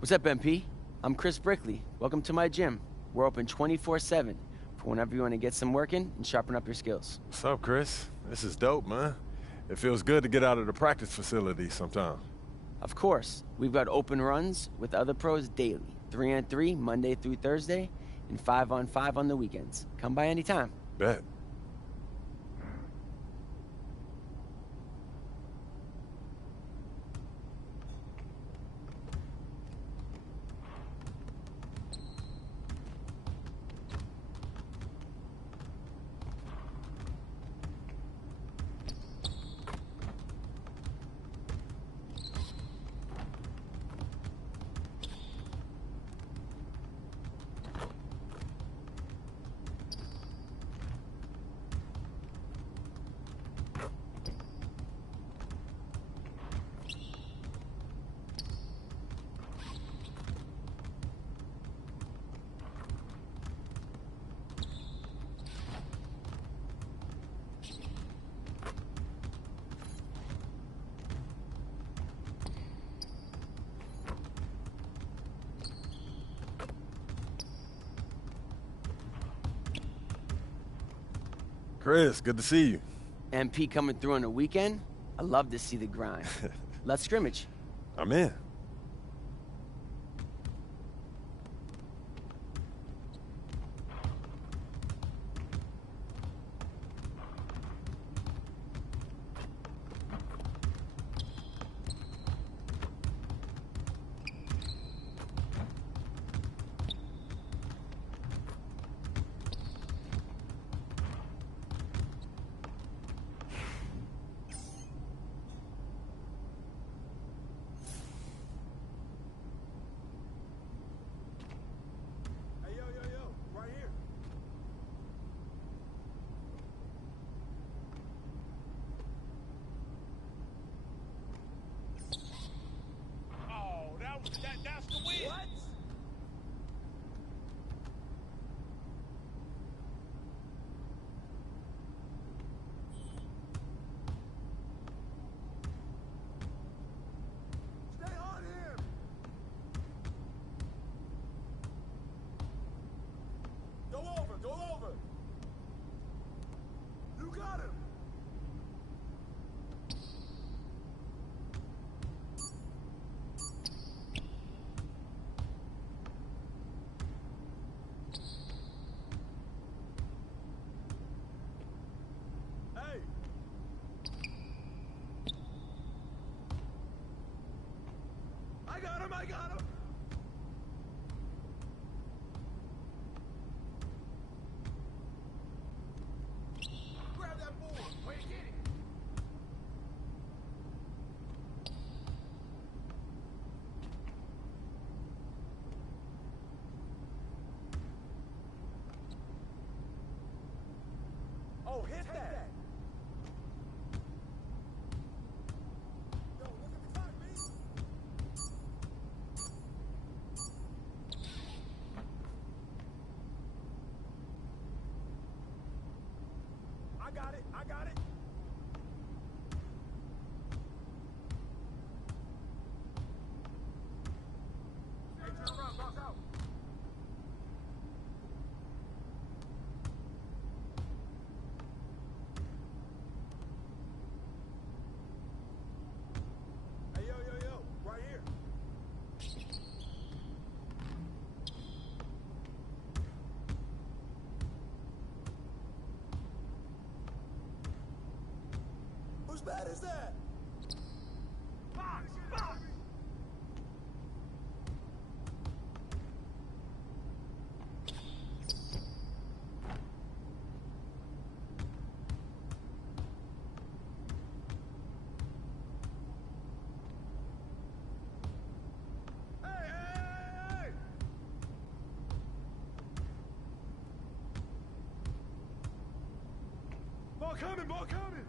What's up, MP? I'm Chris Brickley. Welcome to my gym. We're open 24/7 for whenever you want to get some work in and sharpen up your skills. What's up, Chris? This is dope, man. It feels good to get out of the practice facility sometime. Of course, we've got open runs with other pros daily, 3-on-3 Monday through Thursday, and 5-on-5 on the weekends. Come by anytime. Bet. Chris, good to see you. MP coming through on the weekend? I love to see the grind. Let's scrimmage. I'm in. That's the win. What? Stay on him. Go over, go over. You got him. I got him! Grab that board! Wait, get it! Oh, hit that! Yo, look at the clock, man! I got it, I got it. Hey, turn around, bounce out. Hey, yo, yo, yo, right here. Whose bat is that? Box! Box! Hey, hey, hey, hey! Ball coming, ball coming!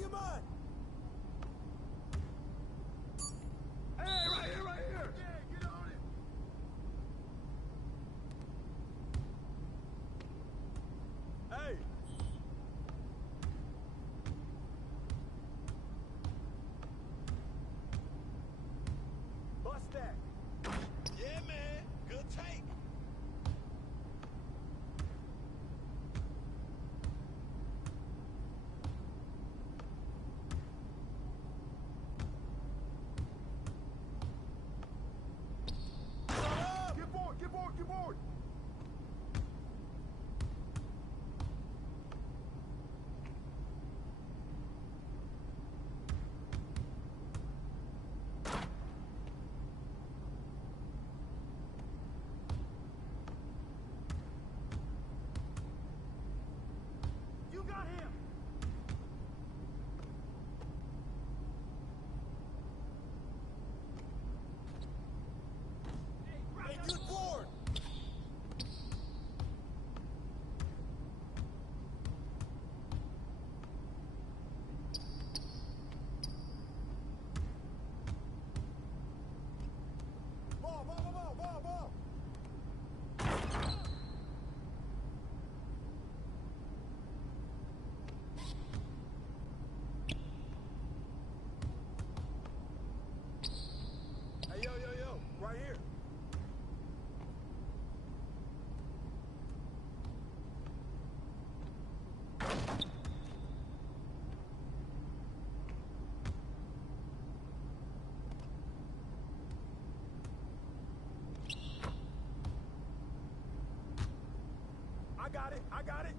come on! Hey, right here, right here! Yeah, get on it! Hey! Bust that! Yeah, man. Good take. Get board, get board, get board! You got him! Hey, good board. Ball, ball, ball, ball, ball! Hey, yo, yo, yo, right here. I got it, I got it.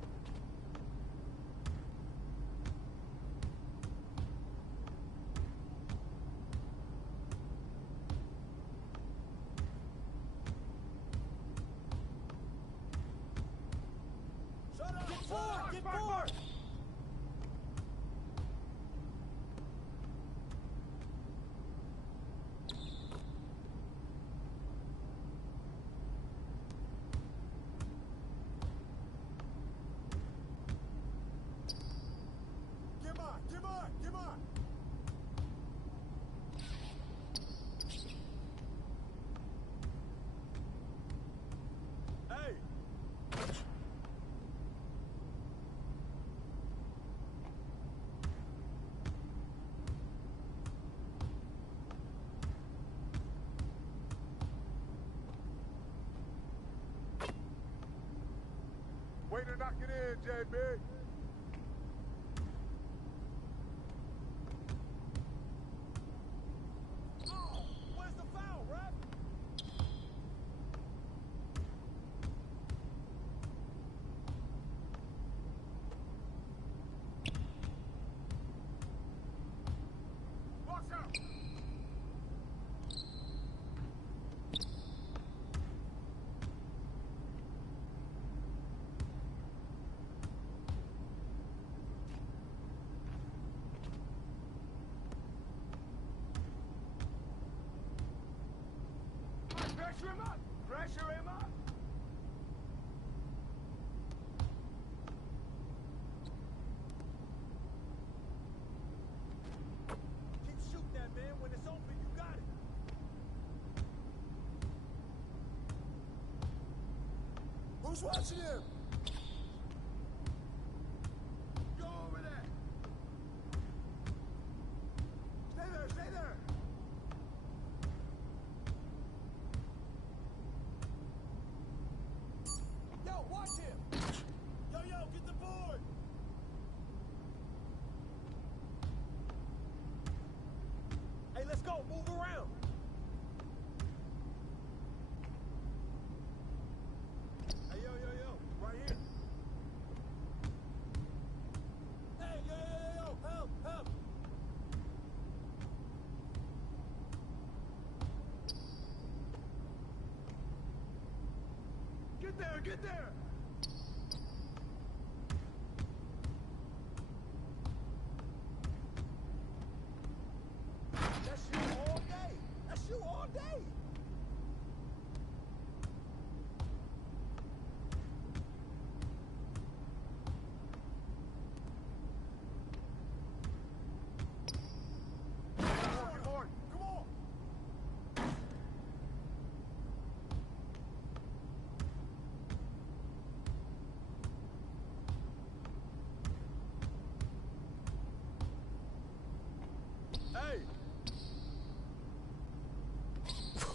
Shut up! Get forward, get forward. Come on, come on, come on! Hey! Way to knock it in, JB. Oh, where's the foul, ref? Watch out! Pressure him up! Pressure him up! Keep shooting that, man. When it's open, you got it. Who's watching him? Go over there. Stay there, stay there. Yo, watch him. Yo, yo, get the board. Hey, let's go. Move around. Hey, yo, yo, yo. Right here. Hey, yo, yo, yo, yo. Help, help. Get there, get there. That's you all day. That's you all day.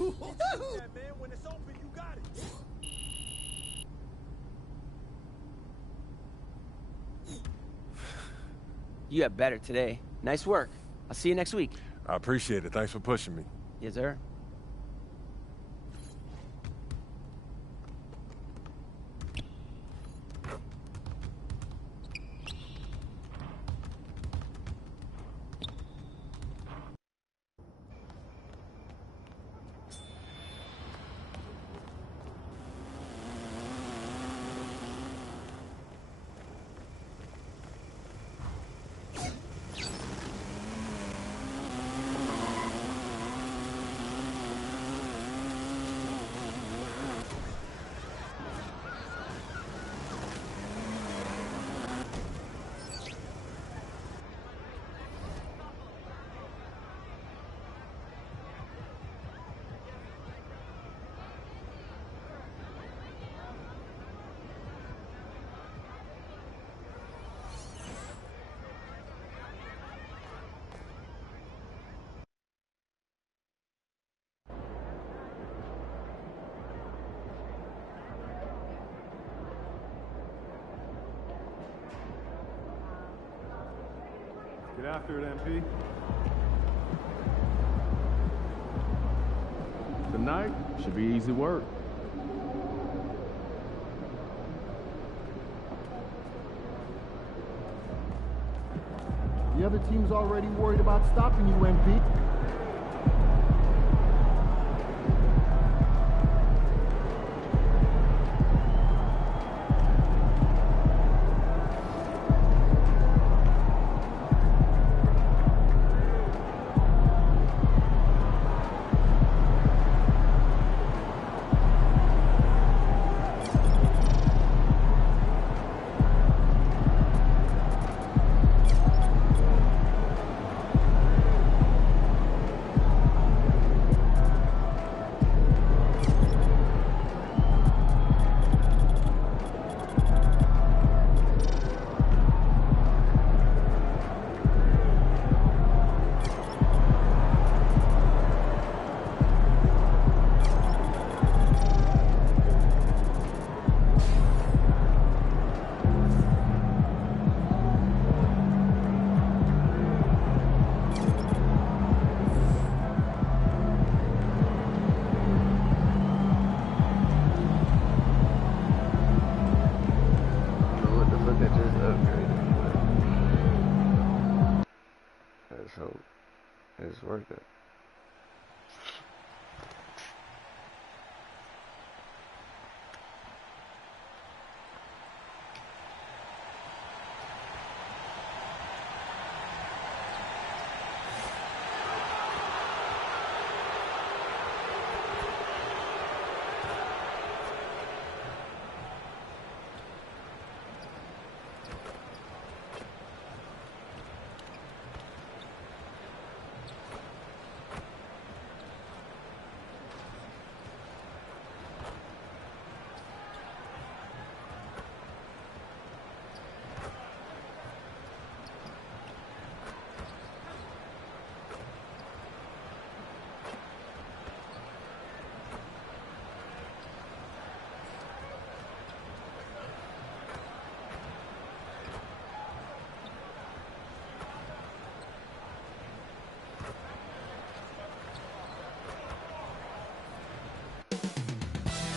That man, when it's open, you got it. You got better today. Nice work. I'll see you next week. I appreciate it. Thanks for pushing me. Yes, sir. Get after it, MP. Tonight should be easy work. The other team's already worried about stopping you, MP. It's worth it.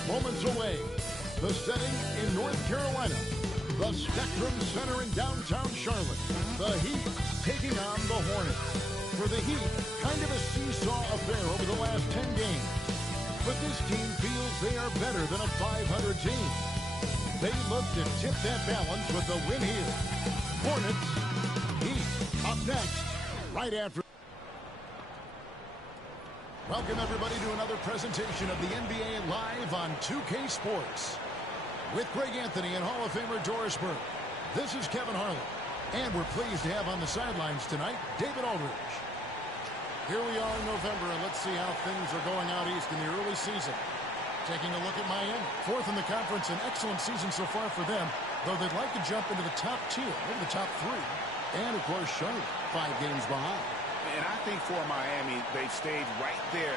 Moments away, the setting in North Carolina, the Spectrum Center in downtown Charlotte, the Heat taking on the Hornets. For the Heat, kind of a seesaw affair over the last 10 games. But this team feels they are better than a 500 team. They look to tip that balance with the win here. Hornets, Heat, up next, right after. Welcome, everybody, to another presentation of the NBA Live on 2K Sports. With Greg Anthony and Hall of Famer Doris Burke, this is Kevin Harlan. And we're pleased to have on the sidelines tonight, David Aldridge. Here we are in November, and let's see how things are going out east in the early season. Taking a look at Miami, fourth in the conference, an excellent season so far for them, though they'd like to jump into the top tier, maybe the top three. And, of course, Charlotte, 5 games behind. And I think for Miami, they've stayed right there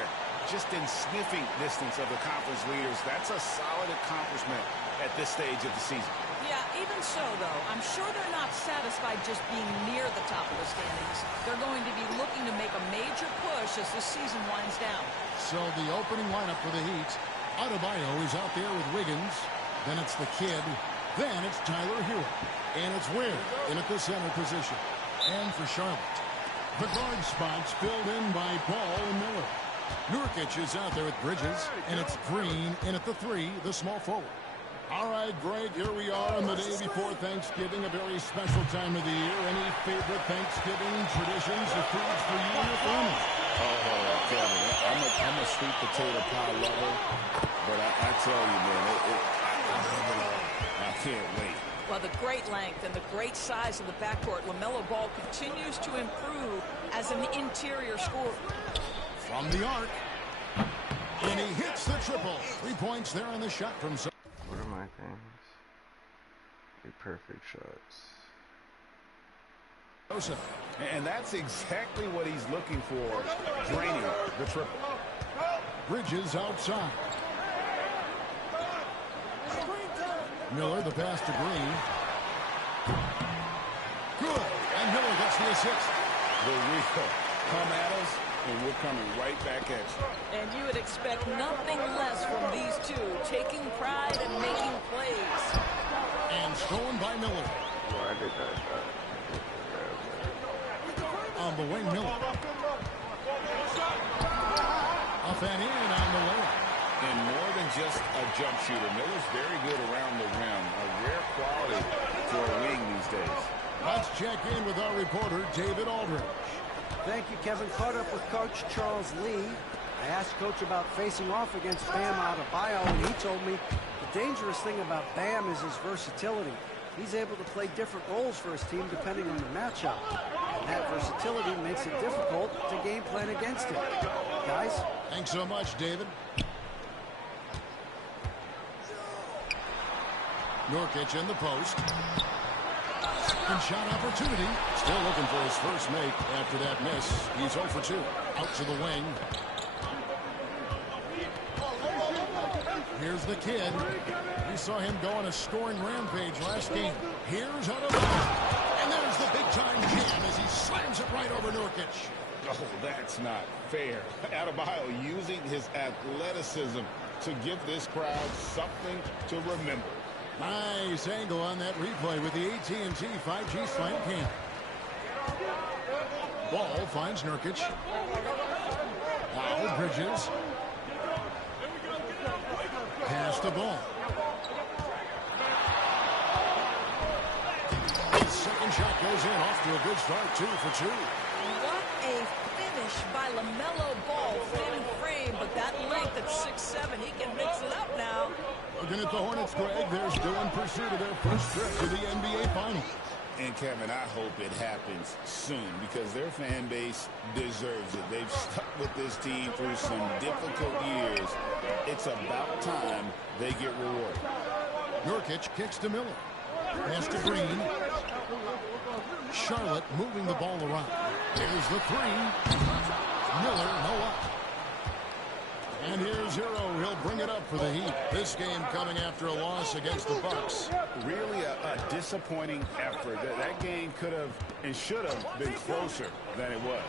just in sniffing distance of the conference leaders. That's a solid accomplishment at this stage of the season. Yeah, even so, though, I'm sure they're not satisfied just being near the top of the standings. They're going to be looking to make a major push as the season winds down. So the opening lineup for the Heat. Adebayo is out there with Wiggins. Then it's the kid. Then it's Tyler Hero. And it's Ware in at the center position. And for Charlotte, the guard spots filled in by Paul and Miller. Nurkic is out there with Bridges. And it's Green in at the 3, the small forward. All right, Greg, here we are on the day before Thanksgiving, a very special time of the year. Any favorite Thanksgiving traditions or foods for you and your family? Oh, Kevin, I'm a sweet potato pie lover, but I tell you, man, I love it all. I can't wait. Well, the great length and the great size of the backcourt, LaMelo Ball continues to improve as an interior scorer. From the arc, and he hits the triple. 3 points there on the shot from... What are my things? The perfect shots. And that's exactly what he's looking for, draining the triple. Bridges outside. Miller, the pass to Green. Good. And Miller gets the assist. The real. Come at us, and we're coming right back at you. And you would expect nothing less from these two, taking pride and making plays. And stolen by Miller. Why did that shot? On the wing, Miller. Up and in on the layup. And more than just a jump shooter, Miller's very good around the rim. A rare quality for a wing these days. Let's check in with our reporter, David Aldridge. Thank you, Kevin. Caught up with Coach Charles Lee. I asked Coach about facing off against Bam Adebayo, and he told me the dangerous thing about Bam is his versatility. He's able to play different roles for his team depending on the matchup. And that versatility makes it difficult to game plan against him. Guys? Thanks so much, David. Nurkic in the post. And shot opportunity. Still looking for his first make after that miss. He's 0 for 2. Out to the wing. Here's the kid. We saw him go on a scoring rampage last game. Here's Adebayo. And there's the big-time jam as he slams it right over Nurkic. Oh, that's not fair. Adebayo using his athleticism to give this crowd something to remember. Nice angle on that replay with the AT&T 5G slant cam. Ball finds Nurkic. Wow, Bridges. Pass the ball. His second shot goes in, off to a good start, 2 for 2. What a finish by LaMelo Ball. Thin frame, but that length at 6'7", he can mix it up now. Looking at the Hornets, Greg, they're still in pursuit of their first trip to the NBA Finals. And, Kevin, I hope it happens soon because their fan base deserves it. They've stuck with this team through some difficult years. It's about time they get rewarded. Nurkic kicks to Miller. Pass to Green. Charlotte moving the ball around. Here's the 3. Miller, no up. And here's Hero. He'll bring it up for the Heat. This game coming after a loss against the Bucks. Really a disappointing effort. That game could have and should have been closer than it was.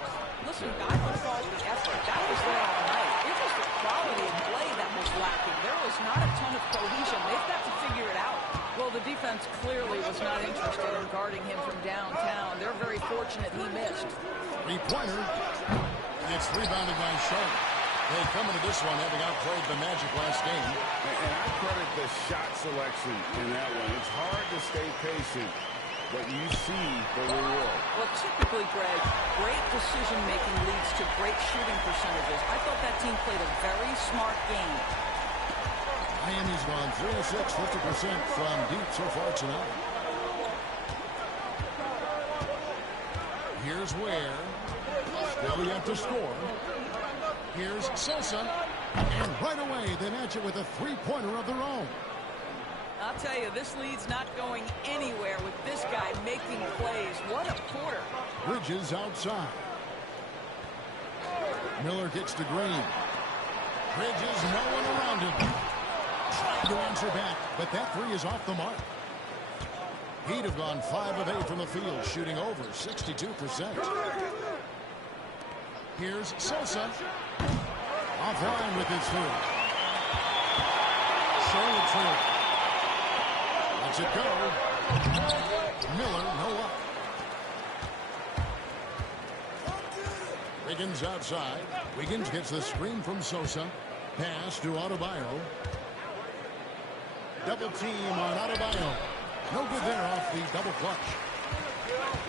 Listen, I don't fault the effort. That was there all night. It was the quality of play that was lacking. There was not a ton of cohesion. They've got to figure it out. Well, the defense clearly was not interested in guarding him from downtown. They're very fortunate he missed. 3-pointer. And it's rebounded by Charlotte. They come into this one having outplayed the Magic last game. And I credit the shot selection in that one. It's hard to stay patient, but you see the reward. Well, typically, Greg, great decision-making leads to great shooting percentages. I thought that team played a very smart game. Miami's gone 3 of 6, 50% from deep so far tonight. Here's Ware. Still yet to score. Here's Sosa. And right away, they match it with a 3-pointer of their own. I'll tell you, this lead's not going anywhere with this guy making plays. What a quarter. Bridges outside. Miller gets to Green. Bridges, no one around him. Trying to answer back, but that three is off the mark. He'd have gone 5 of 8 from the field, shooting over 62%. Here's Sosa. Offline with his three. Charlotte through. Lets it go. Miller, no up. Wiggins outside. Wiggins gets the screen from Sosa. Pass to Adebayo. Double team on Adebayo. No good there off the double clutch.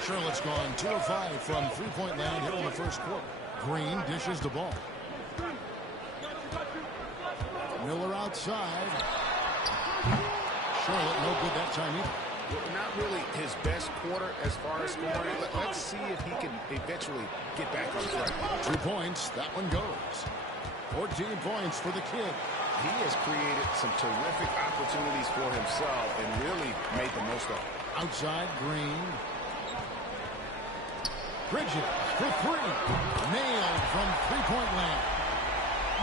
Charlotte's gone 2 of 5 from three-point land here in the first quarter. Green dishes the ball. Miller outside. Charlotte no good that time either. Not really his best quarter as far as scoring. Let's see if he can eventually get back on track. 2 points. That one goes. 14 points for the kid. He has created some terrific opportunities for himself and really made the most of it. Outside, Green. Bridges for 3. Nailed from three-point land.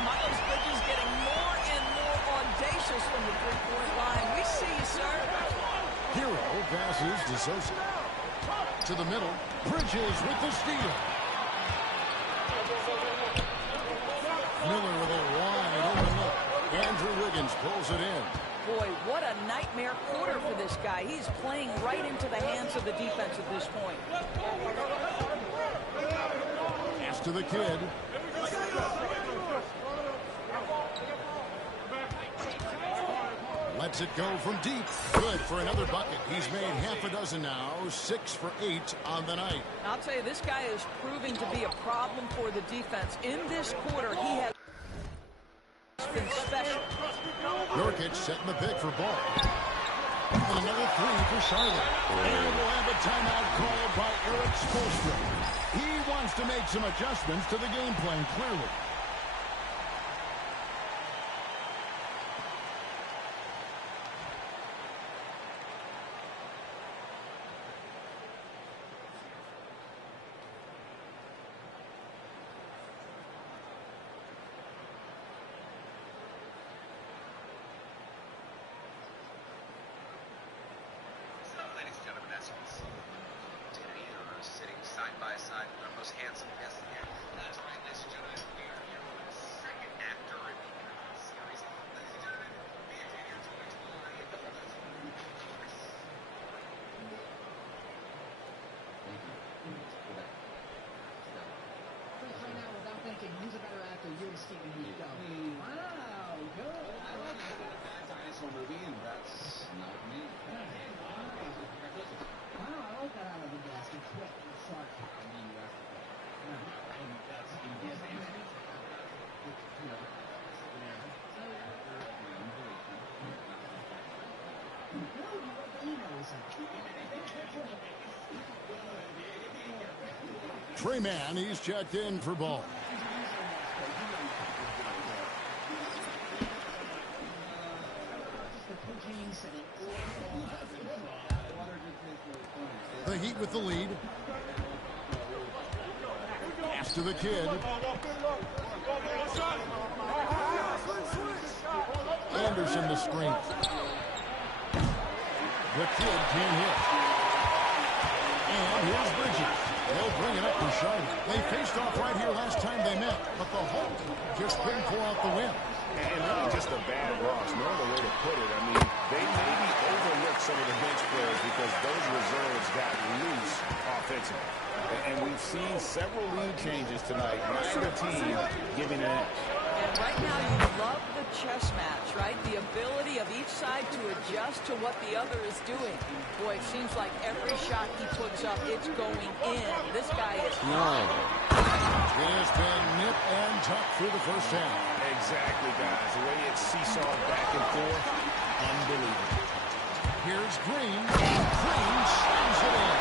Miles Bridges getting more and more audacious from the three-point line. We see you, sir. Hero passes to Sosa. To the middle. Bridges with the steal. Miller with a wide open look. Andrew Wiggins pulls it in. Boy, what a nightmare quarter for this guy. He's playing right into the hands of the defense at this point. Pass to the kid. Lets it go from deep. Good for another bucket. He's made half a dozen now. 6 for 8 on the night. I'll tell you, this guy is proving to be a problem for the defense. In this quarter, he has been special. Nurkic setting the pick for ball. And another 3 for Charlotte. And we'll have a timeout called by Eric Spoelstra. He wants to make some adjustments to the game plan, clearly. Who's a better actor, you or Steven Nico? Wow, good. I like that dinosaur movie, and that's not me. Wow, I like that out of the basket. Quick and sharp. I mean, you asked the question. And that's Trey Mann, he's checked in for ball. The Heat with the lead. Pass to the kid. Anderson the screen. The kid can't hit. And here's Bridges. They'll bring it up for Charlotte. They faced off right here last time they met, but the Hulk just couldn't pull out the win. And really just a bad loss. No other way to put it. I mean, they maybe overlooked some of the bench players because those reserves got loose offensively. And we've seen several lead changes tonight. Neither team giving an inch. And right now you love the chess match, right? The ability of each side to adjust to what the other is doing. Boy, it seems like every shot he puts up, it's going in. This guy is hard. It has been nip and tuck through the first half. Exactly, guys. The way it's seesawed back and forth, unbelievable. Here's Green. Green slams it in.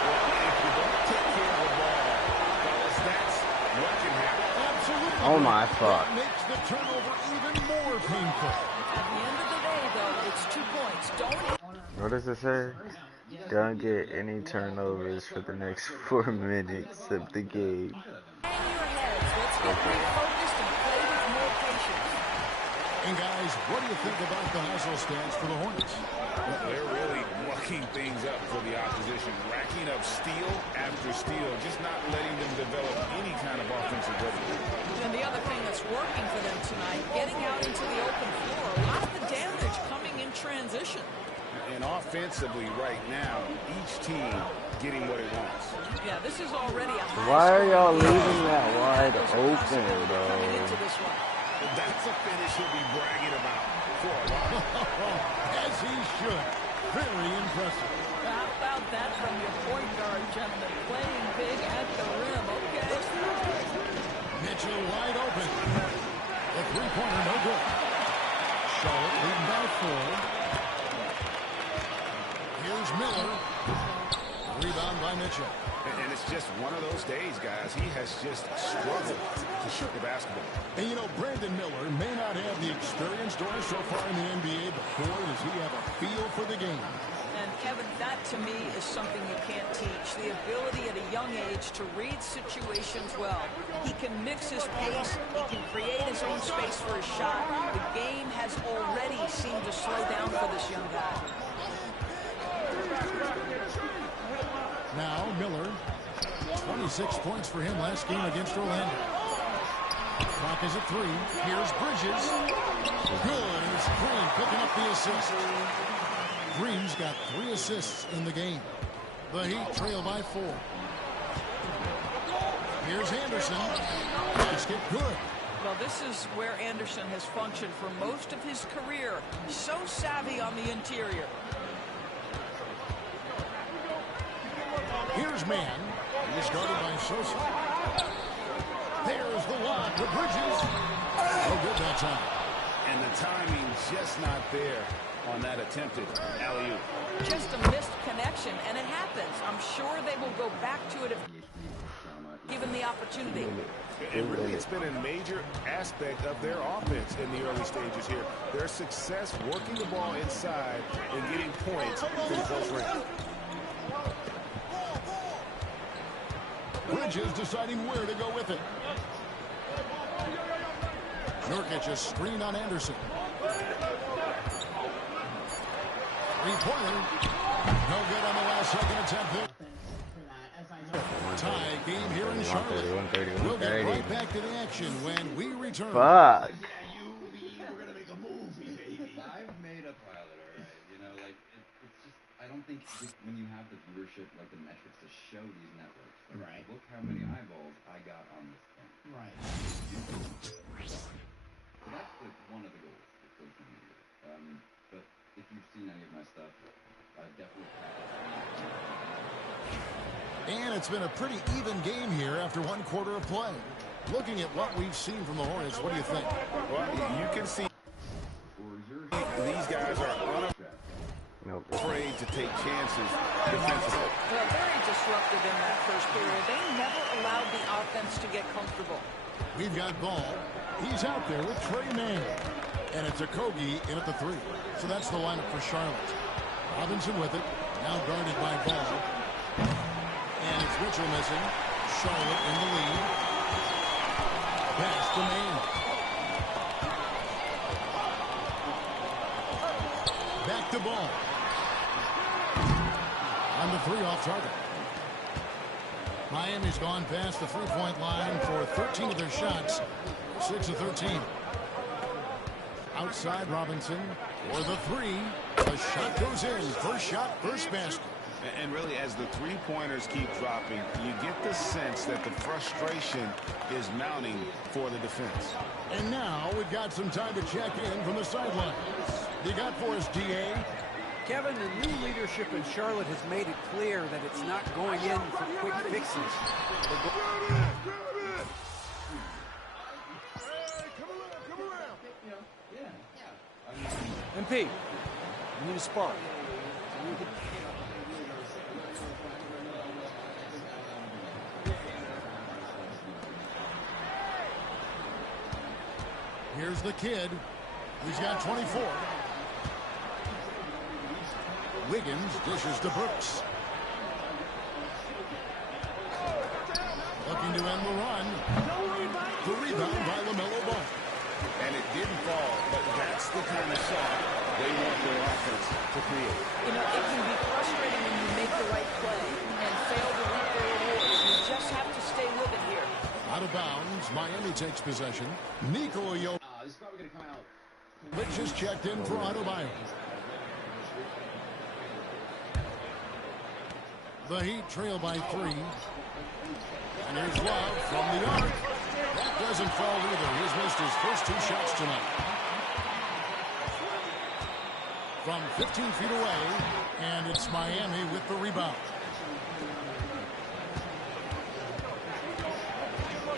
Well, if you don't take care of the ball, fellas, that's what can happen. Absolutely. Oh my fuck. That makes the turnover even more painful. At the end of the day, though, it's 2 points. Don't. What does it say? Don't get any turnovers for the next 4 minutes of the game. Hang your heads. Let's get refocused and play with more patience. And guys, what do you think about the hustle stats for the Hornets? Well, they're really mucking things up for the opposition, racking up steal after steal, just not letting them develop any kind of offensive rhythm. And the other thing that's working for them tonight, getting out into the open floor, a lot of the damage coming in transition. And offensively right now, each team getting what it wants. Yeah, this is already a high. Why are y'all leaving that wide open, bro? That's a finish he'll be bragging about for a while. As he should. Very impressive. How about that from your point guard, gentlemen? Playing big at the rim, okay? Mitchell wide open. The three-pointer no good. Charlotte leading by 4. Here's Miller. Rebound by Mitchell. And it's just one of those days, guys. He has just struggled to shoot the basketball. And you know, Brandon Miller may not have the experience, Doris, so far in the NBA, but boy, does he have a feel for the game. And Kevin, that to me is something you can't teach. The ability at a young age to read situations well. He can mix his pace. He can create his own space for his shot. The game has already seemed to slow down for this young guy. Now, Miller, 26 points for him last game against Orlando. Clock is at 3. Here's Bridges. Good, and it's Green picking up the assist. Green's got 3 assists in the game. The Heat trail by 4. Here's Anderson. Basket good. Well, this is where Anderson has functioned for most of his career. So savvy on the interior. Here's Mann. He's guarded by Sosa. There's the lob to Bridges. Oh, good that time. And the timing just not there on that attempted alley-oop. Just a missed connection, and it happens. I'm sure they will go back to it if given the opportunity. And really, it's been a major aspect of their offense in the early stages here. Their success working the ball inside and getting points from close range. Bridges deciding where to go with it. Nurkic a screen on Anderson. Three-pointer. No good on the last second attempt. Tie game here in Charlotte. We'll get right back to the action when we return. Fuck. I've made a pilot, alright. You know, like it's just I don't think when you have the viewership, like the metrics to show these networks. Right. Look how many eyeballs I got on this thing. Right. So that's one of the goals with social media. But if you've seen any of my stuff, I've definitely And it's been a pretty even game here after 1 quarter of play. Looking at what we've seen from the Hornets, what do you think? Well, you can see these guys are unafraid to take chances defensively. Well, very disruptive in that first period. They never allowed the offense to get comfortable. We've got Ball. He's out there with Trey Mann. And it's Okogie in at the 3. So that's the lineup for Charlotte. Robinson with it. Now guarded by Ball. And it's Mitchell missing. Charlotte in the lead. Pass to Mann. Back to Ball. On the 3 off target. Miami's gone past the 3-point line for 13 of their shots. 6 of 13. Outside Robinson for the 3. The shot goes in. First shot, first basket. And really, as the three-pointers keep dropping, you get the sense that the frustration is mounting for the defense. And now we've got some time to check in from the sidelines. You got for us, D.A.? Kevin, the new leadership in Charlotte has made it clear that it's not going in for quick fixes. MP, you need a spark. Here's the kid. He's got 24. Wiggins dishes to Brooks. Looking to end the run. The rebound by LaMelo Ball. And it didn't fall, but that's the kind of shot they want their offense to create. You know, it can be frustrating when you make the right play and fail to reap the rewards. You just have to stay with it here. Out of bounds, Miami takes possession. Nico Yo. This is probably going to come out. Which is checked in for Adebayo. The Heat trail by 3. And here's Love from the arc. That doesn't fall either. He's missed his first 2 shots tonight. From 15 feet away, and it's Miami with the rebound.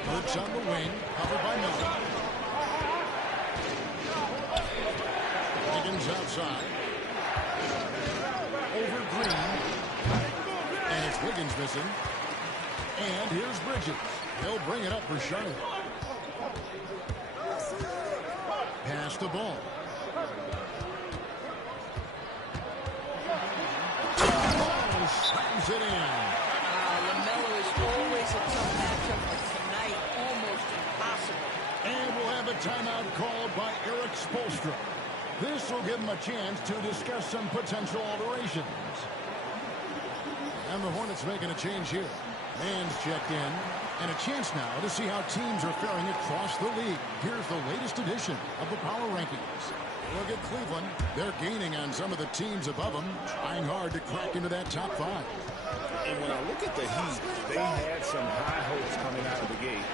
Hurts on the wing, covered by Miller. Higgins outside. Over Green. And it's Wiggins missing. And here's Bridges. He'll bring it up for Charlotte. Pass the ball. Slams it in. LaMelo is always a tough matchup, but tonight almost impossible. And we'll have a timeout called by Eric Spoelstra. This will give him a chance to discuss some potential alterations. And the Hornets making a change here. Man's checked in. And a chance now to see how teams are faring across the league. Here's the latest edition of the Power Rankings. Look at Cleveland. They're gaining on some of the teams above them, trying hard to crack into that top 5. And when I look at the Heat, they had some high hopes coming out of the gate.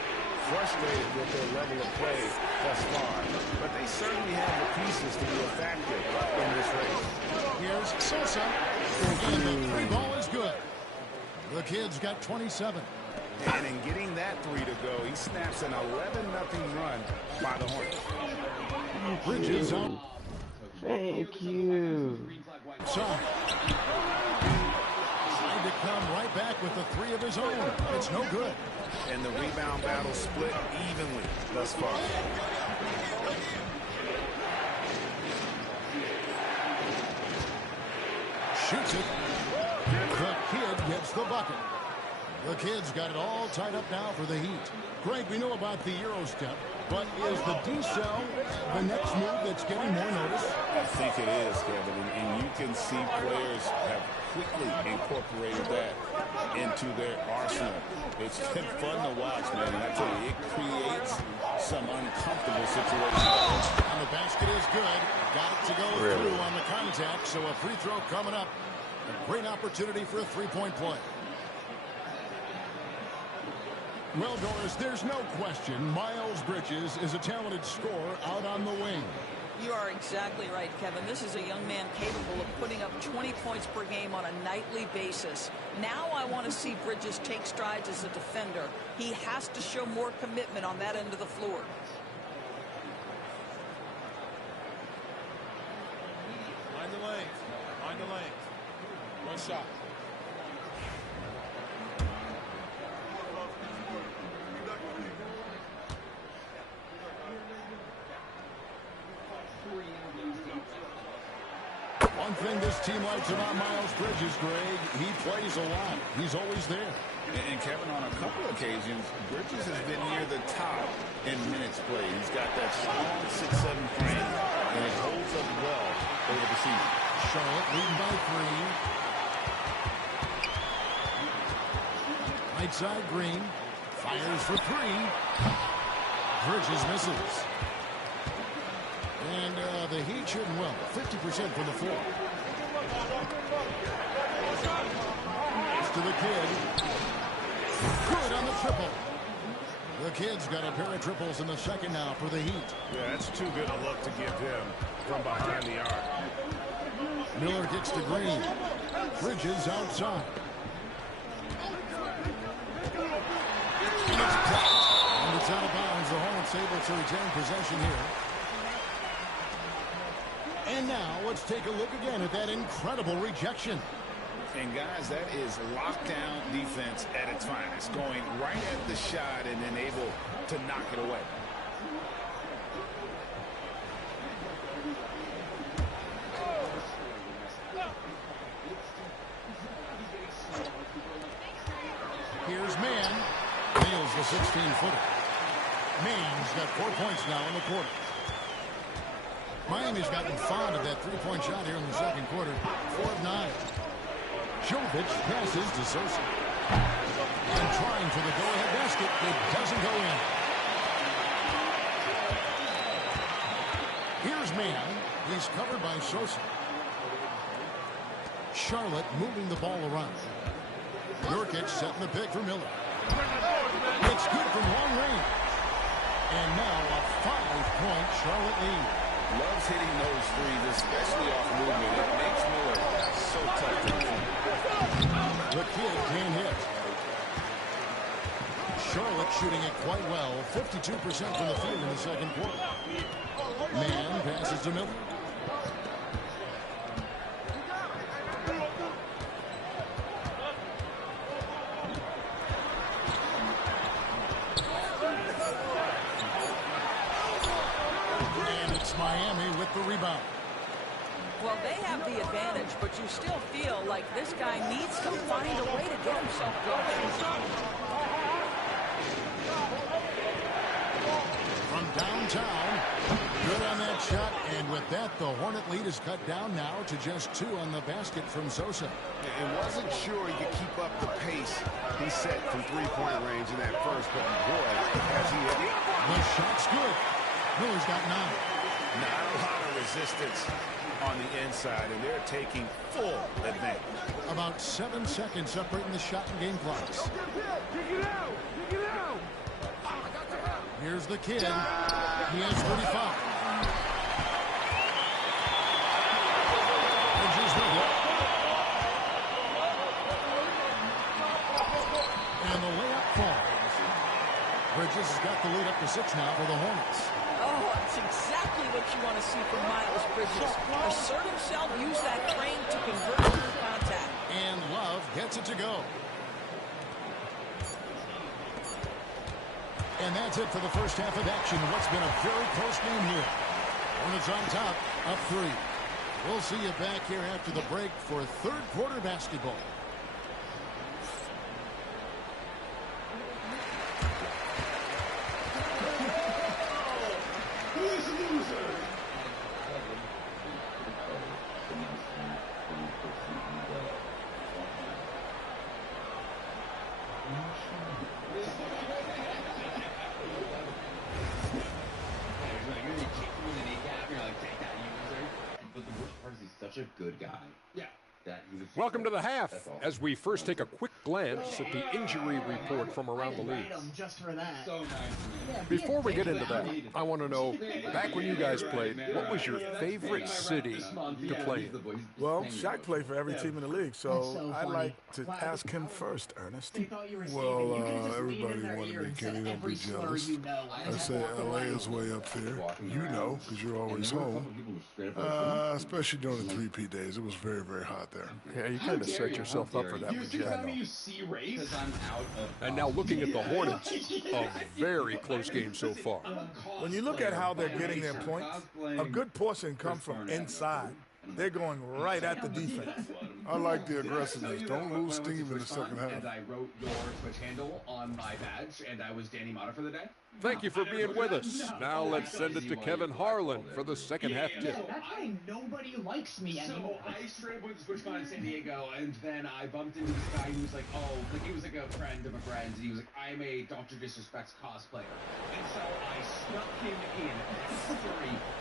Frustrated with their level of play thus far. But they certainly have the pieces to be a factor in this race. Here's Sosa. And the 3 ball is good. The Kid's got 27. And in getting that 3 to go, he snaps an 11-0 run by the Hornets. Bridges on. Thank you. Trying to come right back with the 3 of his own. It's no good. And the rebound battle split evenly thus far. Shoots it. The Kid gets the bucket. The Kid's got it all tied up now for the Heat. Greg, we know about the Euro step, but is the D-cell the next move that's getting more notice? I think it is, Kevin, and you can see players have quickly incorporated that into their arsenal. It's been fun to watch, man, and I tell you, it creates some uncomfortable situations. And the basket is good. Got it to go through on the contact, so a free throw coming up. A great opportunity for a three-point play. Well, Doris, there's no question Miles Bridges is a talented scorer out on the wing. You are exactly right, Kevin. This is a young man capable of putting up 20 points per game on a nightly basis. Now I want to see Bridges take strides as a defender. He has to show more commitment on that end of the floor. Find the lane. Find the lane. One shot. One thing this team likes about Miles Bridges, Greg, he plays a lot. He's always there. And Kevin, on a couple occasions, Bridges has been near the top in minutes played. He's got that strong 6'7" frame, and it holds up well over the season. Charlotte leading by 3. Right side, Green. Fires for 3. Bridges misses. And the Heat shooting well. 50% from the floor. It's to the Kid. Good on the triple. The Kid's got a pair of triples in the second now for the Heat. Yeah, that's too good a look to give him from behind the arc. Miller gets to Green. Bridges outside. And it's blocked. And it's out of bounds. The Hornets able to retain possession here. And now let's take a look again at that incredible rejection. And guys, that is lockdown defense at its finest. Going right at the shot and then able to knock it away. Here's Mann. Nails the 16-footer. Maine's got 4 points now in the quarter. Miami's gotten fond of that three-point shot here in the second quarter. 4 of 9. Jovic passes to Sosa. And trying for the go-ahead basket. It doesn't go in. Here's Mann. He's covered by Sosa. Charlotte moving the ball around. Nurkic setting the pick for Miller. It's good from long range. And now a 5-point Charlotte lead. Loves hitting those threes, especially off movement. It makes Miller so tough to defend. The kid can't hit. Charlotte shooting it quite well. 52% from the field in the second quarter. Mann passes to Miller. Miami with the rebound. Well, they have the advantage, but you still feel like this guy needs to find a way to get himself going. From downtown, good on that shot, and with that, the Hornet lead is cut down now to just 2 on the basket from Sosa. And wasn't sure he could keep up the pace he set from three-point range in that first, but boy, has he ever. The shot's good. Miller's got 9. Not a lot of resistance on the inside, and they're taking full advantage. About 7 seconds separating the shot and game clocks. Here's the kid. He has 35. Bridges with it. And the layup falls. Bridges has got the lead up to 6 now for the Hornets. Oh, that's exactly what you want to see from Miles Bridges. Assert himself, use that frame to convert through contact. And Love gets it to go. And that's it for the first half of action. What's been a very close game here. Hornets on top, up 3. We'll see you back here after the break for third quarter basketball. Such a good guy. Yeah. Welcome to the half, as we first take a quick glance at the injury report from around the league. Just for that. Before we get into that, I want to know, back when you guys played, what was your favorite city to play in? Well, Shaq played for every team in the league, so I'd like to ask him first, Ernest. Well, everybody wanted me, Kenny, don't be jealous. I say LA is way up there. You know, because you're always home. Especially during the 3P days. It was very, very hot there. Yeah, you kind of set yourself up for that one, Jack. And now looking at the Hornets, a very close game so far. When you look at how they're getting their points, a good portion comes from inside. They're going right at the defense. I like the aggressiveness. Don't lose steam in the second half. And I wrote your Twitch handle on my badge, and I was Danny Motta for the day. Thank you for being with us. Now let's send it to Kevin Harlan for the second half tip. That's why nobody likes me anymore. So I straight up went to TwitchCon in San Diego, and then I bumped into this guy who was like, oh, like he was like a friend of a friend, and he was like, I'm a Dr. Disrespect's cosplayer. And so I snuck him in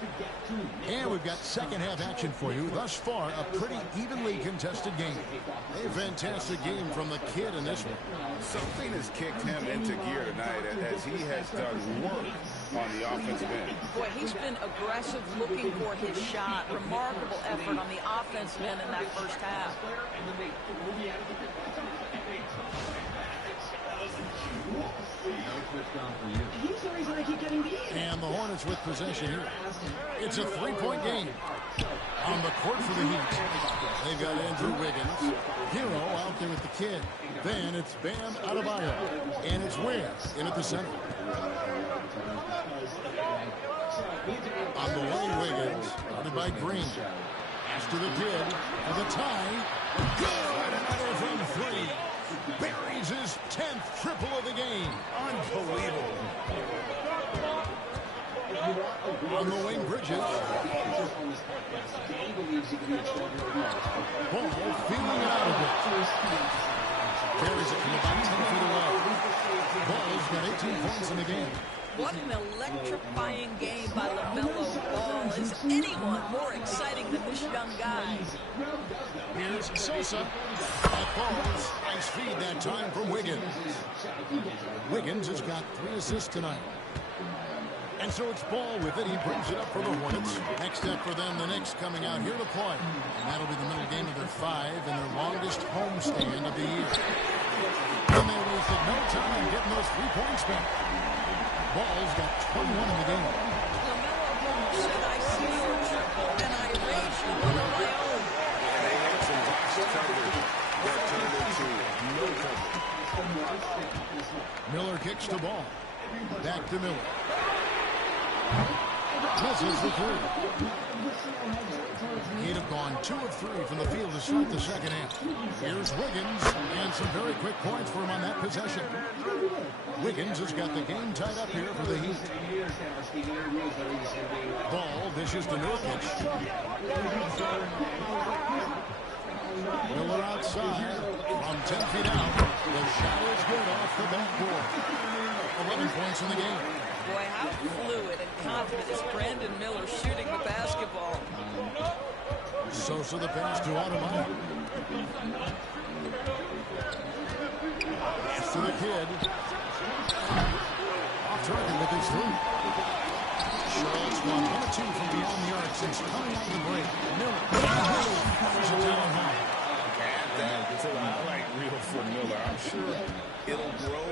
to get to. And we've got second half action for you. Thus far, a pretty evenly contested game. A fantastic game from the kid in this one. Something has kicked him into gear tonight as he has done work on the offensive end. Boy, he's been aggressive, looking for his shot. Remarkable effort on the offensive end in that first half. And the Hornets with possession here. It's a three-point game. On the court for the Heat, they've got Andrew Wiggins. Hero out there with the kid. Then it's Bam Adebayo. And it's Ware in at the center. On the lane, Wiggins, guarded by Green. Pass to the kid for the tie. Good! Another from 3. Buries his 10th triple of the game. Unbelievable. On the wing, Bridges. Ball feeling it out a bit. Carries it from about 10 feet away. Ball's got 18 points in the game. What an electrifying game by LaMelo Ball. Is anyone more exciting than this young guy? Here's Sosa. That ball's nice feed that time from Wiggins. Wiggins has got 3 assists tonight. And so it's Ball with it. He brings it up for the Hornets. Next step for them, the Knicks coming out here to play. And that'll be the middle game of their 5 and their longest homestand of the year. And they wasted no time getting those 3 points back. Ball's got 21 in the game. LaMelo Ball said, I see your triple and I raise you one of my own. And they had some box coverage that turned into no coverage. Miller kicks the ball. Back to Miller. Misses the 3. He'd have gone 2 of 3 from the field to start the second half. Here's Wiggins, and some very quick points for him on that possession. Wiggins has got the game tied up here for the Heat. Ball dishes to Nurkic. Miller outside from 10 feet out. The shot is good off the backboard. 11 points in the game. Boy, how fluid and confident is Brandon Miller shooting the basketball. Sosa the pass to Adebayo. Pass to the kid. Off target with his 3. Charlotte's gone 1 of 2 from beyond the arc since coming out of the break. Miller finds it down high. That's a highlight reel for Miller. I'm sure it'll grow.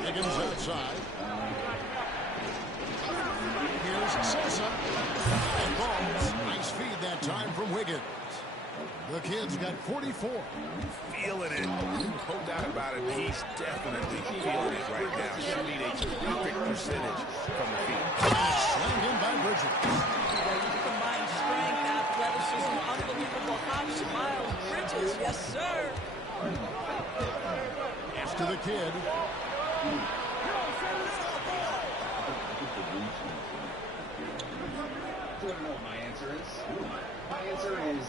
Wiggins outside. Here's Sosa. And Balls. Nice feed that time from Wiggins. The kid's got 44. Feeling it. No doubt about it. He's definitely feeling it right now. Shooting a terrific percentage from the field. Slammed in by Bridges. Combined strength, athleticism, unbelievable hops, Miles Bridges. Yes, sir. Pass to the kid. I don't know what my answer is. My answer is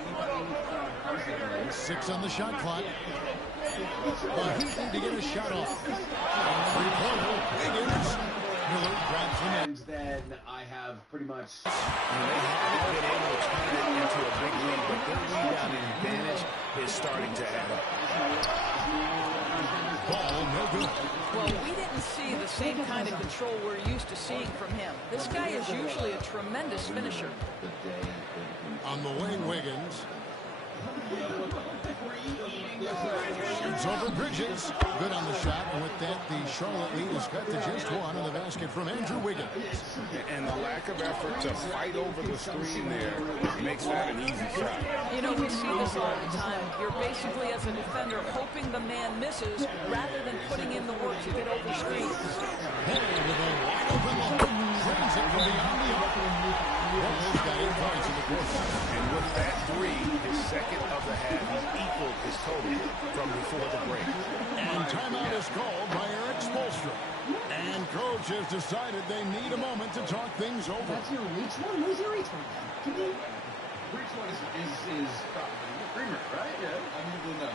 anybody 6 on the shot clock. The Heat need to get a shot off. 3-pointer. Wiggins. Miller grabs the net. And then I have pretty much. They haven't been able to turn it into a big lead, but their rebounding advantage is starting to add up. Ball no good. Well, we didn't see the same kind of control we're used to seeing from him. This guy is usually a tremendous finisher. On the wing, Wiggins. Shoots over Bridges. Good on the shot, and with that, the Charlotte lead is cut to just 1 in the basket from Andrew Wiggins. And the lack of effort to fight over the screen there makes that an easy shot. You know, we see this all the time. You're basically, as a defender, hoping the man misses rather than putting in the work to get over screens. Hey, with a wide open look. Trains it from beyond the arc. He's got 8 points in the quarter. And with that 3, his second of the half, he's equaled his total from before the break. And timeout is called by Eric Spoelstra. And coach has decided they need a moment to talk things over. That's your reach one? Who's your reach one? Reach one is Creamer, right? Yeah. I mean, no.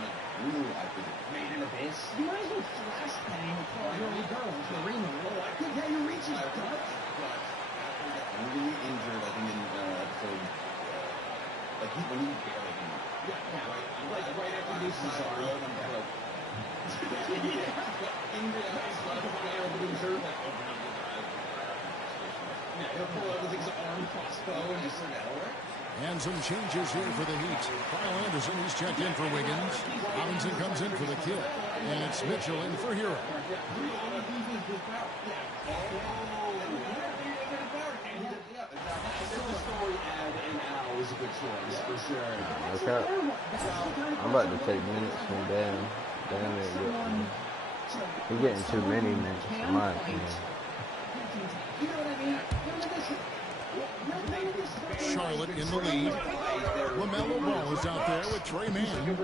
Made in Abyss. You might as well flash bang across your old girl with the Reno. Oh, I think that your reach is touch. I'm really injured, I think, in episode. Like, when he barely came up. Right after this is our road, I'm like. Injured at high school, loser. Yeah, he'll pull out his arm crossbow and just sort of. And some changes here for the Heat. Kyle Anderson, he's checked in for Wiggins. Robinson comes in for the kid. And it's Mitchell in for Hero. Okay. I'm about to take minutes from Bam. Bam ain't good. He's getting too many minutes, in my opinion. Charlotte in the lead. LaMelo Ball is out there with Trey Mann.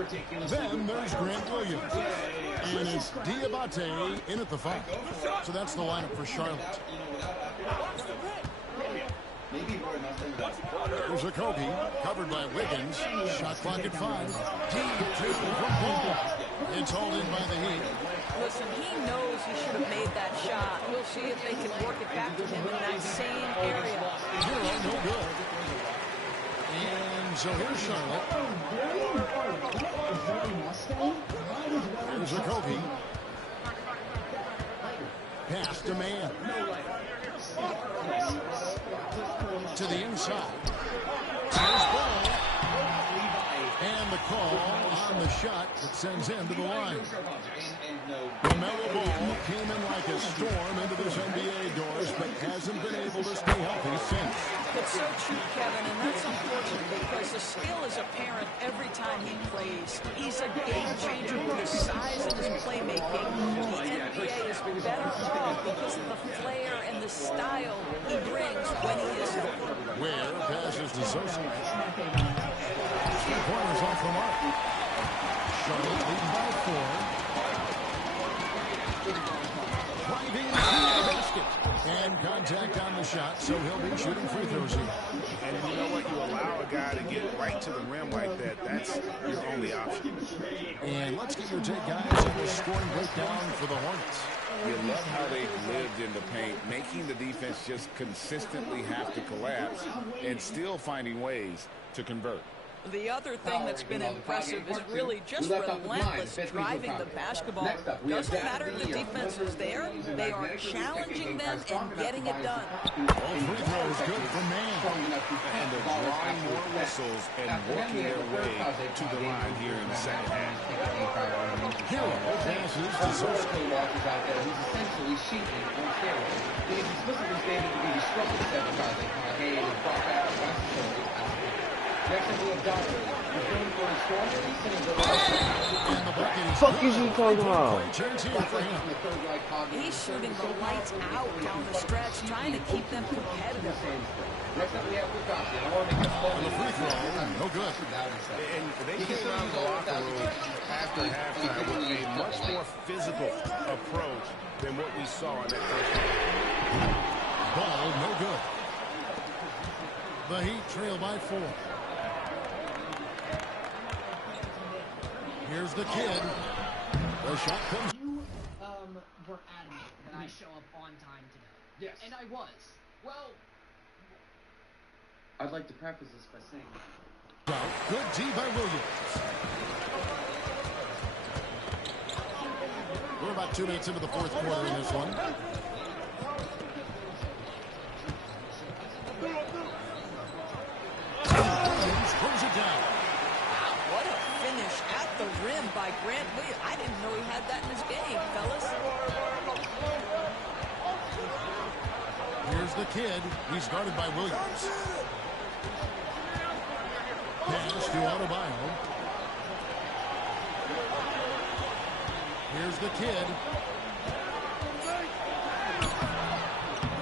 Then there's Grant Williams. And it's Diabate in at the 5. So that's the lineup for Charlotte. There's Okogie, covered by Wiggins. Shot clock at 5. Deep 2 from Paul. It's hauled in by the Heat. Listen, he knows he should have made that shot. We'll see if they can work it back to him in that same area. Hero, no good. And so here's Charlotte. There's Okogie. Pass to man. To the inside. There's Ball. And the call on the shot that sends him to the line. LaMelo Ball came in like a storm into this NBA doors, but hasn't been able to stay healthy since. It's so cheap, Kevin, and that's unfortunate because the skill is apparent every time he plays. He's a game changer with his size and his playmaking. The NBA is better off because of the flair and the style he brings when he is healthy. Ware passes to Sosa. 3-pointers off the mark. Charlotte leading by 4. Driving to the basket. And contact on the shot, so he'll be shooting free throws here. And you know what? You allow a guy to get right to the rim like that. That's your only option. And let's get your take, guys, on the scoring breakdown for the Hornets. You love how they've lived in the paint, making the defense just consistently have to collapse and still finding ways to convert. The other thing that's been impressive is really just relentless driving the basketball. Doesn't matter if the defense is there, they are challenging them and getting it done. All free throws good for man. And they're drawing more whistles and working their way to the line here in the second half. Hero passes to Sosa. He's essentially cheating on steroids. He's explicitly stated to be destructive advertising on a game of Fuck is he talking about? He's shooting the lights out down the stretch, trying to keep them competitive. And the free throw, no good. And they came out of the locker room after halftime with a much more physical approach than what we saw in that first half. Ball, no good. The Heat trail by 4. Here's the kid. The shot comes. You were adamant that I show up on time today. Yes. And I was. Well, I'd like to preface this by saying good D by Williams. We're about 2 minutes into the fourth quarter in this one. Williams throws it down. What a finish at the rim by Grant Williams. I didn't know he had that in his game, fellas. Here's the kid. He's guarded by Williams. Pass to Adebayo. Here's the kid.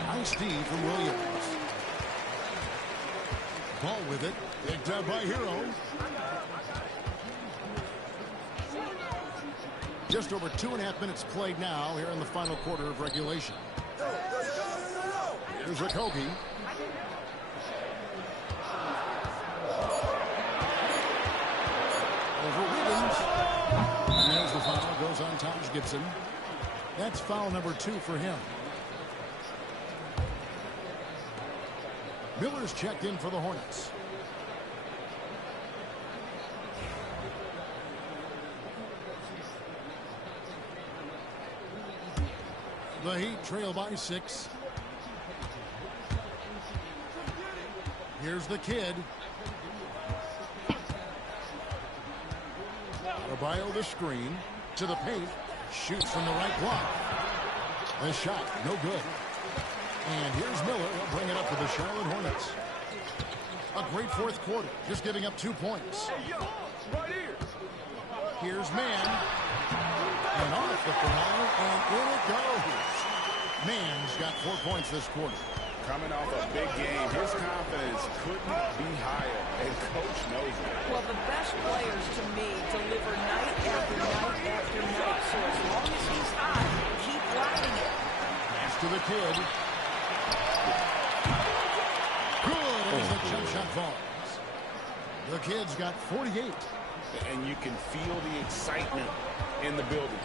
Nice D from Williams. Ball with it. Picked up by Hero. Just over 2.5 minutes played now here in the final quarter of regulation. Here's Okogie. Over Wiggins. And as the foul goes on Taj Gibson. That's foul number 2 for him. Miller's checked in for the Hornets. The Heat trail by 6. Here's the kid. Adebayo the screen to the paint. Shoots from the right block. A shot, no good. And here's Miller. He'll bring it up for the Charlotte Hornets. A great fourth quarter, just giving up 2 points. Here's Mann. And off the foul, and in it goes. Mann's got 4 points this quarter. Coming off a big game, his confidence couldn't be higher, and Coach knows it. Well, the best players, to me, deliver night after night after night. So as long as he's hot, keep riding it. Pass to the kid. Good as the jump shot falls. The kid's got 48. And you can feel the excitement in the building.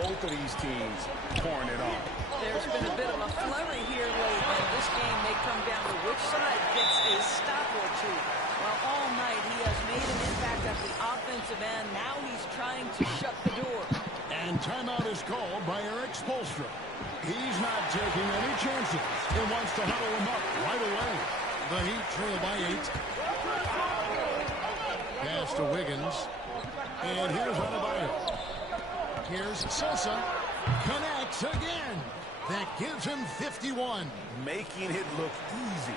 Both of these teams pouring it on. There's been a bit of a flurry here lately. This game may come down to which side gets a stop or two. Well, all night he has made an impact at the offensive end. Now he's trying to shut the door. And timeout is called by Eric Spoelstra. He's not taking any chances. He wants to huddle him up right away. The Heat trail by 8. Pass to Wiggins. And here's Adebayo. Here's Sosa. Connects again. That gives him 51. Making it look easy.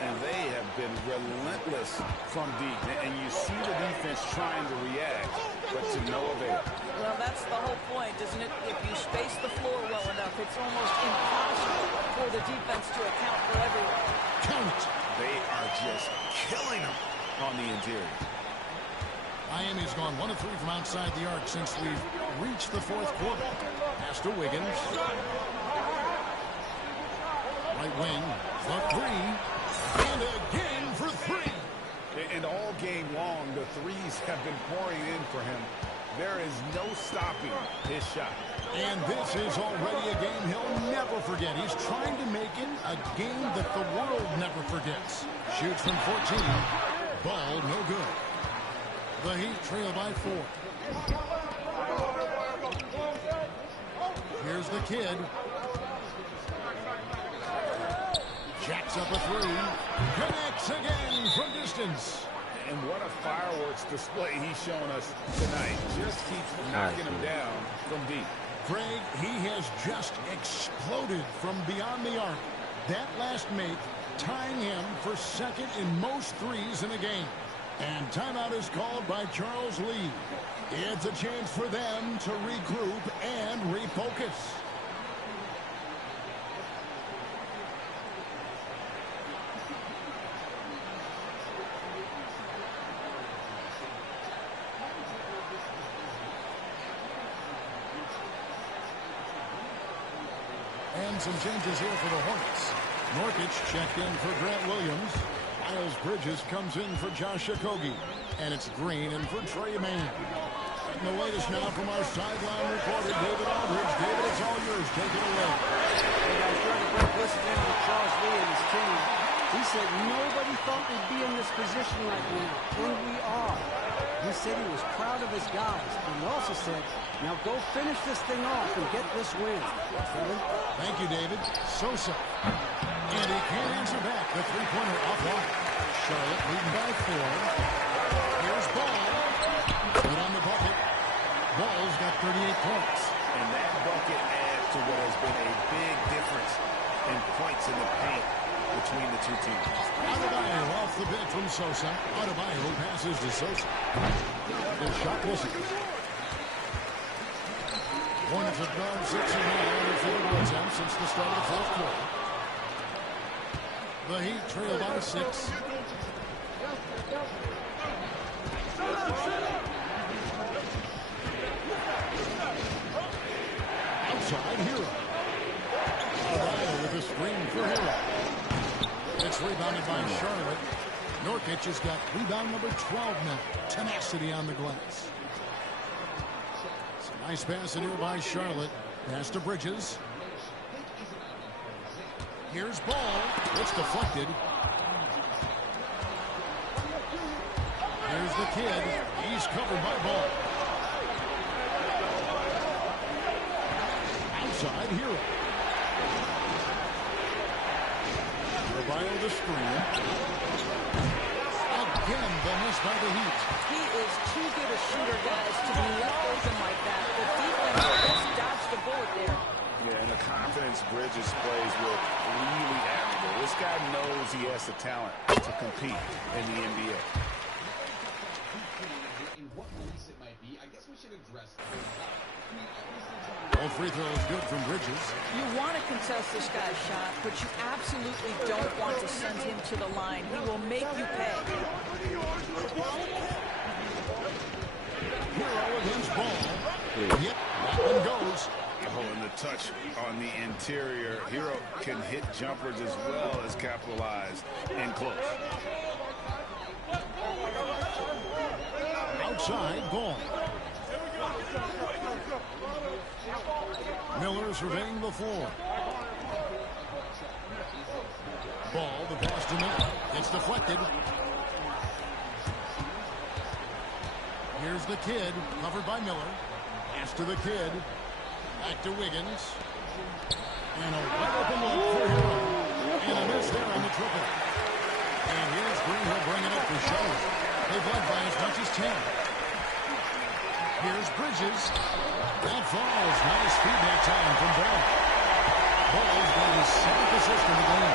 And they have been relentless from deep. And you see the defense trying to react, but to no avail. Well, that's the whole point, isn't it? If you space the floor well enough, it's almost impossible for the defense to account for everyone. Count it. They are just killing them on the interior. Miami's gone 1 of 3 from outside the arc since we've reached the fourth quarter. Pass to Wiggins. Right wing. The three. And again for 3. And all game long, the threes have been pouring in for him. There is no stopping his shot. And this is already a game he'll never forget. He's trying to make it a game that the world never forgets. Shoots from 14. Ball no good. The Heat trail by 4. Here's the kid. Jacks up a 3. Connects again from distance. And what a fireworks display he's shown us tonight. Just keeps knocking him down from deep. Craig, he has just exploded from beyond the arc. That last make tying him for second in most threes in a game. And timeout is called by Charles Lee. It's a chance for them to regroup and refocus. And some changes here for the Hornets. Norkic checked in for Grant Williams. Miles Bridges comes in for Josh Okogie. And it's Green in for Trey Mann. And the latest now from our sideline reporter, David Aldridge. David, it's all yours. Take it away. Hey guys, during the break, listening to Charles Lee and his team, he said nobody thought we'd be in this position right now, and we are. He said he was proud of his guys, and he also said, now go finish this thing off and get this win. Kevin? Thank you, David. Sosa. And he can't answer back. The three-pointer offline. Charlotte leading by 4. Here's Ball. Put on the bucket. Ball's got 38 points. And that bucket adds to what has been a big difference in points in the paint between the two teams. Adebayo off the bench from Sosa. Adebayo passes to Sosa. The shot misses. Hornets have gone 6 of 9 on their field goal attempts since the start of the fourth quarter. The Heat trail by 6. Outside, Hero. Adebayo with a screen for Hero. It's rebounded by Charlotte. Norkic has got rebound number 12 now. Tenacity on the glass. It's a nice pass in here by Charlotte. Pass to Bridges. Here's Ball. It's deflected. Here's the kid. He's covered by Ball. Outside, Hero. Adebayo the screen. Again, the miss by the Heat. He is too good a shooter, guys, to be left open like that. The defense just dodged the bullet there. Yeah, and the confidence Bridges plays with really admirable. This guy knows he has the talent to compete in the NBA. In what release it might be, I guess we should address that. All free throw is good from Bridges. You want to contest this guy's shot, but you absolutely don't want to send him to the line. He will make you pay. Hero against Ball. Yep, that one goes. Oh, and the touch on the interior. Hero can hit jumpers as well as capitalize in close. Outside, Ball. Miller surveying the floor. Ball, the pass to Miller. It's deflected. Here's the kid, covered by Miller. Pass to the kid. Back to Wiggins. And a wide open look for Hero. And a miss there on the triple. And here's Green. He'll bring it up to show. They've led by as much as 10. Here's Bridges. That falls. Nice feedback time from Ball. Ball's got his 7th assist in the game.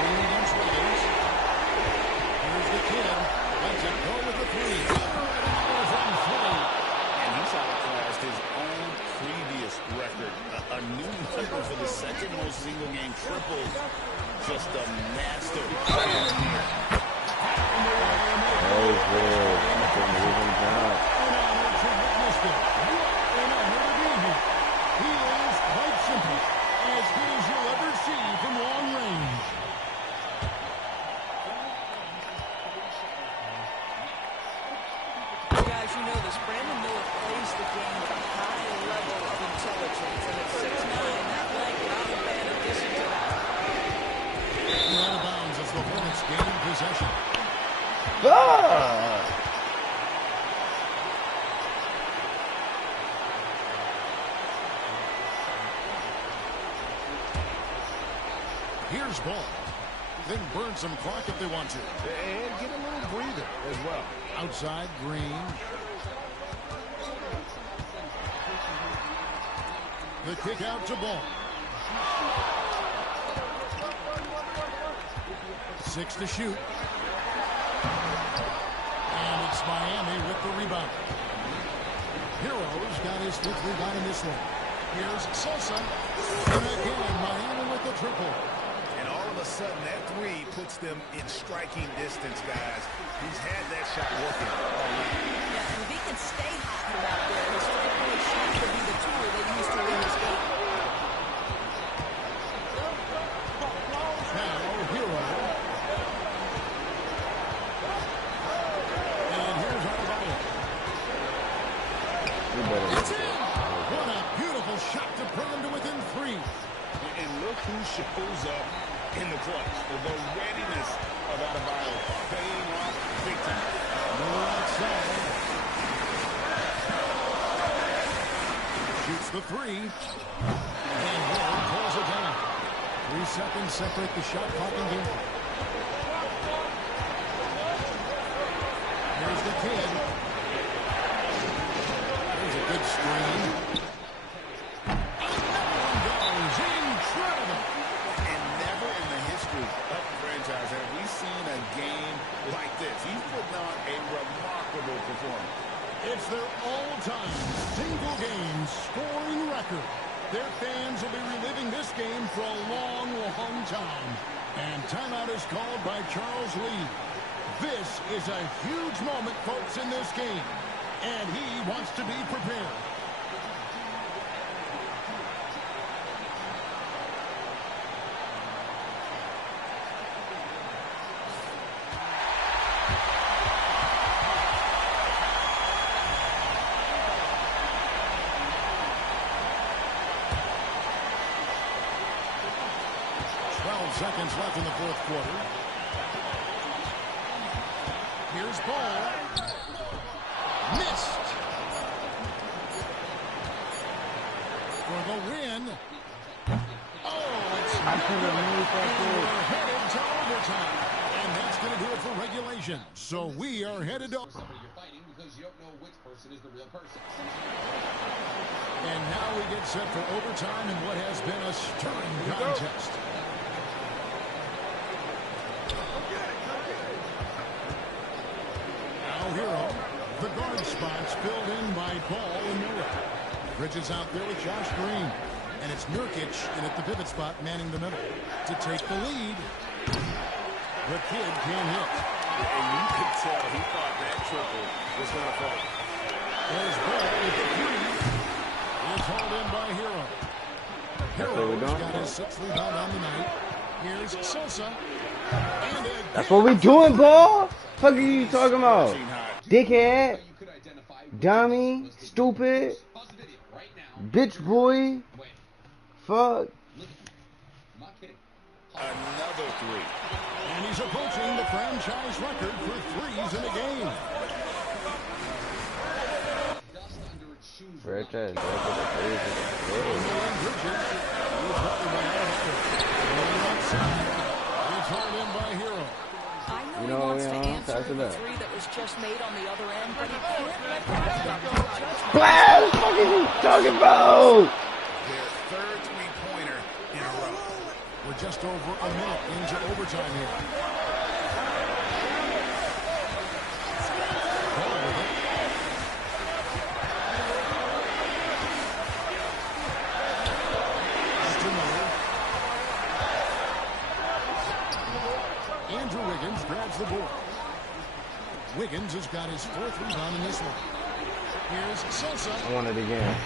Green against Wiggins. Here's the kid. Let's it go with the three. And he's outclassed his own previous record. A new number for the second most single game triples. Just a master. He is quite simple, as good as you'll ever see from long range. Guys, you know this. Brandon Miller plays the game with a high level of intelligence, and at 6'9", that length, not a bad addition to that. Out of bounds as the Hornets gain possession. Here's Ball. Then burn some clock if they want to. And get a little breather as well. Outside, Green. The kick out to Ball. 6 to shoot. And it's Miami with the rebound. Hero's got his 5th rebound in this one. Here's Sosa. And again, Miami with the triple. And all of a sudden, that three puts them in striking distance, guys. He's had that shot working all night. Yeah, and if he can stay hot from out there, his three-point shot could be the tool they use to win this game. Now, Hero. And here's Arvalo. It's in! What a beautiful shot to bring him to within 3. And look who shows up in the clutch. The readiness of Adebayo paying off big time. Miller outside. Shoots the 3. And Miller pulls it down. 3 seconds separate the shot clock and game. Here's the kid. There's a good screen. Incredible. And never in the history of the franchise have we seen a game like this. He's putting on a remarkable performance. It's their all-time single-game scoring record. Their fans will be reliving this game for a long, long time. And timeout is called by Charles Lee. This is a huge moment, folks, in this game. And he wants to be prepared. Seconds left in the 4th quarter. Here's Ball. Missed. For the win. Oh, it's we're headed to overtime. And that's going to do it for regulation. So we are headed to... Somebody you're fighting because you don't know which person is the real person. And now we get set for overtime in what has been a stirring contest. Hero The guard spots filled in by Ball and Miller. Bridges out there with Josh Green. And it's Nurkic in at the pivot spot, manning the middle. To take the lead. The kid can't hit. And you could tell he thought that triple was going to fall. There's Ball with the three. It's hauled in by Hero. Hero's got his 6th rebound on the night. Here's Sosa. That's what we doing, Ball. Fuck are you talking about? Dickhead. Dummy. Stupid. Bitch boy. Fuck. Another three. And he's approaching the franchise record for threes in a game. Franchise You know, he wants to answer the three that was just made on the other end, but he can't let that go. What the fuck is he talking about? Their third three-pointer in a row. We're just over a minute into overtime here. Andrew Wiggins grabs the board. Wiggins has got his 4th rebound in this one. Here's Sosa. I want it again.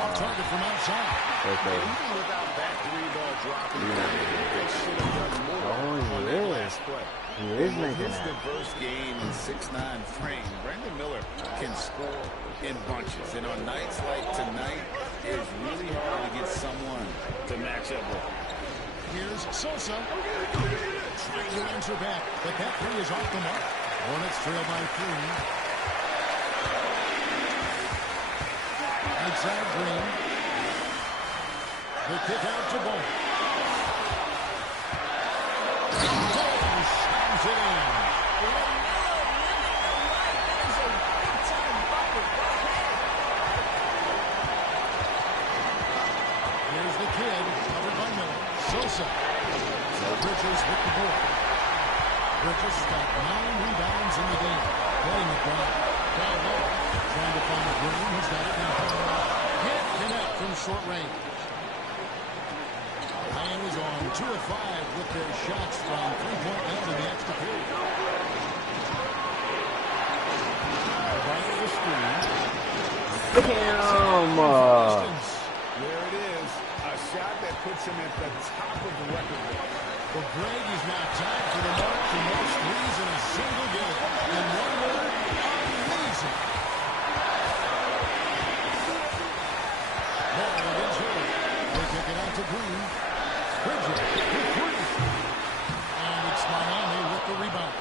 Off target from outside. Okay. Even without that three-ball dropping, they should have done more on that last play. He is making his that. diverse game in 6'9" frame. Brandon Miller can score in bunches. And on nights like tonight, it's really hard to get someone to match up with. Here's Sosa. Trying to answer back, but that three is off the mark. Hornets trail by 3. Outside Green. The kick out to Ball. Ball slams it in. Here's the kid, covered by Miller. Sosa. Bridges with the ball. Bridges has got 9 rebounds in the game. Playing it down. Down low. Trying to find Green. He's got it now. Can't connect from short range. Miami was on 2 of 5 with their shots from 3-point land in the extra period. Right of the screen. Damn. There it is. A shot that puts him at the top of the record book. Well, Greg is now tied for the mark for most threes in a single game. In one word, amazing. Ball against Hurley. They kick it out to Green. Bridges with 3. And it's Miami with the rebound.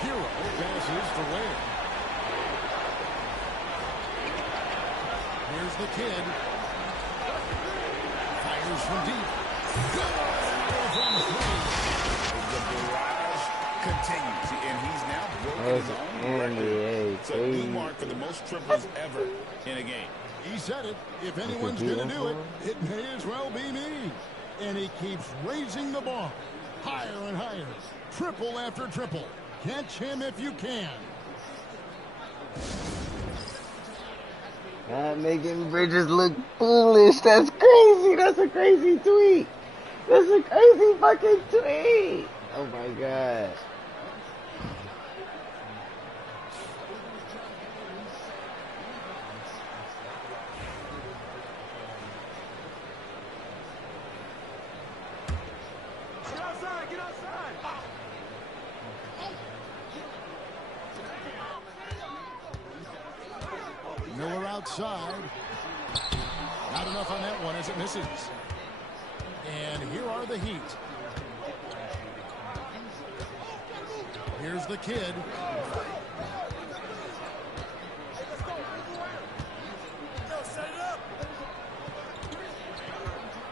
Hero passes to Wade. Here's the kid. Fires from deep. From 3. The barrage continues, and he's now broken his own record. It's a new mark for the most triples ever in a game. He said it. If anyone's going to do it, it may as well be me. And he keeps raising the bar. Higher and higher. Triple after triple. Catch him if you can. Not making Bridges look foolish. That's crazy. That's a crazy tweet. That's a crazy fucking tweet. Oh my god. Get outside! Get outside! Miller outside. Not enough on that one as it misses. And here are the Heat. Here's the kid.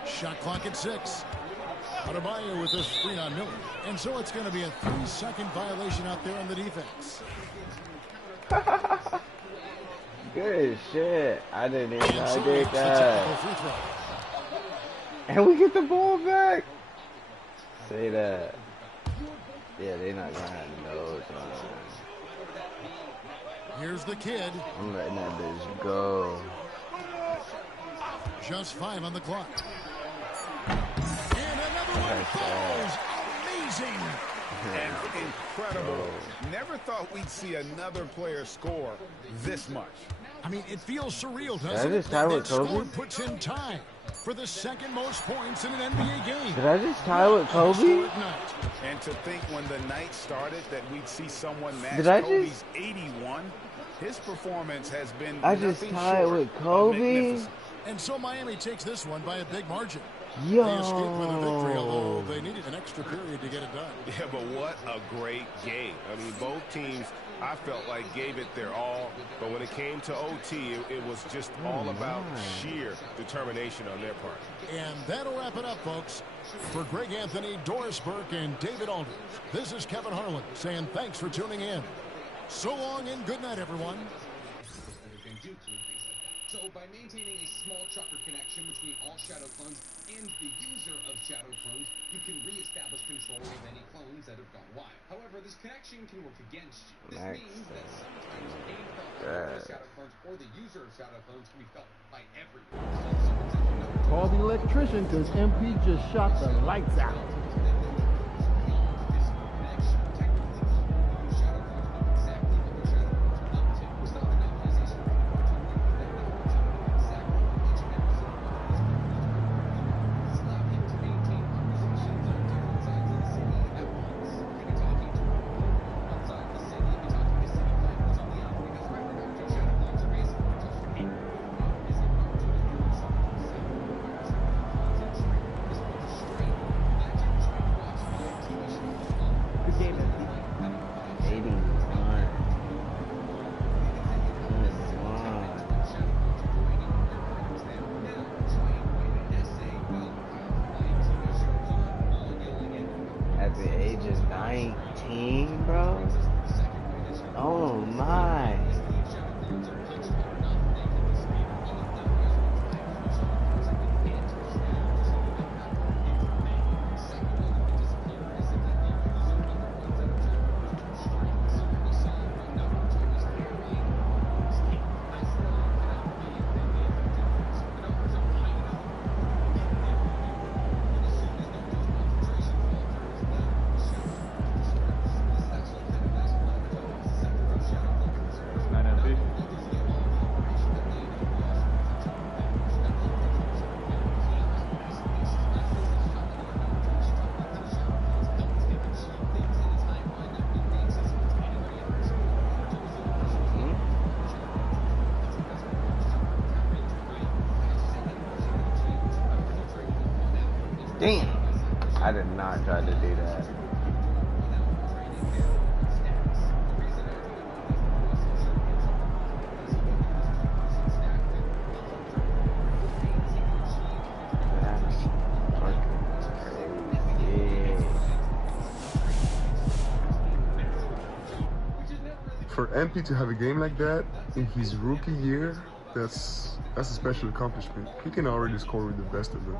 Shot clock at 6. Adebayo with a screen on Miller. And so it's going to be a 3-second violation out there on the defense. Good shit. I didn't even know I did that. And we get the ball back. Say that. Yeah, they're not gonna have those. Here's the kid. I'm letting that bitch go. Just 5 on the clock. And another one falls. Amazing. And incredible. Never thought we'd see another player score this much. I mean, it feels surreal, doesn't it? That score puts in time for the second most points in an NBA game. Did I just tie with Kobe? And to think when the night started that we'd see someone match Kobe's 81, his performance has been I just tied with Kobe. And so Miami takes this one by a big margin. Yo. They escaped with a victory, although they needed an extra period to get it done. Yeah, but what a great game. I mean, both teams, I felt like, gave it their all. But when it came to OT, it was just all about sheer determination on their part. And that'll wrap it up, folks. For Greg Anthony, Doris Burke, and David Aldridge, this is Kevin Harlan saying thanks for tuning in. So long and good night, everyone. So by maintaining a small chucker connection between all shadow clones and the user of shadow clones, you can re-establish control of any clones that have gone wild. However, this connection can work against you. This means that sometimes pain felt by the shadow clones or the user of shadow clones can be felt by everyone. Call the electrician because MP just shot the lights out. Damn. I did not try to do that. For MP to have a game like that in his rookie year, that's a special accomplishment. He can already score with the best of them.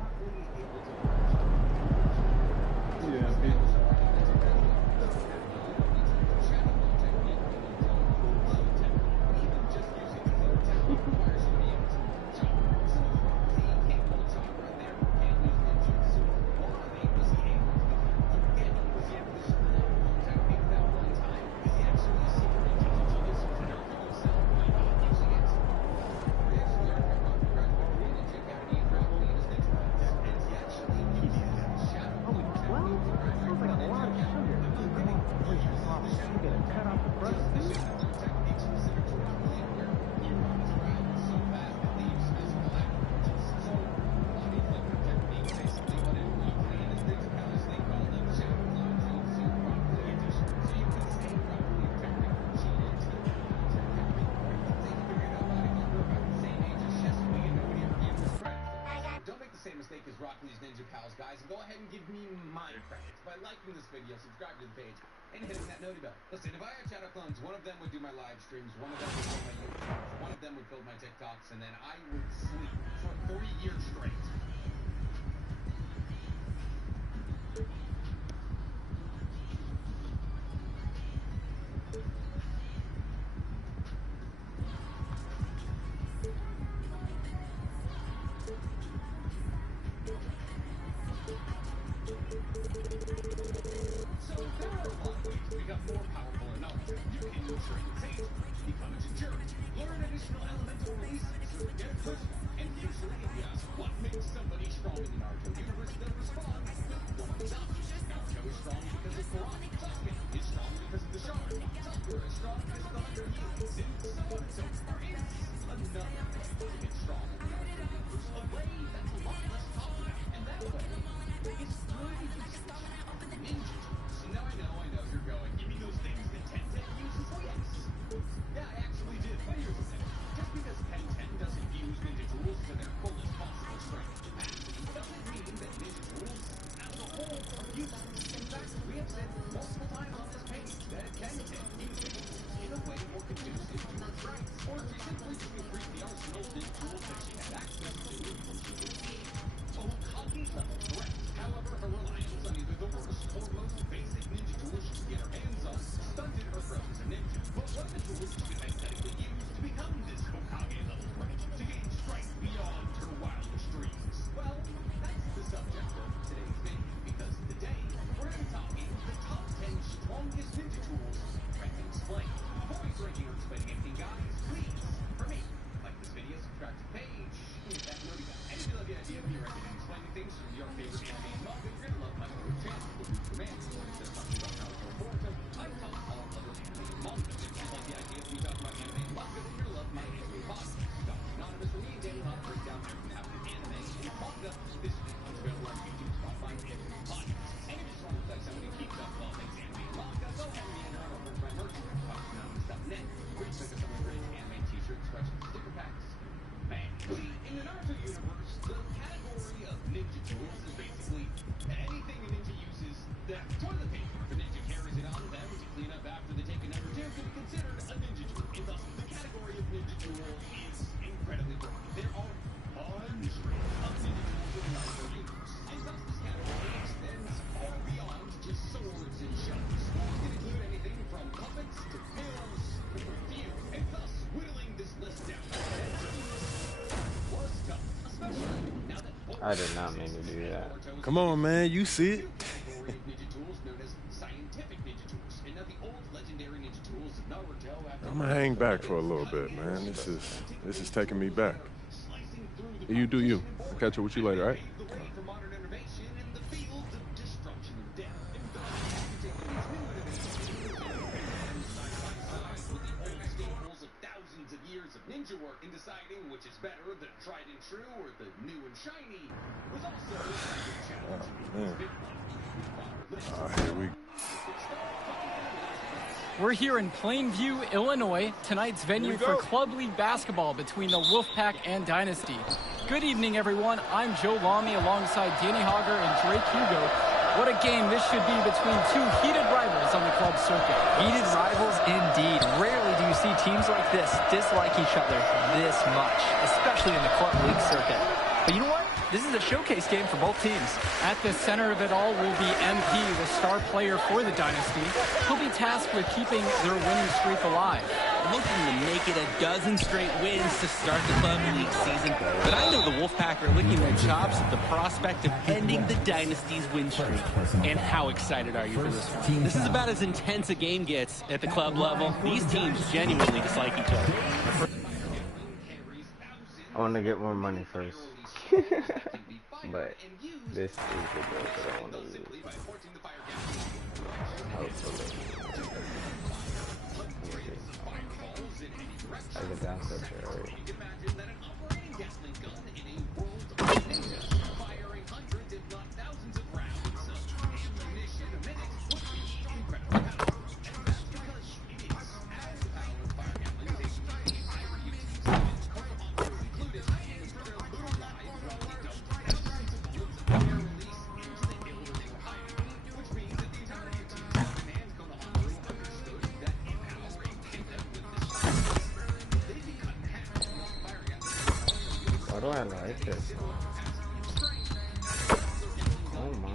Subscribe to the page and hitting that noti bell. Listen, if I had shadow clones, one of them would do my live streams, one of them would build my YouTube, one of them would build my TikToks, and then I would sleep for 3 years straight. somebody strong in the Naruto universe, they'll respond with one of the options. Naruto is strong because of Kurama. Sasuke is strong because of the Shard. Sakura is strong because of the 100 years. And so on and so forth. There is another way to get strong in the Naruto universe. A way that's a lot less talked about. And that way is through the usage of ninja tools. So now I know you're going, give me those things that 10-10 uses. Well, yes. Yeah, I actually did. But here's the thing. Just because 10-10 doesn't use ninja tools to their fullest possible strength and capacity doesn't mean that ninja tools as a whole are useless. In fact, we have said multiple times on this page that 10-10 use ninja tools in a way more conducive to her strengths, or if you simply to increase the arsenal of ninja tools that she had access to when she was a Hokage level threat. However, her reliance on either the worst or most basic ninja tools she could get her hands on stunted her growth as a ninja. But what are the tools she could hypothetically use to become this Hokage level threat, to gain strength beyond her wildest dreams? Well, that's the subject of today's video, because today we're going to be talking the top 10 strongest ninja tools Rick can explain. Before we break or explaining anything, guys, please, for me, like this video, subscribe to the page, hit that notification. And if you love the idea of me recommending explaining things from your favorite anime and manga, you're gonna love my other channel, The Root for Man, that's talking about Naruto and Boruto. I talk all other anime and manga. If you like the idea of me talking about anime and manga, then you're gonna love my anime podcast. Dr. Anonymous for me, Danny Love break down everything happening in anime and manga. This week on available on YouTube, Spotify, and every podcast. And if you just want to like somebody who keeps up with all things anime and manga, go ahead and enter over to my merch at DrAnonymous.net, where you can pick up some of the great anime t-shirts, sweatshirts, sticker packs. Man, see, in the Naruto universe, the category of ninja tools is basically anything a ninja uses that toilet paper. If a ninja carries it on them to clean up after they take a number 2, can be considered a ninja tool. And thus, the category of ninja tool is incredibly broad. There are hundreds of ninja tools in the Naruto universe. And thus, this category extends far beyond just swords and shells. It can include anything from puppets to pills to perfume. And thus, whittling this list down was tough, especially now that I did not mean to do that. Come on, man, you see it. I'm gonna hang back for a little bit, man. This is taking me back. You do you. I'll catch up with you later, all right? Ninja work in deciding which is better, the tried and true or the new and shiny, was also a challenge. Here we go. We're here in Plainview, Illinois, tonight's venue for Club League basketball between the Wolfpack and Dynasty. Good evening, everyone. I'm Joe Lamy alongside Danny Hogger and Drake Hugo. What a game this should be between two heated rivals on the club circuit. Heated rivals indeed. Rarely do you see teams like this dislike each other this much, especially in the club league circuit. But you know what? This is a showcase game for both teams. At the center of it all will be MP, the star player for the Dynasty. He'll be tasked with keeping their winning streak alive. Looking to make it a dozen straight wins to start the club league season. But I know the Wolfpack are licking their chops at the prospect of ending the Dynasty's win streak. And how excited are you for this one? This is about as intense a game gets at the club level. These teams genuinely dislike each other. I want to get more money first. But this is the goal that I want to lose. Hopefully. I get down such a hurry. Why do I like this? Oh my.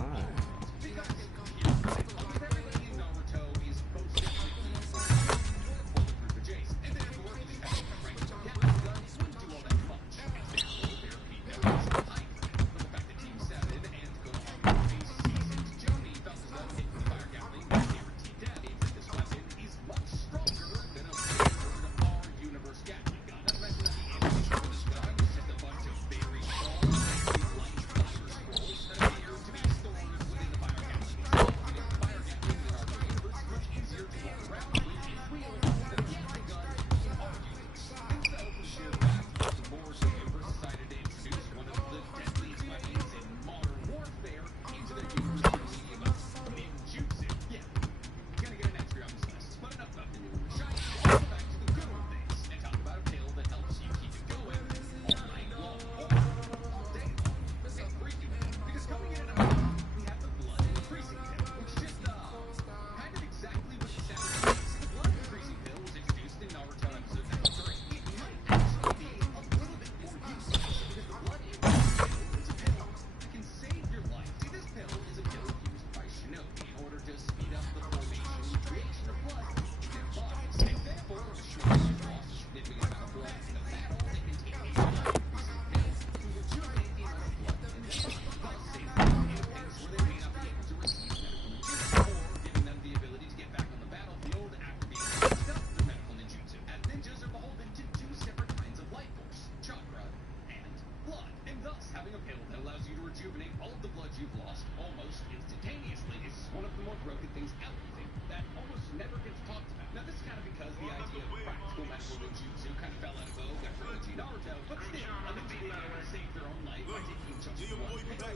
rejuvenate all the blood you've lost almost instantaneously. It's one of the more broken things out there that almost never gets talked about. Now, this is kind of because the idea of practical medical ninjutsu kind of fell out of vogue after OG Naruto, but still, a ninja being able to save their own life by taking just one pill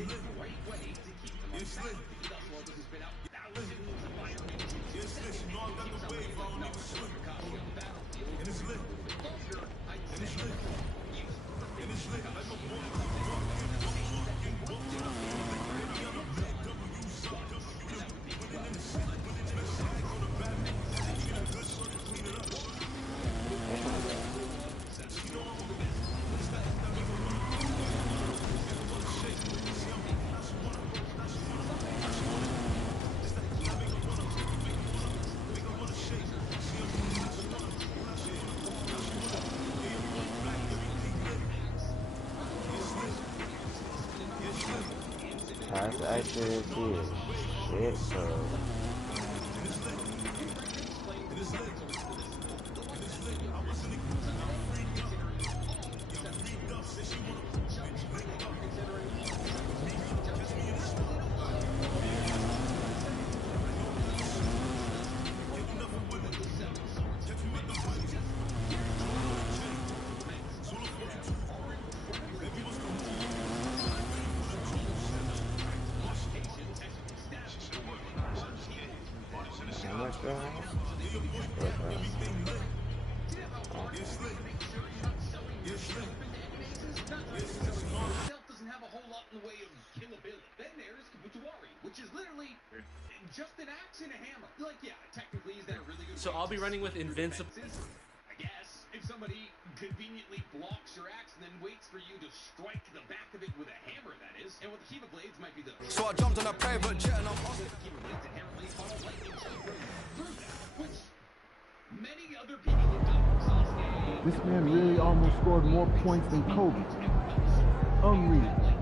is a great way to keep them on track. Thus, while this has been out thousands of fire ninjutsu, keep somebody like Naruto or Kakashi on the battlefield for a little bit longer, I'd say use That's actually good. Shit, bro. doesn't have a whole lot in the way of killability. Then there's Kabutoari, which is literally just an axe and a hammer. Like, yeah, technically is that a really good So I'll be running with Invincible. I guess if somebody conveniently blocks your axe and then waits for you to strike the back of it with a hammer, that is. And with the Kiva blades might be the So I jumped on a private jet and I'm Kiva blades and hammer blades on a lightning chamber through that, which many other people have done. This man really almost scored more points than Kobe. Unreal.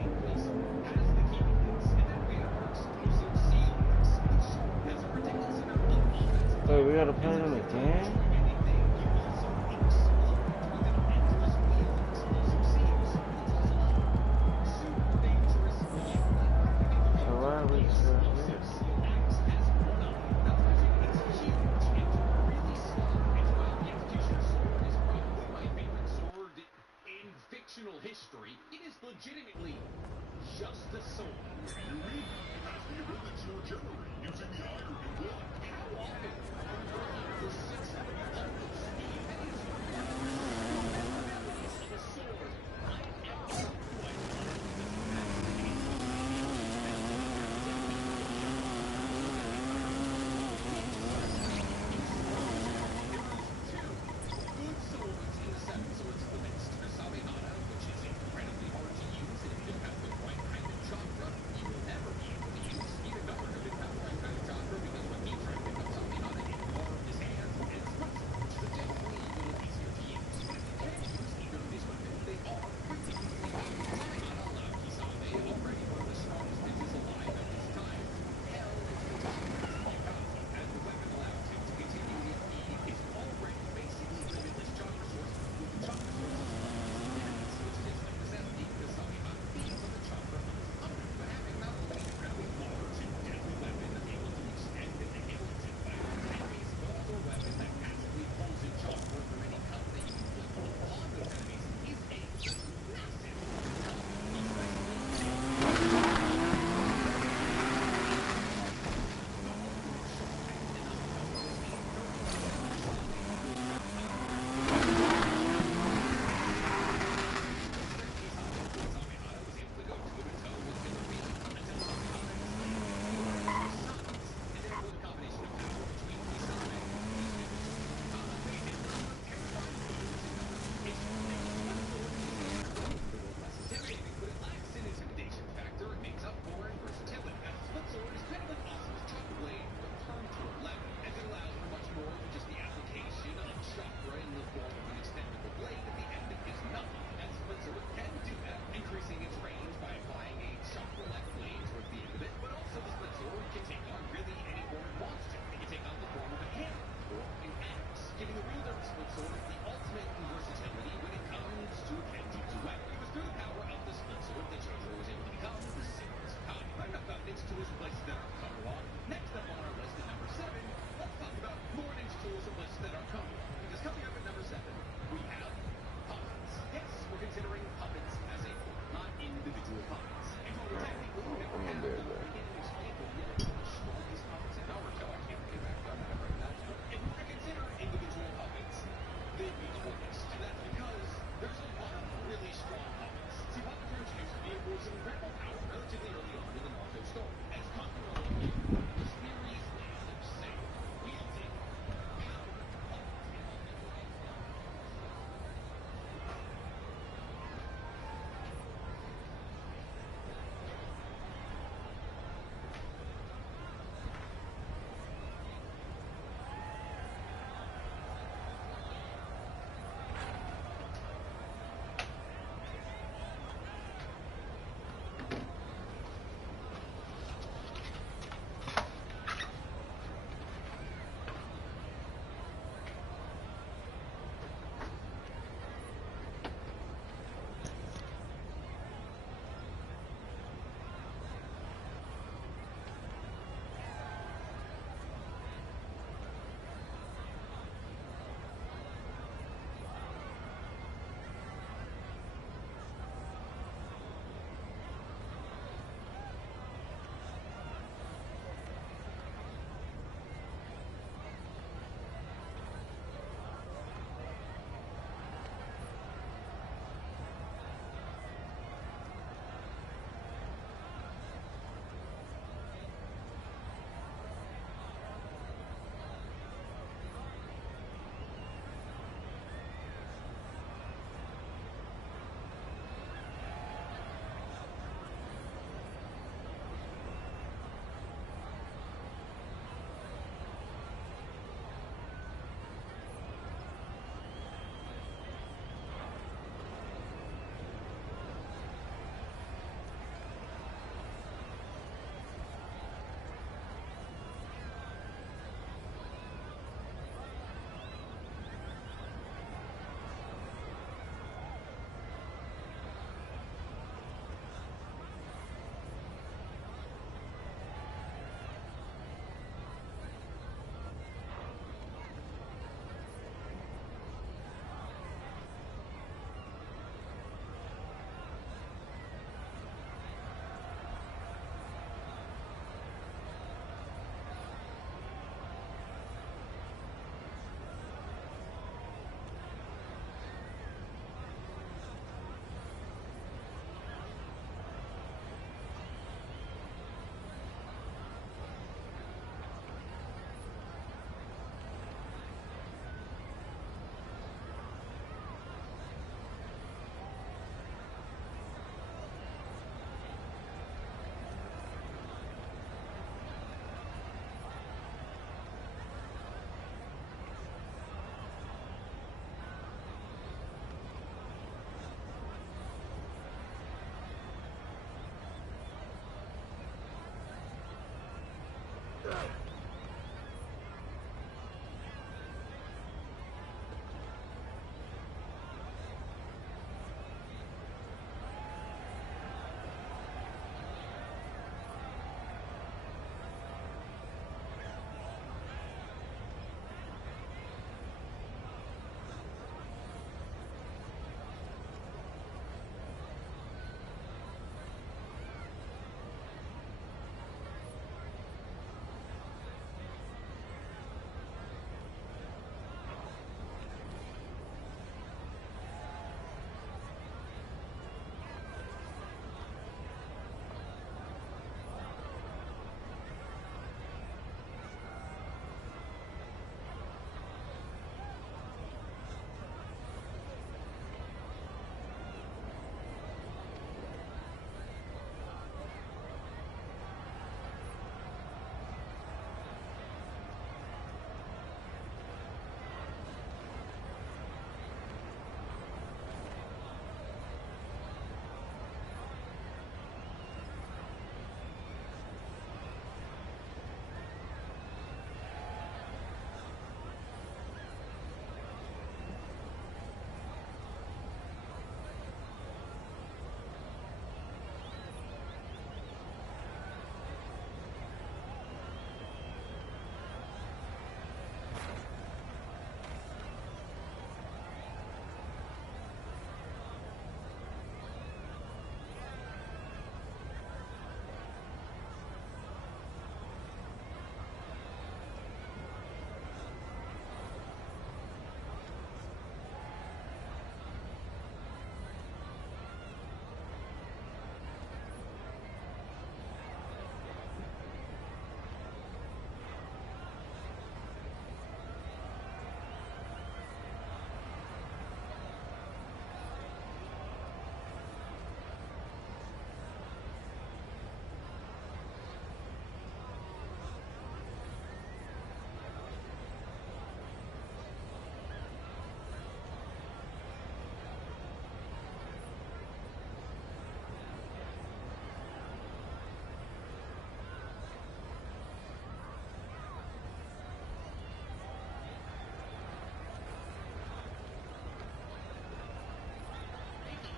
Wait, we gotta play them again? So why are we still here? In fictional history, it is legitimately just a sword. You read as the ability to regenerate using the iron in blood. How often are we working for 600 levels speed? That is of a sword I ever good swords in the seven swords of the mist. Sabehana, which is incredibly hard to use, and if you don't have the right kind of chakra, you will never be able to use. Even Naruto didn't have the right kind of chakra because when he tried to pick up Sabehana, it carved his hand and split it, which is definitely a little easier to use.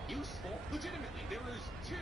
useful. Legitimately, there is 2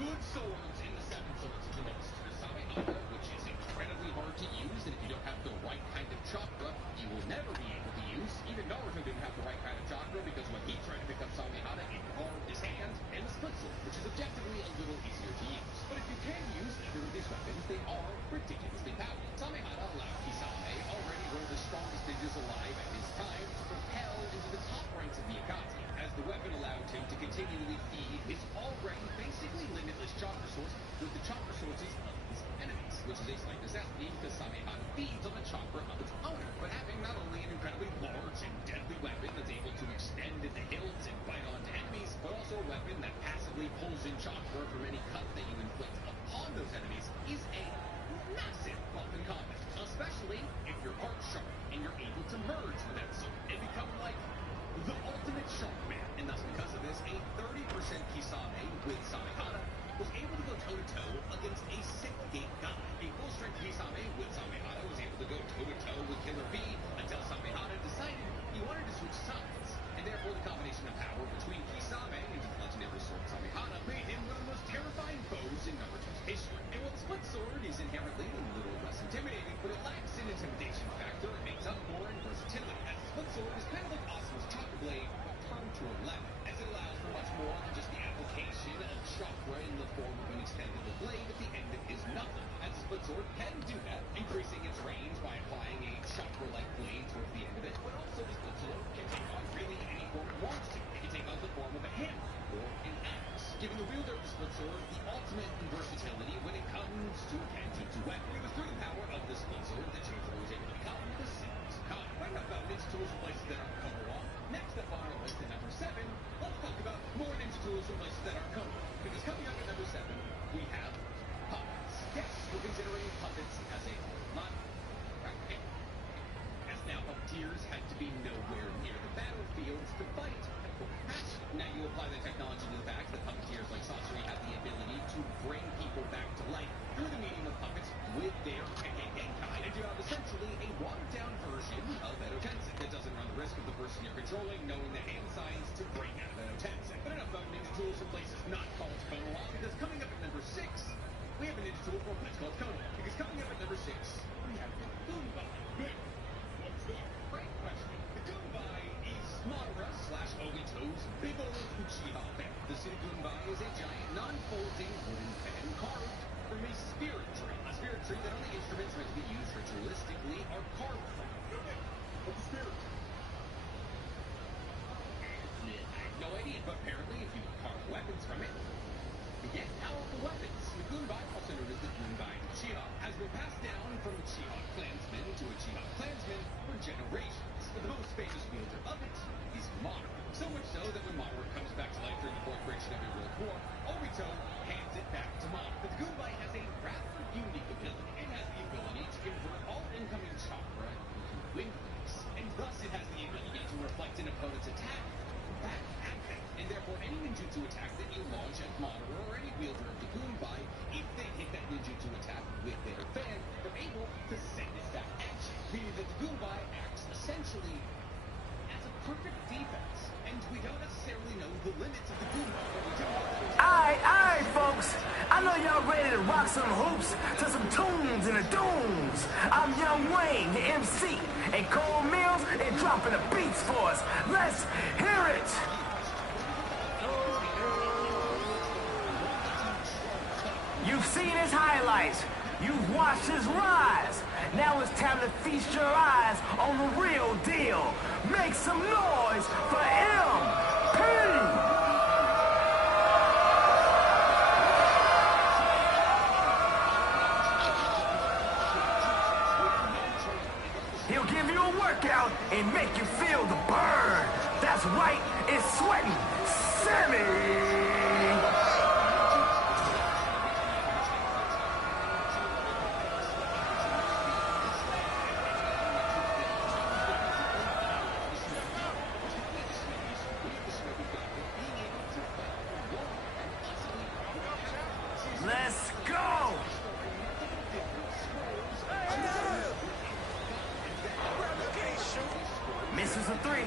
good swords in the 7 swords of the Mist. The Samehada, which is incredibly hard to use, and if you don't have the right kind of chakra, you will never be able to use. Even Naruto didn't have the right kind of chakra, because when he tried to pick up Samehada, it harmed his hand. And the split sword, which is objectively a little easier to use. But if you can use either of these weapons, they are ridiculously powerful. Samehada allowed Kisame, already one of the strongest ninjas alive at his time, to propel into the top ranks of the Akatsuki, as the weapon allowed him to continually feed his already basically limitless chakra source with the chakra sources of his enemies, which is a slight necessity because Samehada feeds on the chakra of its owner. But having not only an incredibly large and deadly weapon that's able to extend in the hills and bite onto enemies, but also a weapon that passively pulls in chakra from any cut that you inflict upon those enemies is a massive buff in combat, especially if your heart's sharp and you're able to merge with that sword and become like the ultimate shark man. And thus, because of this, a 30% Kisame with Samehada was able to go toe-to-toe against a 6-gate guy. A full-strength Kisame with Samehada was able to go toe-to-toe with Killer B until Samehada decided he wanted to switch sides. And therefore, the combination of power between Kisame and the legendary sword Samehada made him one of the most terrifying foes in Naruto's history. And while the split sword is inherently a little less intimidating, but it lacks an intimidation factor, it makes up more in versatility. As the split sword is kind of like Asuma's chakra blade turned to 11, as it allows for much more than just the application of chakra in the form of an extendable blade at the end of his knuckle. As the split sword can do that, increasing its range by applying a chakra-like blade towards the end of it, but also the split sword can take on really any form it wants to. It can take on the form of a hammer or an axe, giving the wielder of the split sword the ultimate in versatility when it comes to a Kenjutsu weapon. It was through the power of the split sword that Chojuro was able to become the Sins Kai. Right enough about ninja tools from places that aren't Konoha. Next up on our list at number 7, let's talk about more ninja tools from places that aren't Konoha. Because coming up at number 7, we have puppets. Yes, we're considering puppets as a not right. As now puppeteers had to be nowhere near the battlefields to fight. Now you apply the technology to the fact that puppeteers like Sasori have the ability to bring people back to life through the medium of puppets with their Genkai, and you have essentially a watered-down version of Edo Tensei that doesn't run the risk of the person you're controlling knowing the hand signs to break out of Edo Tensei. But enough about ninja tools from places not called Konoha, because coming up at number 6, we have a ninja tool from a place called Konoha. Because coming up at number 6, we have the Goombai. What's that? Great question. The Goombai is Madara/Obito's big old Uchiha fan. The city Goombai is a giant, non-folding wooden fan carved from a spirit tree. A spirit tree that only instruments meant to be used ritualistically are carved from. What's a spirit tree? I have no idea, but apparently if you carve weapons from it, you get powerful weapons. The Goombai, also known as the Goombai Uchiha, has been passed down from Uchiha clansmen to Uchiha clansmen for generations. But the most famous wielder of it is Madara. So much so that when Madara comes back to life during the fourth great Shinobi World War, Obito hands it back to Madara. But the Goombai has a rather unique ability. It has the ability to convert all incoming chakra into wind waves, and thus it has the ability to reflect an opponent's attack back at them. And therefore, any ninjutsu attack that you launch at Madara or any wielder of the Goombai, if they hit that ninjutsu attack with their fan, they're able to send it back at you. Meaning that the Goombai acts essentially as a perfect defense. And we don't necessarily know the limits of the Goombai, but we do know that Alright, folks. I know y'all ready to rock some hoops to some tunes and the dooms. I'm Young Wayne, the MC, and Cole Mills is dropping the beats for us. Let's hear it. You've seen his highlights. You've watched his rise. Now it's time to feast your eyes on the real deal. Make some noise for MP! He'll give you a workout and make you feel the burn. That's right, it's sweating Sammy! Let's go! Misses a 3.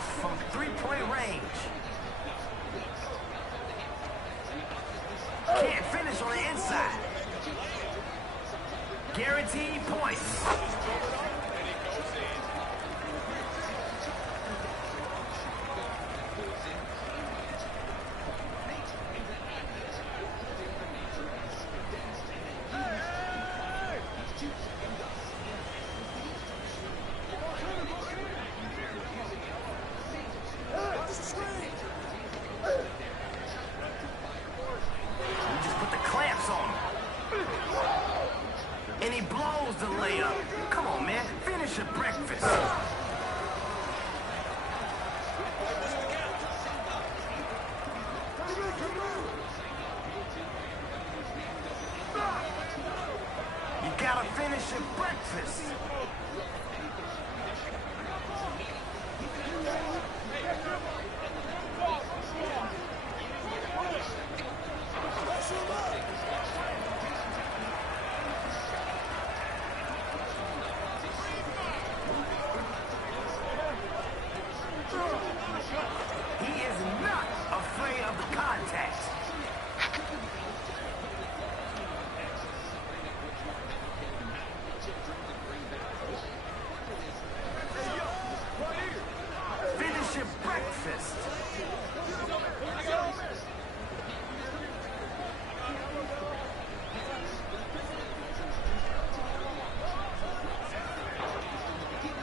off from three-point range. Can't finish on the inside. Guaranteed points.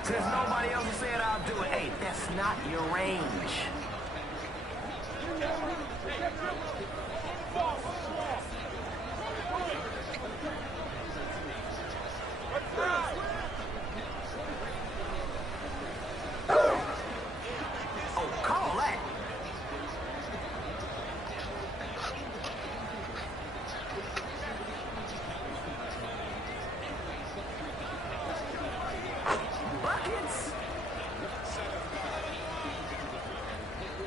Since nobody else said I'll do it, hey, that's not your range. Oh, call that. Buckets?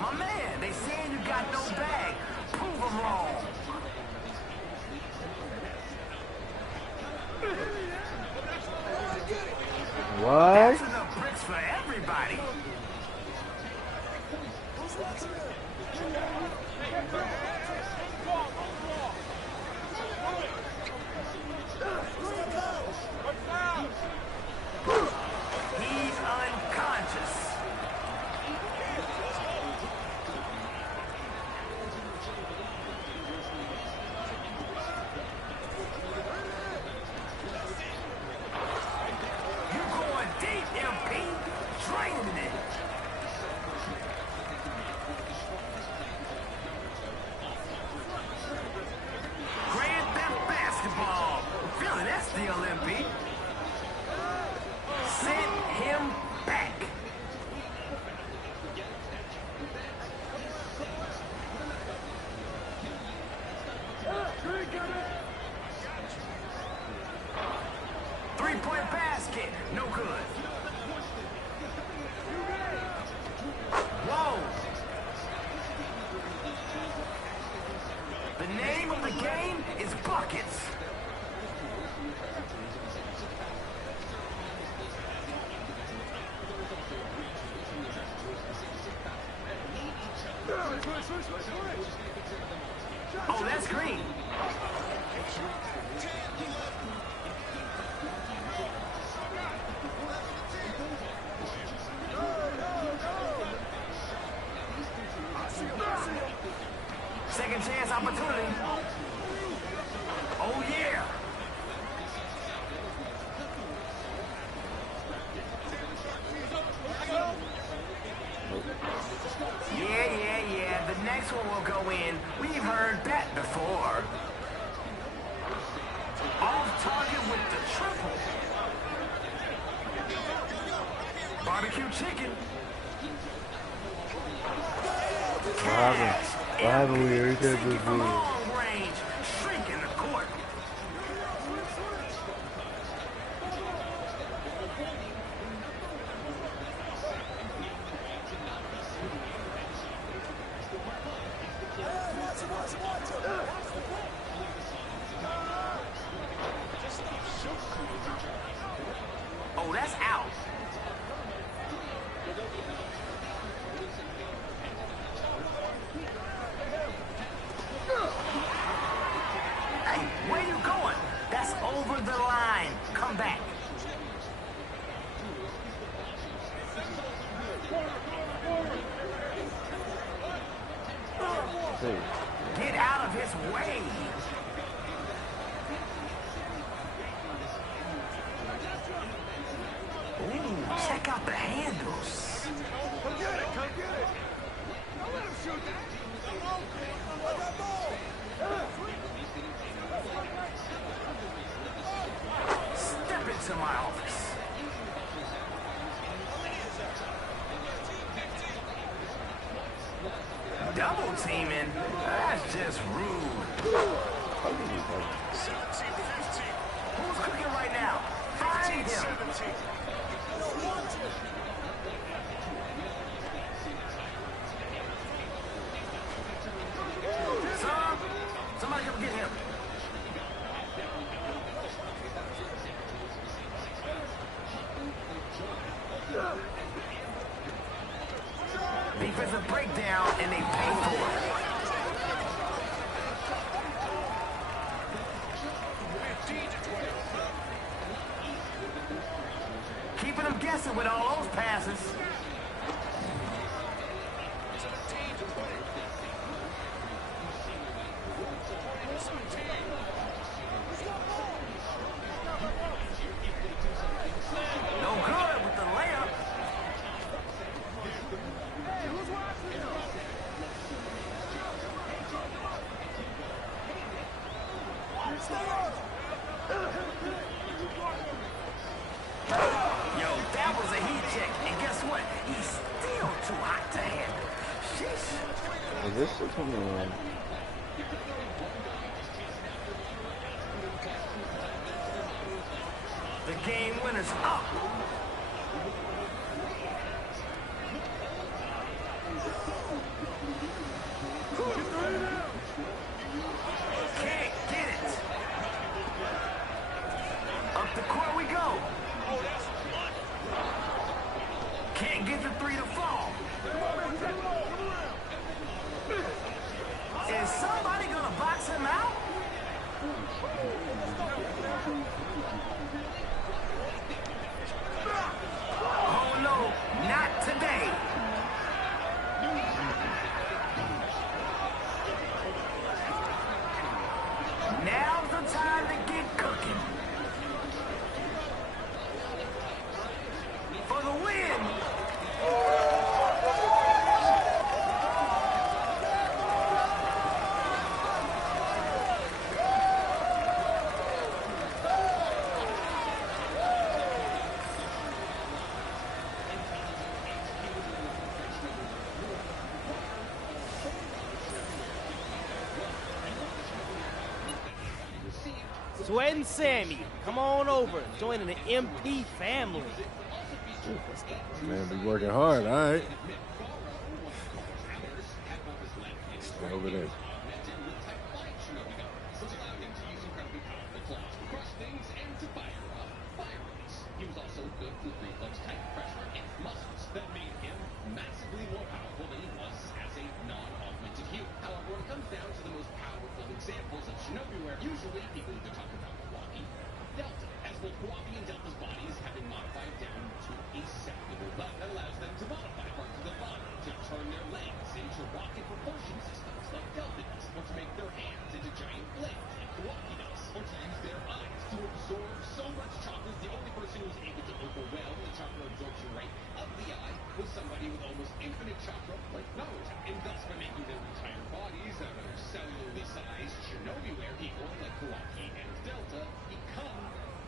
My man, they saying you got no bag. Prove them wrong. What? That's enough bricks for everybody. He's unconscious. You going deep, MP. Draining it. Grand Theft Basketball. Feeling that steal, MP. Send him back. Three-point basket. No good. Whoa. The name of the game is buckets. Oh, that's green. Second chance opportunity. Oh, yeah. Yeah. The next one will go in. We've heard that before. Off target with the triple. Barbecue chicken. What happened? We already did this From long range, shrinking the court. Oh, that's out. see. Get out of his way. Ooh, check out the handles. Come get it, come get it. Don't let him shoot that. Step into my office. Double teaming? That's just rude. Who's cooking right now? Find him. Son, somebody come get him. Defensive breakdown, and they pay for it. Keeping them guessing with all those passes. No good with the layup. Yo, that was a heat check, and guess what? He's still too hot to handle. Sheesh. Is this shit coming in? The game winner's up. Can't get it. Up the court we go. Can't get the three to fall. Is somebody gonna box him out? Oh no, not today. Now's the time to get cooking. For the win. Sweat and Sammy, come on over, joining the MP family. Man, be working hard, all right. Stay over there. He was also good with reflex type pressure and muscles that made him massively more powerful than he was as a non-augmented heel. However, when it comes down to the most powerful examples of Shinobi-ware, usually people either talk about Milwaukee, Delta, as both Milwaukee and Delta's bodies have been modified down to a cellular level that allows them to modify parts of the body to turn their legs into rocket propulsion systems like Delta does, or to make their hands into giant blades like Milwaukee does, or to use their eyes to absorb so much chocolate. The only person who was able to overwhelm the chakra absorption rate of the eye was somebody with almost infinite chakra like Naruto, and thus by making their entire bodies out of cellularly sized Shinobi-ware, people like Milwaukee and Delta become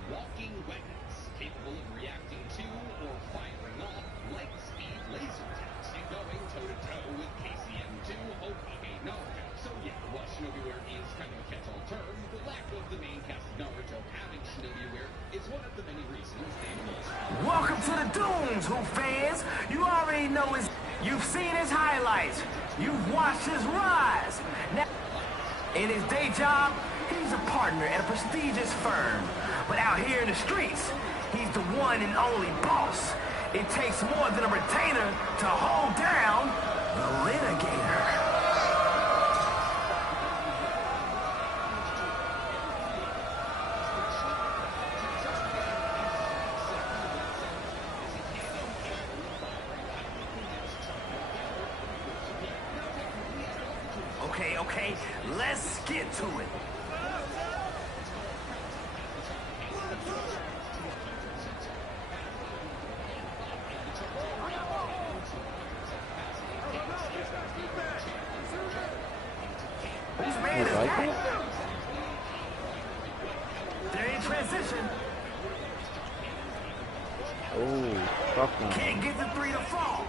walking weapons, capable of reacting to or firing off light-speed laser attacks and going toe-to-toe with KCM2 Hokage Naruto. So yeah, while Shinobi-ware is kind of a catch-all term, the lack of the main cast of Naruto having Shinobi-ware is one of the many reasons they lost. Welcome to the Dunes, Who fans. You already know his. You've seen his highlights. You've watched his rise. Now, in his day job, he's a partner at a prestigious firm. But out here in the streets, he's the one and only boss. It takes more than a retainer to hold down the litigator. Okay, let's get to it. Who's man is that? They're in transition. Oh, fuck no. Can't get the three to fall.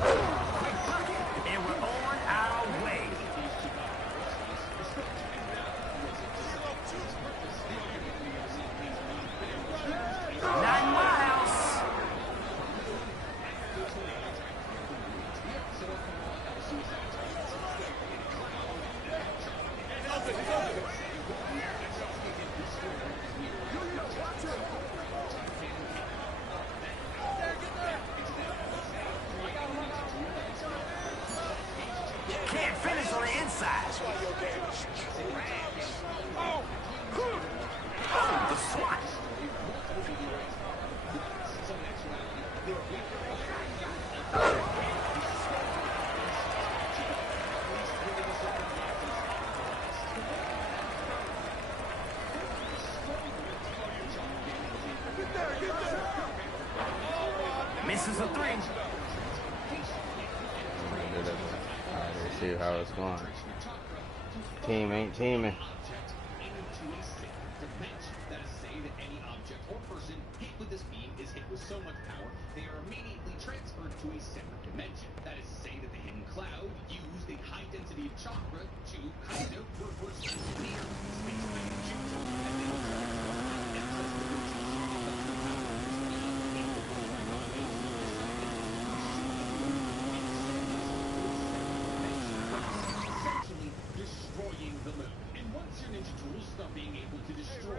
Quick bucket, and we're on our way. Not in my house. Can't finish on the inside. Oh, the swat. Misses a three. Let's see how it's going. Team ain't teaming. That is say that any object or person hit with this beam is hit with so much power, they are immediately transferred to a separate dimension. That is to say that the hidden cloud used a high density of chakra to kind of reverse engineer space-time essentially destroying the moon. And once your ninja tools start being able to destroy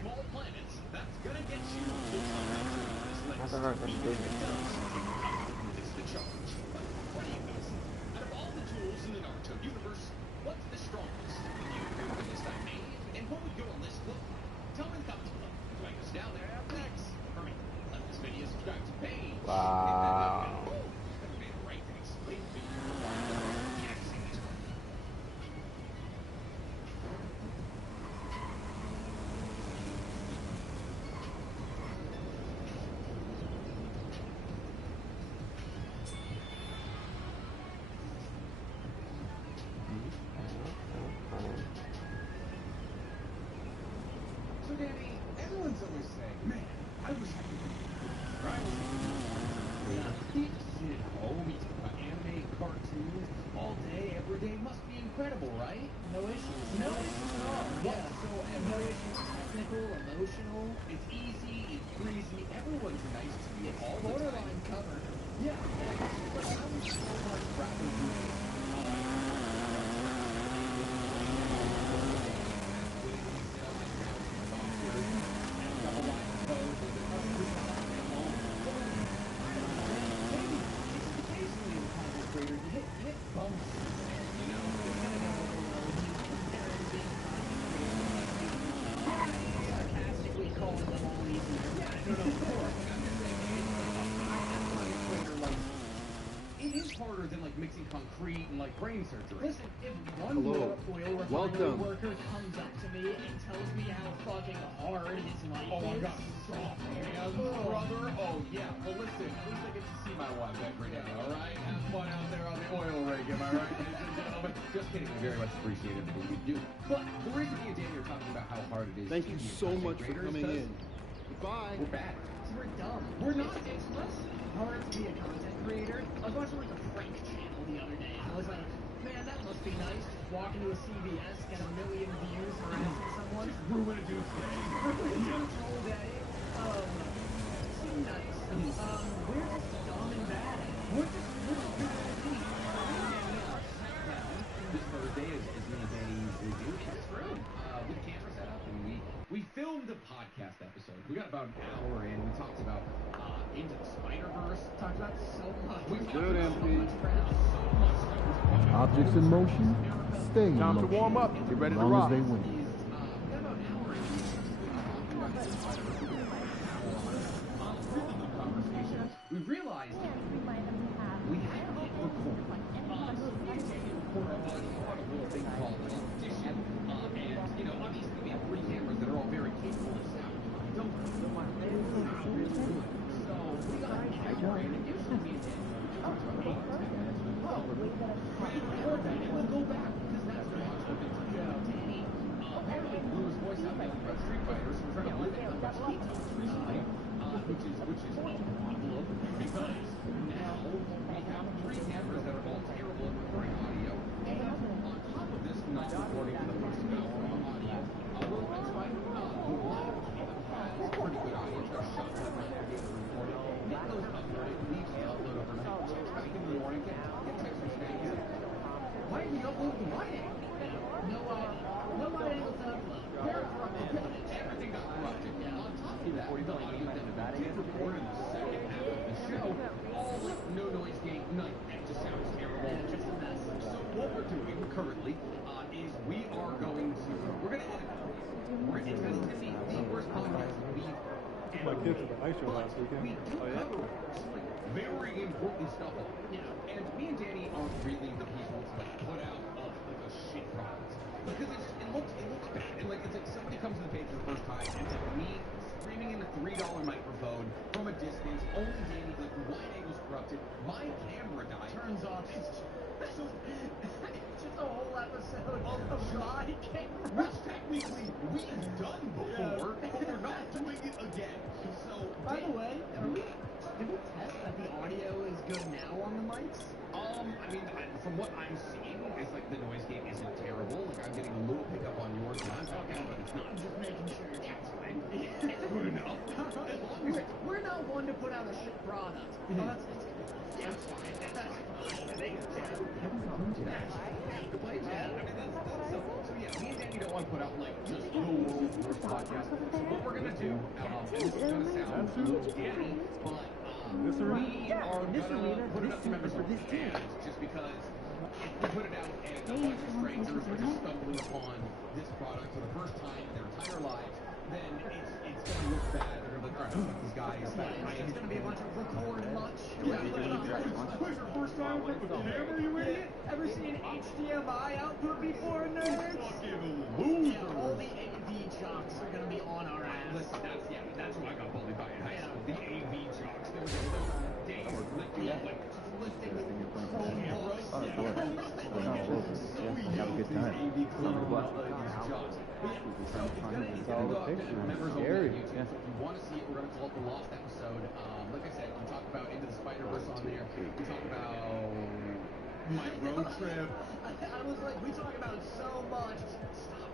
small planets, that's gonna get you to the top of this list. It's the charge. What do you guys think? Out of all the tools in the Naruto universe, what's the strongest? You agree with the list I made? And what would your list look like? Tell me in the comments below. Write us down there. Thanks. Hurry. Like this video, subscribe to the page. Wow. Right to explain to you the accent. So, Danny, everyone's always saying, man, I wish I could be right? You just sit at home, you talk about anime, cartoons, all day, every day. Must be incredible, right? No issues. No issues at all. Yeah, so no issues. Technical, emotional. It's easy, it's breezy, everyone's nice to me all the Borderline time. covered. Yeah, but I would so much rather do it is harder than like mixing concrete and like brain surgery. Listen, if one oil refinery worker comes up to me and tells me how fucking hard his life Oh my is, god, soft hands, brother. Oh yeah. Well listen, at least I get to see my wife every day, alright? Have fun out there on the oil rig, am I right, ladies and gentlemen? Just kidding, we very much appreciate everything you do. But the reason me and Danny are talking about how hard it is Thank to you be a so content much for creator is coming in. 'cause Goodbye. we're bad. so we're dumb. We're not. It's less hard to be a content creator. I was watching like a prank channel the other day, and I was like, man, that must be nice. Walk into a CVS, get 1 million views for asking someone. Ruin a dude's day. Ruin a dude's whole day. Seemed nice. We're just dumb and bad. We're just good at it. This Thursday, as me and Danny usually do, in this room, with the camera set up, and we filmed a podcast episode. We got about an hour in. We talked about Into the Spider-Verse. Talked about so much. We talked Good, about so MP. much crap, so much stuff. Objects in motion, stay in Time to motion. warm up. Get ready as to long rock. as they win. We got about an hour in. Really good conversation. We realized we hadn't hit record part of a thing called competition. And, you know, obviously we have 3 cameras that are all very capable of sound. So we got a camera, and usually we we'll go back, because that's the watch we've been doing. Apparently blew his voice out making about Street Fighter, so we're trying to limit how much he talks recently, which is a problem, because now we have 3 cameras that are all terrible at recording audio, and on top of this, not recording the first go from audio. Well, that's fine. The live cam has pretty good audio. It's got shots that are recorded. It goes uploaded, leaves the upload overnight. Checks back in the morning, get text from Snake. Why didn't you upload the wide angle? No wide angle to upload. Everything got corrupted. On top of that, the audio that we did record in the second half of the show, all like no noise gate, night. It just sounds terrible. Just a mess. So what we're doing currently is we're going to edit. It's going to be the worst podcast we've My kids at the ice show last weekend. we do cover some like very important stuff on it. And me and Danny aren't really the people to like put out like a shit product. Because it looks bad. And like it's like somebody comes to the page for the first time and it's like me screaming in a $3 microphone from a distance, only Danny, like the wide angle's corrupted, my camera died. Turns off. So Just a whole episode of my camera. which technically we've done before, but we're not doing it again. So By the way, did we test that the audio is good now on the mics? I mean, from what I'm seeing, it's like the noise gate isn't terrible. Like I'm getting a little pickup on yours when I'm talking, but it's not. I'm just making sure that's fine. It's good enough. We're not one to put out a shit product. Oh, that's fine. So yeah, me and Danny don't want to put out like just the world's worst podcast. So what we're gonna do, and this is gonna sound a little Danny, but we are gonna put it up to members for this team, just because if we put it out and a bunch of strangers are just stumbling upon this product for the first time in their entire lives, then it's gonna look bad. They're gonna be like, all right, these guys. It's gonna be a bunch of record much. Where's your first time with the camera, you idiot? Ever seen HDMI output before, nerds? Fucking loser. Yeah, all the AV jocks are gonna be on our ass. Listen, that's who I got bullied by in high school. The AV jocks. There was those days lifting up like lifting cameras. Oh, boy. Have a good time. So it's gonna go up to members only on YouTube. So if you want to see it, we're gonna call it the Lost episode. Like I said, we talk about Into the Spider-Verse on there. We talk about my road trip. I was like, we talk about so much. Stop.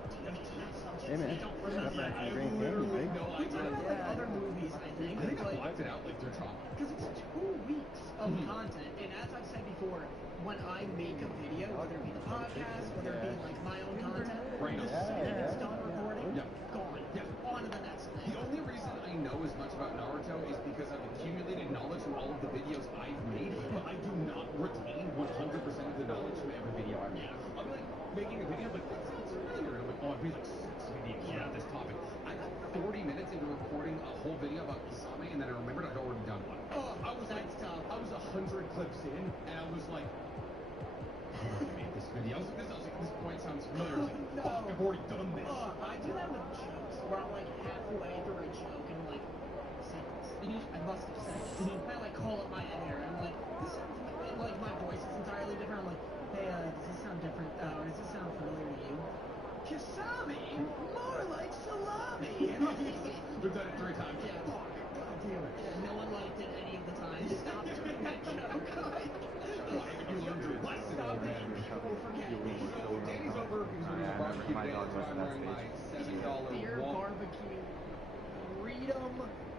Hey, man. Don't remember. That's great game, right? We talk about like other movies, I think. I think I blocked it out like they're talking. Because it's 2 weeks of content, and as I've said before, when I make a video, whether it be the podcast, whether it be like my own content, Right. the second it's done recording, Yeah. gone. Yeah. On to the next thing. The only reason I know as much about Naruto is because I've accumulated knowledge from all of the videos I've made, but I do not retain 100% of the knowledge from every video I make. I'll be like making a video, like that sounds familiar. And I'm like, oh, I'd be like 6 videos about this topic. I got 40 minutes into recording a whole video about Kisame, and then I remembered I'd already done one. Oh, I was like, I was 100 clips in, and I was like, I'm gonna make this video. I was like, this point sounds familiar. I was like, fuck, I've already done this. I do that with jokes, where I'm like halfway through a joke and I'm like, sentence. I must have said it. I like call up my editor and I'm like, this sounds like my voice is entirely different. I'm like, hey, does this sound different? Does this sound familiar to you? Kisame? More like salami. We've done it 3 times. Yeah, fuck. God damn it. Yeah, no one liked it any of the time. Stop doing that joke. Why haven't you learned your lesson already? So Danny's over. He was doing a barbecue today. That's why I'm wearing my $7 Beer barbecue. Freedom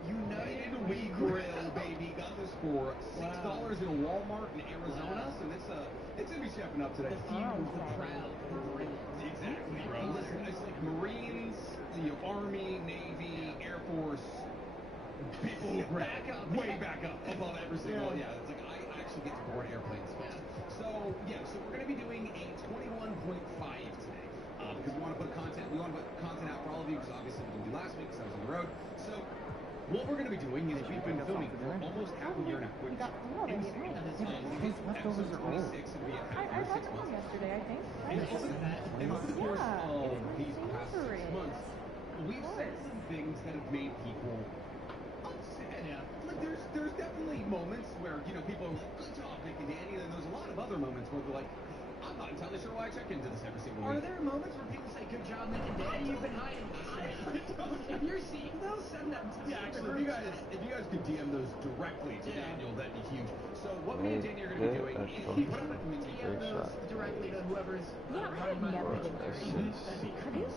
United We Grill, baby. Got this for $6 in a Walmart in Arizona. So it's gonna be stepping up today. The few, the proud, the brave. Exactly, bro. Listen, it's like Marines, the Army, Navy, Air Force. People back up, way back up above every single. Yeah, it's like I actually get to board airplanes. So we're gonna be doing a 21.5 today because we want to put content. We want to put content out for all of you because obviously we didn't do last week because I was on the road. So what we're gonna be doing is we've been filming for almost half a year now. Which insane. Those leftovers are old. I had some yesterday, I think. And over the course of these past 6 months, we've said some things that have made people upset. Yeah. Like there's definitely moments where, you know, people are like, good job, Nick and Danny, and there's a lot of other moments where they're like, I'm not entirely sure why I check into this every single week. Are there moments where people say, good job, Nick and Danny, you've been hiding this? If you're seeing those, send them to me. Yeah, actually, if you guys could DM those directly to Daniel, that'd be huge. So what me and Danny are going to be doing is we're going to DM those directly to whoever's I've never been very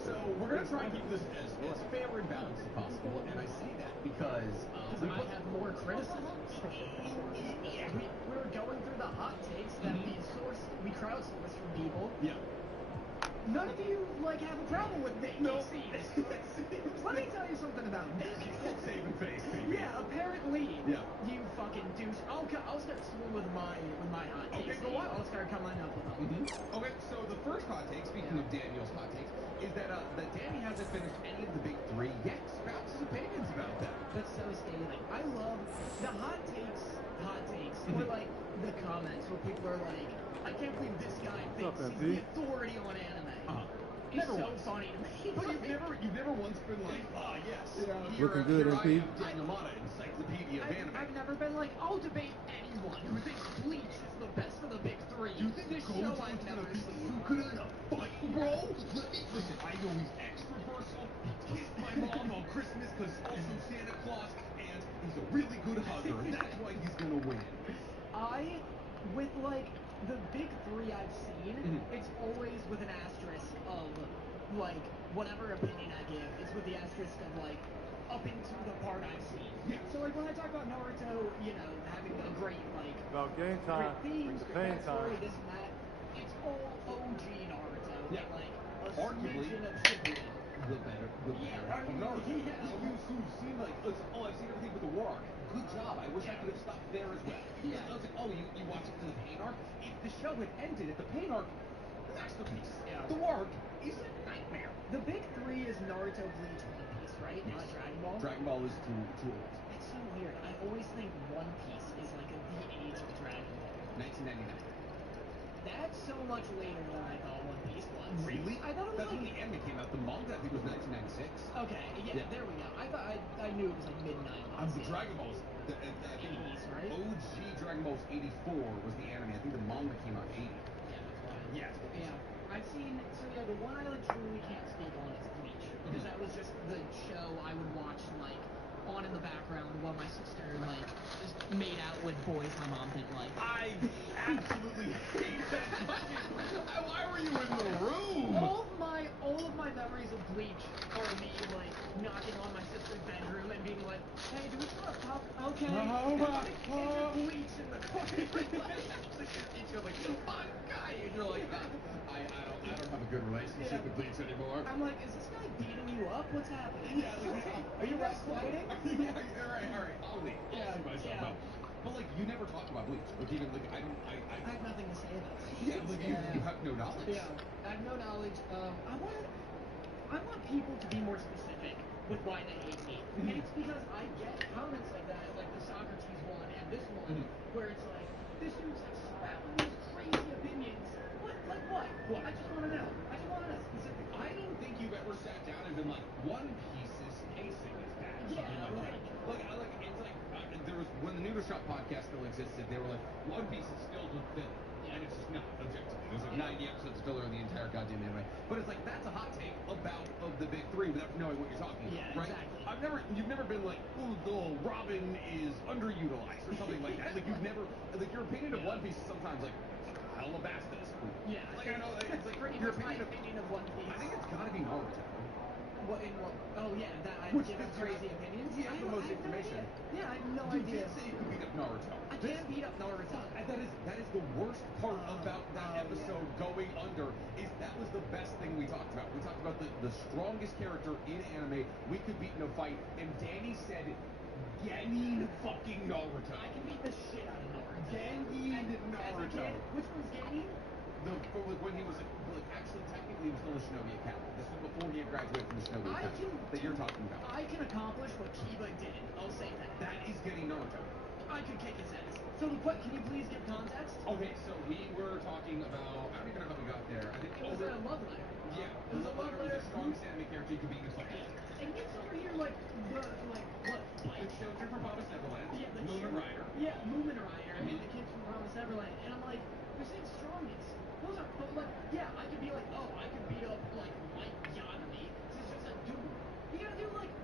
So we're going to try and keep this as fair and balanced as possible, and I say that because we might have more criticisms. Yeah, we were going through the hot takes that we crowdsourced from people. Yeah. None of you, like, have a problem with Nick. No. Let me tell you something about Nick. Saving face. Yeah, apparently. Yeah. You fucking douche. I'll start swinging with my hot takes. Okay, go on. I'll start coming up with them. Okay, so the first hot take, speaking of Daniel's hot takes, is that Danny hasn't finished any of the big three yet. Spouts his opinions about that. That's so scathing. I love the hot takes, or like the comments where people are like, I can't believe this guy thinks he's the authority on anime. It's so funny to me. But you've never once been like, yes. Looking good, MP. Daniel Mata, encyclopedia of anime. I've never been like, I'll debate anyone who thinks Bleach is the best of the big three. You think this show I've never seen? You could in a fight, bro? Listen, I know he's extra versatile. He kissed my mom on Christmas because also Santa Claus, and he's a really good hugger, and that's why he's gonna win. With like the big three I've seen, it's always with an asterisk of like whatever opinion I give, it's with the asterisk of like up into the part I've seen. Yeah. So like when I talk about Naruto, you know, having a great like About game time, themes, pain time. this and that, it's all OG Naruto. Yeah. Like a Arguably, smidgen of Shippuden. The better of Naruto. You've seen like, listen, I've seen everything with the war arc. Good job. I wish I could have stopped there as well. Yeah. I was like, you watched it to the pain arc? If the show had ended at the pain arc, masterpiece. Yeah. The war arc is a nightmare. The big three is Naruto, Bleach, One Piece, right? Not Dragon Ball. Dragon Ball is too old. It's so weird. I always think One Piece is like the age of Dragon Ball. 1999. That's so much later than I thought One Piece was. Really? I thought it was That's when the anime came out. The manga, I think, was 1996. Okay, yeah, there we go. I thought I knew it was like mid-90s. The Dragon Balls, I think 80s, right? OG Dragon Balls 84 was the anime. I think the manga came out 80. Yeah, that's wild. Yeah. I've seen, the one I like truly can't speak on is Bleach. Because that was just the show I would watch, like, on in the background while my sister, like, just made out with boys my mom didn't like. I absolutely hate that. Why were you in the room? All of my memories of Bleach are me, like, knocking on my sister's bedroom and being like, hey, do we still have pop? Okay. Bleach in the corner. You're like, fun guy. And you're like, I don't have a good relationship with Bleach anymore. I'm like, is this guy beating you up? What's happening? Yeah, like, are you fighting? Yeah, all right, I'll leave. I'll see myself out. But like, you never talk about Bleach. Like, even like, I have nothing to say about it. Yeah, like you have no knowledge. Yeah, I have no knowledge. I want people to be more specific with why they hate me. And it's because I get comments like that, like the Socrates one and this one, where it's like, this dude's like spouting these crazy opinions. What? Like what? I just want to know. Specifically. I don't think you've ever sat down and been like, One Piece's pacing is bad. Yeah, like it's like there was when the Noodle Shop podcast still existed. They were like, One Piece is filled with filler, and it's just not objectively. There's like 90 episodes of filler in the entire goddamn anime. But it's like that's a hot take about of the big three without knowing what you're talking about, right? Exactly. You've never been like, oh, Robin is underutilized or something like that. Like you've never, like your opinion of One Piece is sometimes like, Alabasta is cool. Yeah. Like I know, it's like pretty your much my opinion of One Piece. I think it's gotta be Naruto. What? Oh yeah, that I Which give is crazy opinions. He has the most information. Yeah, I have no You idea. can't say you can beat up Naruto. I can't beat up Naruto. That is the worst part about that episode going under. Is that was the best thing we talked about. We talked about the strongest character in anime we could beat in a fight, and Danny said, Genin fucking Naruto. I can beat the shit out of Naruto. Genin Naruto. Which one's Genin? When he was like actually technically he was still a Shinobi Academy. This was before he had graduated from the Shinobi Academy that you're talking about. I can accomplish what Kiba did. I'll say that. That is getting Naruto. I could kick his ass. So, can you please give context? Okay, so we were talking about, I don't even know how we got there. I think It was a love letter. Yeah, It was a love letter. The strongest anime character you could be in the fight. And Nick's over here like, what? The children from Promised Neverland. Yeah, the Moomin Rider. Yeah, Moomin Rider, and the kids from Promised Neverland. And I'm like, you're saying strongest. Those are, but like, yeah, I could be like, oh, I could beat up like Mike Yanami. This is just a dude. You gotta do like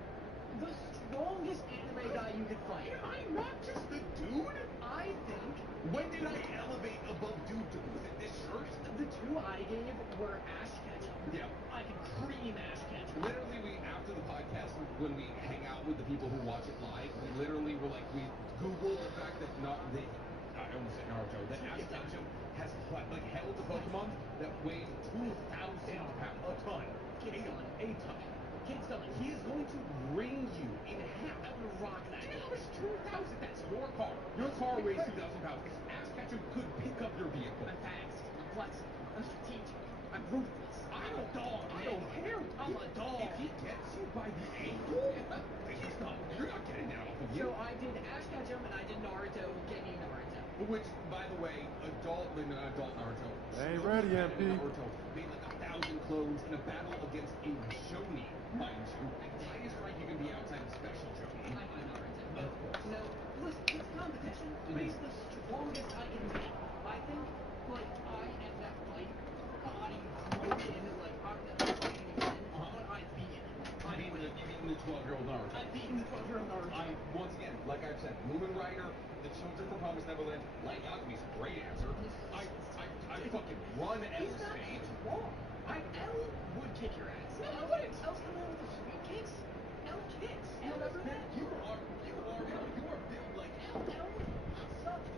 the strongest anime guy you could fight. Am I not just the dude? I think. When did I elevate above dude? Was it this shirt? The two I gave were Ash Ketchum. Yeah. I could cream Ash Ketchum. Literally, after the podcast, when we hang out with the people who watch it live, we literally were like, we Googled the fact that I almost said Naruto, that Ash Ketchum has like held a Pokemon that weighs 2,000 pounds. A ton. A ton. Kid's done it. He is going to ring you in half. I'm gonna rock that. Do you know how much 2,000? That's your car. Your car weighs 2,000 pounds. Ash Ketchum could pick up your vehicle. I'm fast. I'm flexible. I'm strategic. I'm ruthless. I'm a dog. I don't care. I'm a dog. If he gets you by the ankle, you're not getting that off of you. So I did Ash Ketchum and I did Naruto, getting Naruto. Which, by the way, adult Naruto. Ain't ready, MP. Naruto made like 1,000 clones in a battle against a Jonin, mind you. The highest rank you can be outside of special Jonin. I find Naruto. Of course. No, listen, it's competition. He's the strongest I can be. I think, like, I at that fight, body broken, like, I'm not fighting again, but I've beaten him. You've beaten the 12-year-old Naruto. I've beaten the 12-year-old Naruto. Once again, like I've said, Moomin Rider, the children from Promised Neverland, Light Yakumi's a great answer. I fucking run L stage. Wrong. L would kick your ass. No, I wouldn't. L's coming in with the sweet kicks. L kicks. You remember that? You are built like L sucks.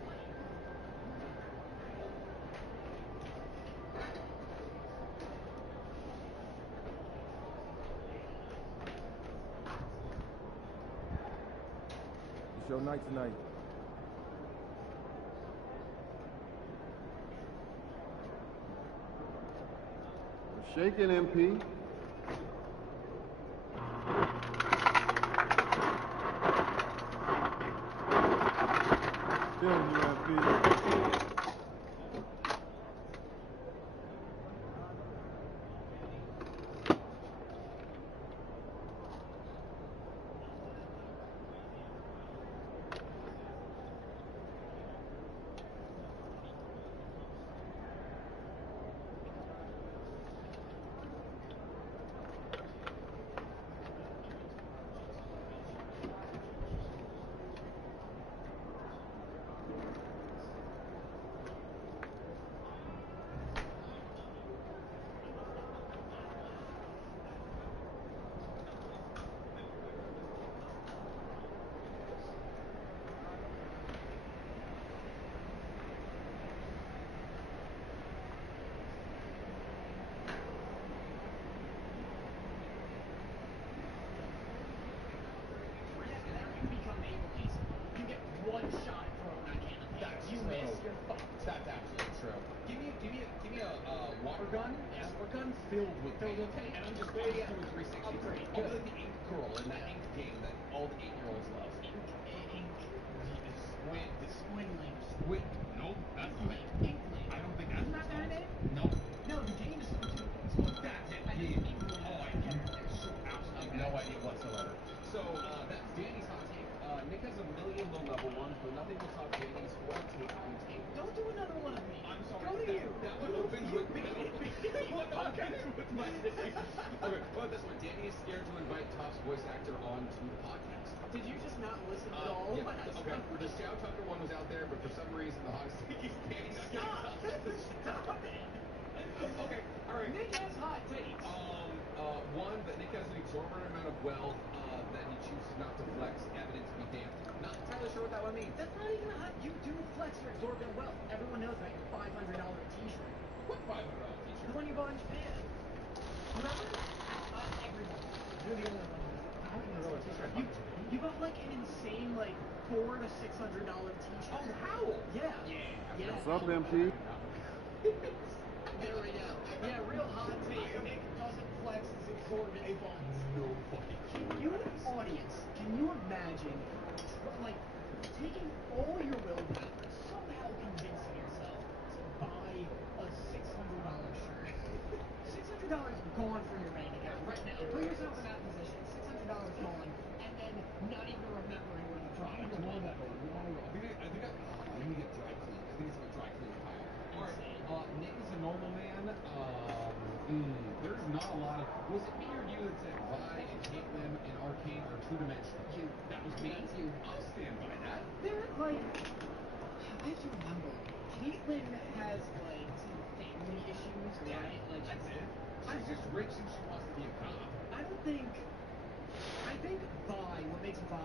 It's your night tonight. Shaking, MP. Feeling you, MP. Filled with paint. And I'm just doing 360. I'll be like the ink girl in that ink game that all the 8-year-olds love. Squid. Nope, that's not it. I don't think that's not that. Nope. No, the game is so that's it. Oh, I have absolutely no idea whatsoever. So, that's Danny's hot take. Nick has a million low-level ones, but nothing will top Danny's hot take on tape. Don't do another one of me. I'm sorry. Go to you. That one opens with me. Okay, well, this one. Danny is scared to invite Top's voice actor onto the podcast. Did you just not listen at all? Yeah. Okay, the Shao Tucker one was out there, but for some reason the hottest take is Danny. Stop it. Okay, all right. Nick has hot takes. One, that Nick has an exorbitant amount of wealth that he chooses not to flex. Evidence be damned. Not entirely sure what that one means. That's not even hot. You do flex your exorbitant wealth. Everyone knows about your $500 t-shirt. What $500 t-shirt? The one you bought in Japan. Remember? Everyone. You're the only one. $500 t-shirt. You bought like an insane like $400 to $600 t-shirt. Oh, Howl. Yeah. What's up, MP? There we go. Yeah, real hot take. Nick doesn't flex his exorbitant funds. No fucking. Can you, audience, can you imagine, like, taking all your willpower, somehow convincing yourself to buy a $600 shirt. $600 gone for your bank account right now. Put yourself in that position. $600 gone, and then not even remembering where the product was. I think let me get dry clean. I think it's my dry clean pile. All right, Nick is a normal man. There's not a lot of. Was it me or you that said Vi and Caitlyn and Arcane are two-dimensional? That was me. That's you. I'll stand by that. They're like, I have to remember. Caitlyn has like some family issues, right? Like that's it. She's just rich and she wants to be a cop. I think Vi, what makes Vi...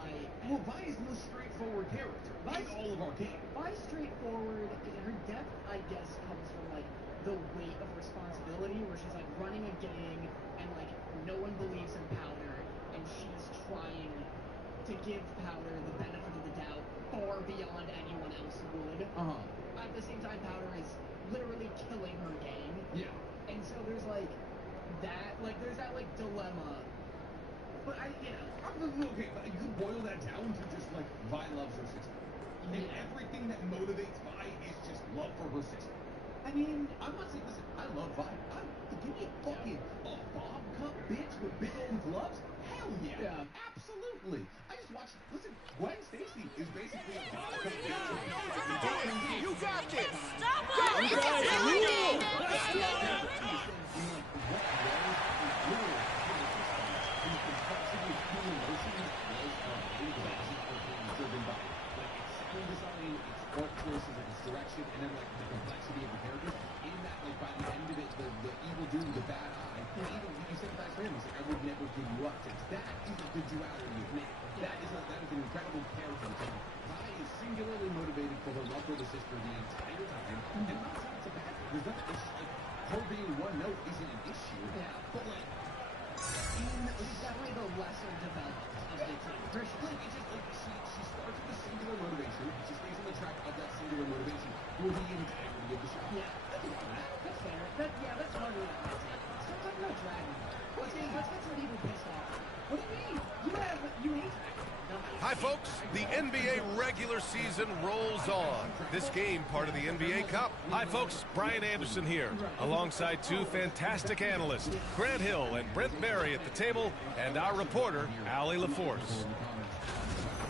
Well, Vi is the most straightforward character. Vi's all of Arcane. Vi's straightforward, and her depth, I guess, comes from, like, the weight of responsibility, where she's, like, running a gang, and, like, no one believes in Powder, and she's trying to give Powder the benefit of the doubt far beyond anyone else would. At the same time, Powder is literally killing her gang. Yeah. And so there's, like, there's that, like, dilemma. But okay, but you boil that down to just like Vi loves her sister. And everything that motivates Vi is just love for her sister. I mean, I'm not saying, listen, I love Vi. Give me a bob cut bitch with big old gloves? Hell yeah. Absolutely. I just watched, listen, Gwen Stacy is basically a bob cut bitch. You got this! Stop You guys rule! Let's go! Direction, and then like the complexity of the characters in that, like by the end of it, the evil dude, the bad eye, even you sympathize for him. He's like, I would never give you up. That is the duality of Nick. That is an incredible character. Vi is singularly motivated for her love for the sister the entire time, and I'm not saying it's a bad thing. There's nothing. It's like her being one note isn't an issue. Yeah, but like she's definitely the lesser developed of the two. For sure. Like, it's just like she starts with a singular motivation. She stays on the track of that singular motivation for the entirety of the show. Yeah, that's fair. That's harder than I take. Start talking about Dragon. Let's get some people pissed off. What do you mean? You hate Dragon. Hi, folks. The NBA regular season rolls on. This game, part of the NBA Cup. Hi, folks. Brian Anderson here, alongside two fantastic analysts, Grant Hill and Brent Barry at the table, and our reporter, Allie LaForce.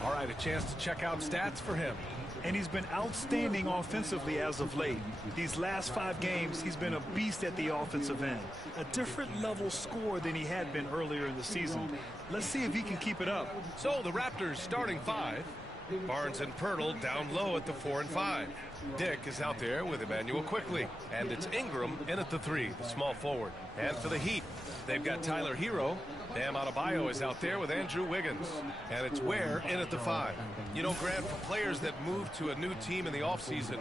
All right, a chance to check out stats for him. And he's been outstanding offensively as of late. These last 5 games, he's been a beast at the offensive end. A different level score than he had been earlier in the season. Let's see if he can keep it up. So the Raptors starting 5. Barnes and Pirtle down low at the 4 and 5. Dick is out there with Emmanuel Quickly. And it's Ingram in at the 3, the small forward. And for the Heat, they've got Tyler Hero. Bam Adebayo is out there with Andrew Wiggins. And it's Ware in at the 5. You know, Grant, for players that move to a new team in the offseason,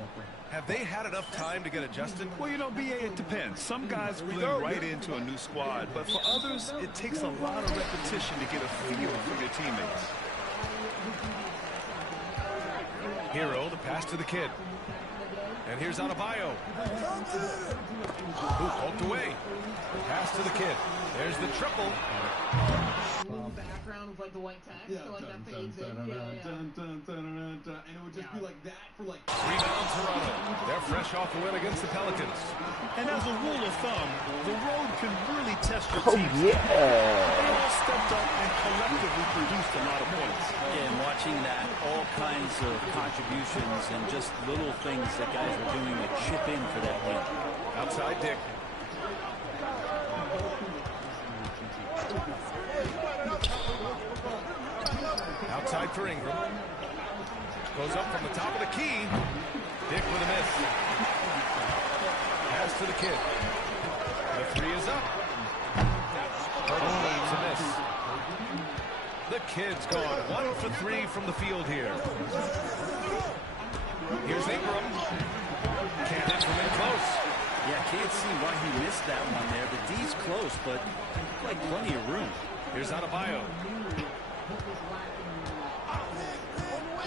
have they had enough time to get adjusted? Well, you know, B.A., it depends. Some guys blend right into a new squad, but for others, it takes a lot of repetition to get a feel for your teammates. Hero, the pass to the kid. And here's Adebayo. Ooh, poked away. Pass to the kid. There's the triple. Blue background with like the white text, so like that fades in. And it would just be like that for like. Rebound Toronto. They're fresh off the win against the Pelicans. And as a rule of thumb, the road can really test your team. Yeah. They all stepped up and collectively produced a lot of points. Yeah, and watching that, all kinds of contributions and just little things that guys were doing to chip in for that win. Outside Dick. Outside for Ingram. Goes up from the top of the key. Dick with a miss. Pass to the kid. The 3 is up. That's a miss. The kid's gone 1 for 3 from the field here. Here's Ingram. Can't hit from in close. Yeah, can't see why he missed that one there. The D's close, but like plenty of room. Here's Adebayo.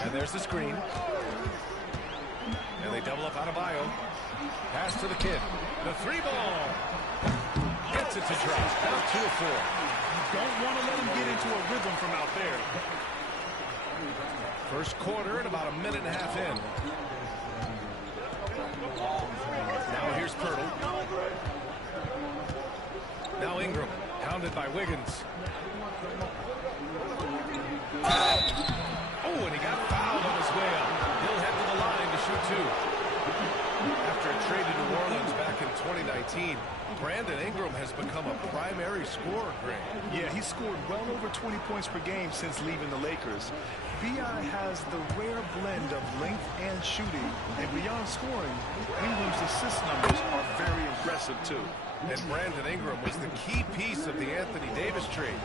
And there's the screen. And they double up Adebayo. Pass to the kid. The 3-ball. Gets it to drop. Now 2 of 4. You don't want to let him get into a rhythm from out there. First quarter and about a minute and a half in. Now here's Pirtle. Now Ingram, hounded by Wiggins. Oh, and he got fouled on his way up. He'll head to the line to shoot two. After a trade to New Orleans back in 2019, Brandon Ingram has become a primary scorer, Greg. Yeah, he scored well over 20 points per game since leaving the Lakers. B.I. has the rare blend of length and shooting, and beyond scoring, Ingram's assist numbers are very impressive, too. And Brandon Ingram was the key piece of the Anthony Davis trade.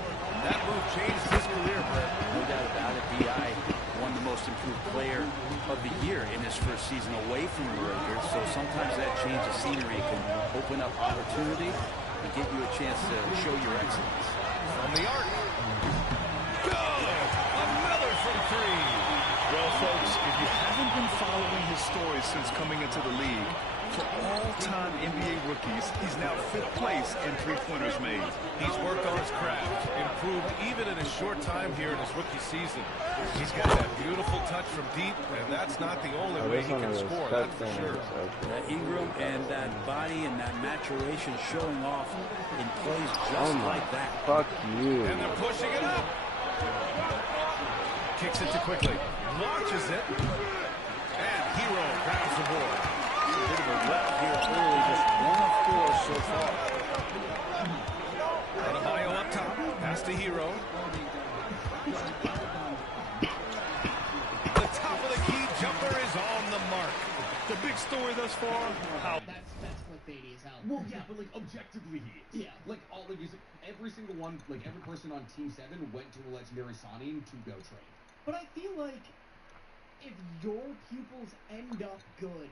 That move changed his career, Brett. No doubt about it. B.I. won the most improved player of the year in his first season away from the Lakers, so sometimes that change of scenery can open up opportunity and get you a chance to show your excellence. From the arc. Good! Another from three. Well, folks, if you haven't been following his story since coming into the league, for all-time NBA rookies, he's now 5th place in three-pointers made. He's worked on his craft, improved even in his short time here in his rookie season. He's got that beautiful touch from deep, and that's not the only way he can score, that's for sure. Ingram and that body and that maturation showing off in plays just like that. Fuck you. And they're pushing it up. Kicks it to Quickly. Launches it. And Hero grabs the board. A bit of a wet here early, just 1 of 4 so far. Adebayo up top. Pass to Hero. The top of the key jumper is on the mark. The big story thus far, how... That's clickbaity as hell. Well, yeah, but like objectively he is. Yeah. Like all of these, every single one, like every person on Team 7 went to a legendary signing to go trade. But I feel like if your pupils end up good,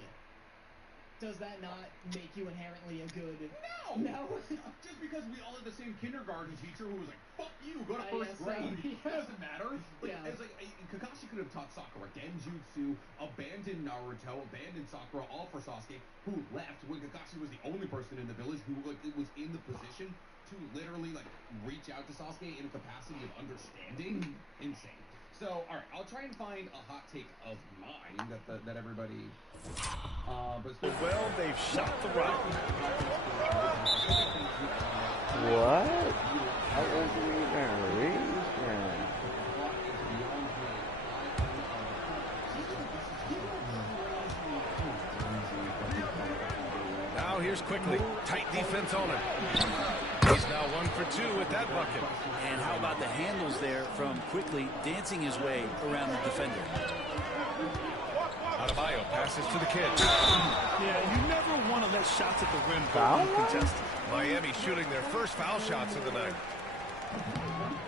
does that not make you inherently a good... No! Just because we all had the same kindergarten teacher who was like, fuck you, go to first grade. It doesn't matter. Like, it's like, Kakashi could have taught Sakura Genjutsu, abandoned Naruto, abandoned Sakura, all for Sasuke, who left when Kakashi was the only person in the village who like was in the position to literally like reach out to Sasuke in a capacity of understanding. Insane. So, all right, I'll try and find a hot take of mine that everybody. Well, they've shot the rock. What? I wasn't even reason. Now here's Quickly. Tight defense on him. He's now 1 for 2 with that bucket. And how about the handles there from Quickly dancing his way around the defender. Adebayo passes to the kid. Yeah, you never want to let shots at the rim go uncontested. Miami shooting their first foul shots of the night.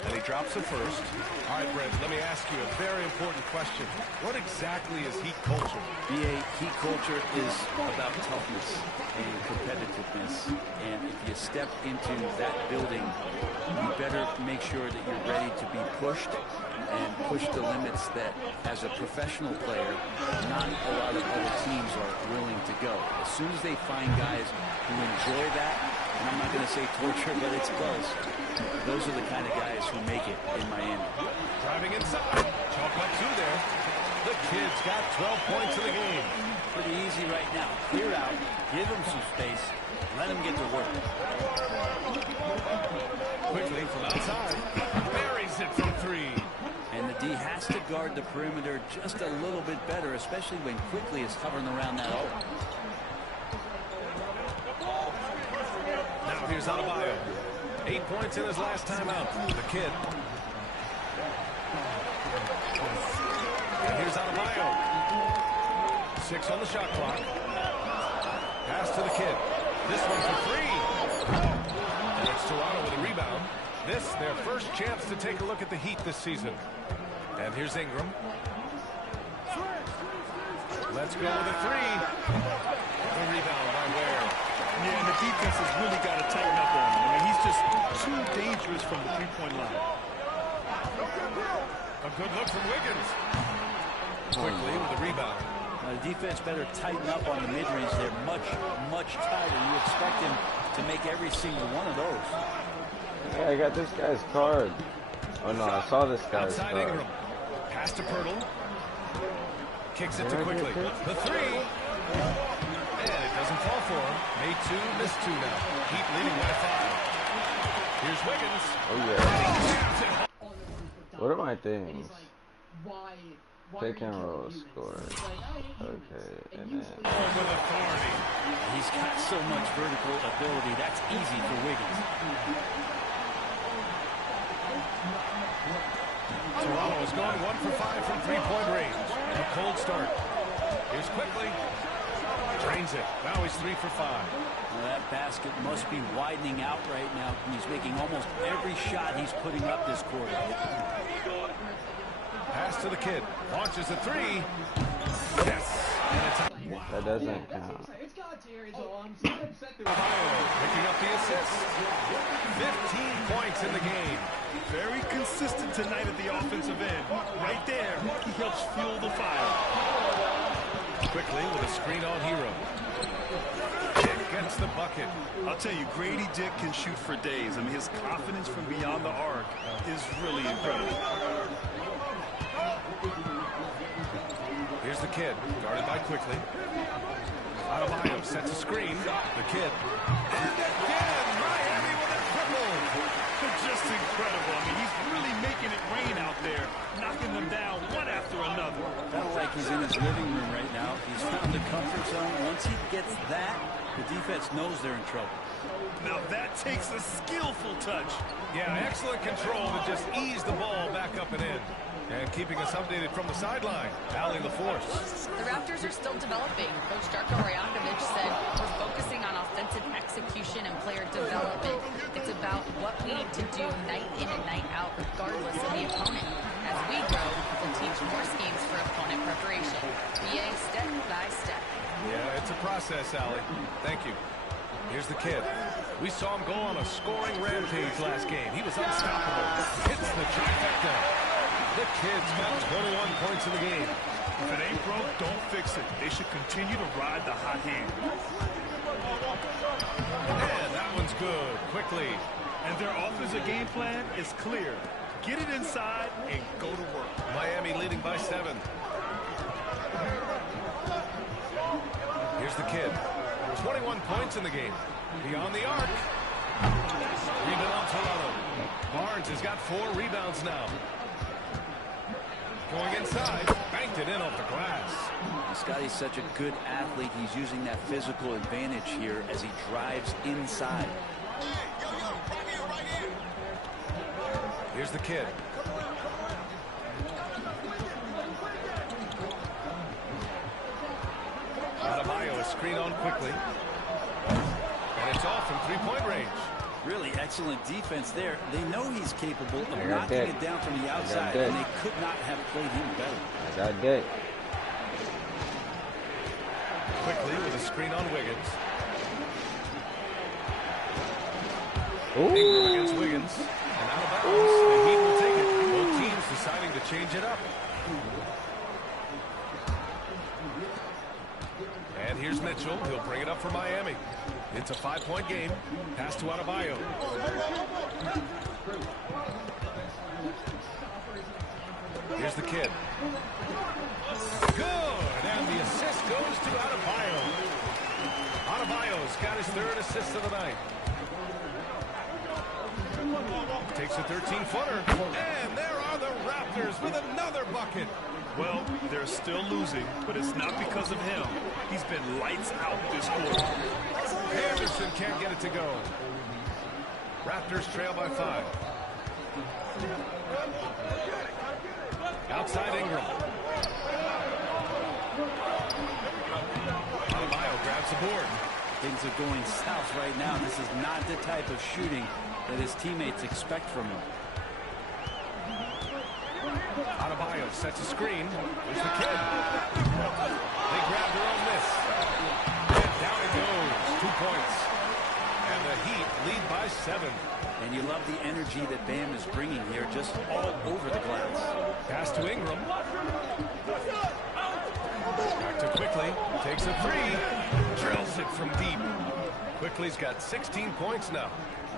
And he drops the first. All right, Brent, let me ask you a very important question. What exactly is heat culture? BA, heat culture is about toughness and competitiveness. And if you step into that building, you better make sure that you're ready to be pushed and push the limits that, as a professional player, not a lot of other teams are willing to go. As soon as they find guys who enjoy that, and I'm not going to say torture, but it's close, those are the kind of guys who make it in Miami. Driving inside. Chalk up 2 there. The kid's got 12 points in the game. Pretty easy right now. Clear out, give him some space, let him get to work. Quickly from outside. Buries it from 3. And the D has to guard the perimeter just a little bit better, especially when Quickly is hovering around that hole. Now here's Adebayo. 8 points in his last time out. The kid. And here's Adebayo. 6 on the shot clock. Pass to the kid. This one for 3. And it's Toronto with a rebound. This, their first chance to take a look at the Heat this season. And here's Ingram. Let's go with a 3. The rebound by Ware. Yeah, and the defense has really got to tighten up on him. I mean, he's just too dangerous from the three-point line. A good look from Wiggins. Quickly with the rebound. The defense better tighten up on the mid-range. They're much, much tighter. You expect him to make every single one of those. Hey, I got this guy's card. Oh no, I saw this guy's Outside card. Ingram. Pass to Pirtle. Kicks it to quickly. The three. And it doesn't fall for him. Made two, missed two now. Heat leading by 5. Here's Wiggins. Oh, yeah. What are my things? Pick and roll score. Okay, and then... with authority. He's got so much vertical ability. That's easy for Wiggins. Toronto is going 1 for 5 from three-point range. A cold start. Here's quickly. Drains it. Now he's 3 for 5. Well, that basket must be widening out right now. He's making almost every shot he's putting up this quarter. Pass to the kid. Launches a three. Yes. That doesn't count. Picking up the assist. 15 points in the game. Very consistent tonight at the offensive end. Right there, he helps fuel the fire. Quickly with a screen on Hero. Dick gets the bucket. I'll tell you, Grady Dick can shoot for days. I mean, his confidence from beyond the arc is really incredible. Here's the kid, guarded by quickly. Adebayo sets a screen. The kid. And again, Miami with a triple. Just incredible. I mean, he's really making it rain out there, knocking them down one after another. Kind of like he's in his living room right now. He's found the comfort zone. Once he gets that, the defense knows they're in trouble. Now that takes a skillful touch. Yeah, excellent control to just ease the ball back up and in. And keeping us updated from the sideline, Allie LaForce. The Raptors are still developing. Coach Darko Rajakovic said we're focusing on offensive execution and player development. It's about what we need to do night in and night out, regardless of the opponent. As we grow, we'll teach more schemes for opponent preparation. BA step by step. Yeah, it's a process, Allie. Thank you. Here's the kid. We saw him go on a scoring rampage last game. He was unstoppable. Hits the trifecta. The kid's got 21 points in the game. If it ain't broke, don't fix it. They should continue to ride the hot hand. And that one's good. Quickly. And their offensive game plan is clear. Get it inside and go to work. Miami leading by 7. Here's the kid. 21 points in the game. Beyond the arc. Rebound Toronto. Barnes has got 4 rebounds now. Going inside, banked it in off the glass. Scotty's such a good athlete. He's using that physical advantage here as he drives inside. Here's the kid. Adebayo is screen on quickly. And it's off from three-point range. Really excellent defense there. They know he's capable of knocking it down from the outside, and they could not have played him better. I got Dick. Quickly with a screen on Wiggins. Ooh. Against Wiggins. And out of bounds. The Heat will take it. Both teams deciding to change it up. And here's Mitchell. He'll bring it up for Miami. It's a 5-point game. Pass to Adebayo. Here's the kid. Good. And the assist goes to Adebayo. Adebayo's got his 3rd assist of the night. Takes a 13-footer. And there are the Raptors with another bucket. Well, they're still losing, but it's not because of him. He's been lights out this quarter. Anderson can't get it to go. Raptors trail by 5. Outside Ingram. Adebayo grabs the board. Things are going south right now. This is not the type of shooting that his teammates expect from him. Adebayo sets a screen. Here's the kid. They grab their own miss. And down it goes. 2 points. And the Heat lead by 7. And you love the energy that Bam is bringing here, just all over the glass. Pass to Ingram. Back to Quickly. Takes a 3. Drills it from deep. Quickly's got 16 points now.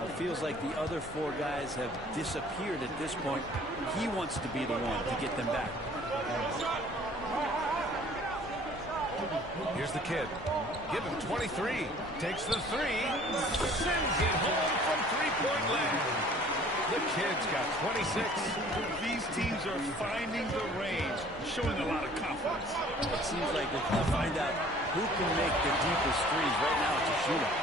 It feels like the other 4 guys have disappeared at this point. He wants to be the one to get them back. Here's the kid. Give him 23. Takes the three. Sends it home from three-point land. The kid's got 26. These teams are finding the range, showing a lot of confidence. It seems like they're going to find out who can make the deepest threes. Right now it's a shootout.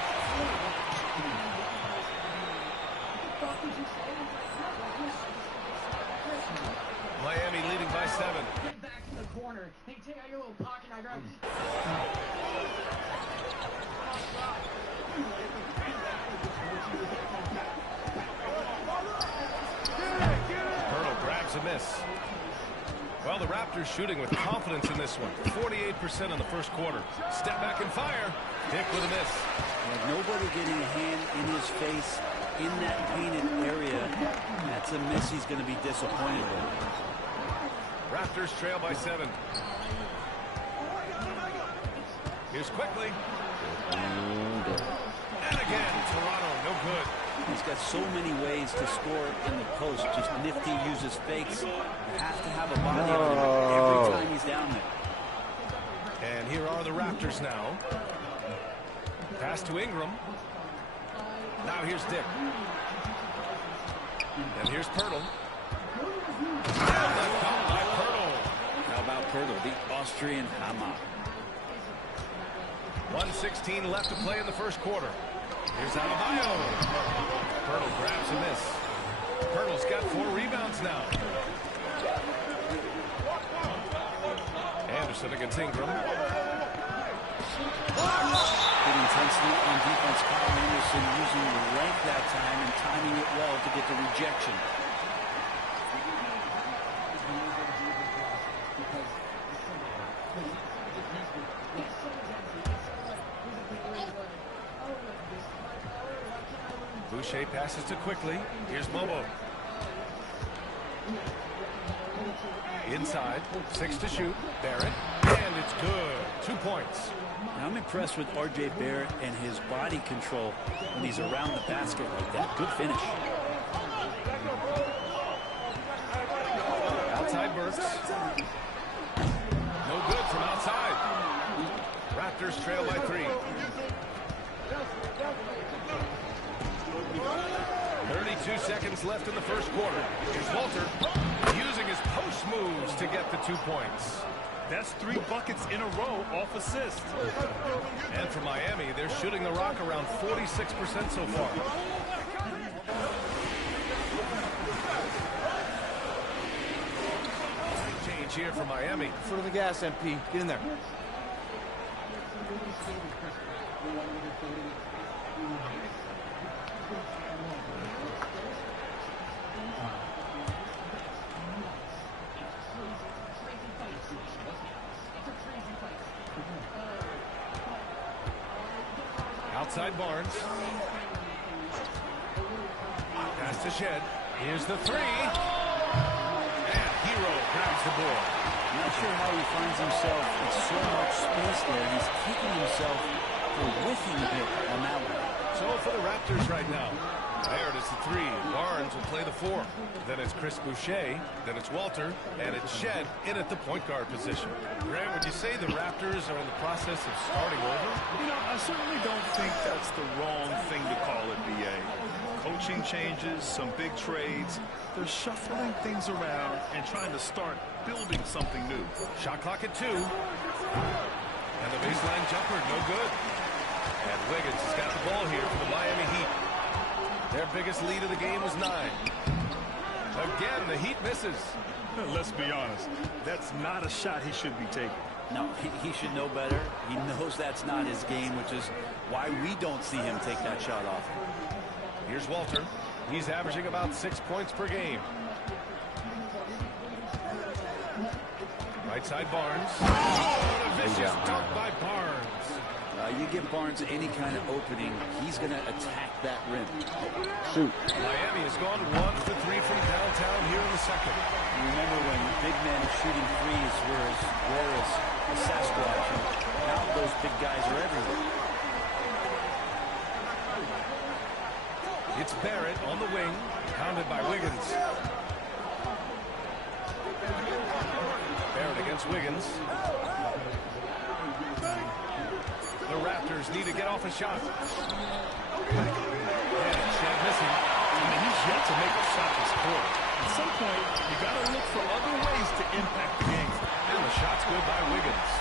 Miami leading by 7. Get back to the corner. Hey, take out your little pocket. I grab. Hurdle grabs a miss. Well, the Raptors shooting with confidence in this one. 48% in the first quarter. Step back and fire. Dick with a miss. With nobody getting a hand in his face in that painted area, that's a miss he's going to be disappointed with. Raptors trail by 7. Here's quickly. And again, Toronto, no good. He's got so many ways to score in the post. Just nifty, uses fakes. You have to have a body on him every time he's down there. And here are the Raptors now. Pass to Ingram. Now here's Dick. And here's Pirtle. How about Pirtle, the Austrian Hammer? 1:16 left to play in the first quarter. Here's Adebayo. Pirtle grabs a miss. Pirtle's got 4 rebounds now. Anderson against Ingram. Good intensity on defense. Kyle Anderson using the length that time and timing it well to get the rejection. Boucher passes to quickly. Here's Bobo. Inside, 6 to shoot. Barrett, and it's good. 2 points. Now I'm impressed with R.J. Barrett and his body control when he's around the basket like that. Good finish. Outside burst. No good from outside. Raptors trail by 3. 32 seconds left in the first quarter. Here's Walter using his post moves to get the 2 points. That's 3 buckets in a row off assist. And for Miami, they're shooting the rock around 46% so far. Change here for Miami. Foot on the gas, MP. Get in there. Outside Barnes. Pass to Shed. Here's the 3. And Hero grabs the board. Not sure how he finds himself in so much space there. He's kicking himself for whiffing a bit on that one. So for the Raptors right now, Barrett is the 3. Barnes will play the 4. Then it's Chris Boucher. Then it's Walter. And it's Shed in at the point guard position. Grant, would you say the Raptors are in the process of starting over? You know, I certainly don't think that's the wrong thing to call it, B.A. Coaching changes, some big trades. They're shuffling things around and trying to start building something new. Shot clock at 2. And the baseline jumper, no good. And Wiggins has got the ball here for the Miami Heat. Their biggest lead of the game was 9. Again, the Heat misses. Let's be honest. That's not a shot he should be taking. No, he should know better. He knows that's not his game, which is why we don't see him take that shot off. Here's Walter. He's averaging about 6 points per game. Right side Barnes. Oh, a vicious dunk by Barnes. You give Barnes any kind of opening, he's going to attack that rim. Shoot. Miami has gone 1 for 3 from downtown here in the second. Remember when big men shooting threes were as rare as a Sasquatch, and now those big guys are everywhere. It's Barrett on the wing, pounded by Wiggins. Barrett against Wiggins. Raptors need to get off a shot. And Shed missing. I mean, he's yet to make a shot this quarter. At some point, you got to look for other ways to impact the game. And the shot's good by Wiggins.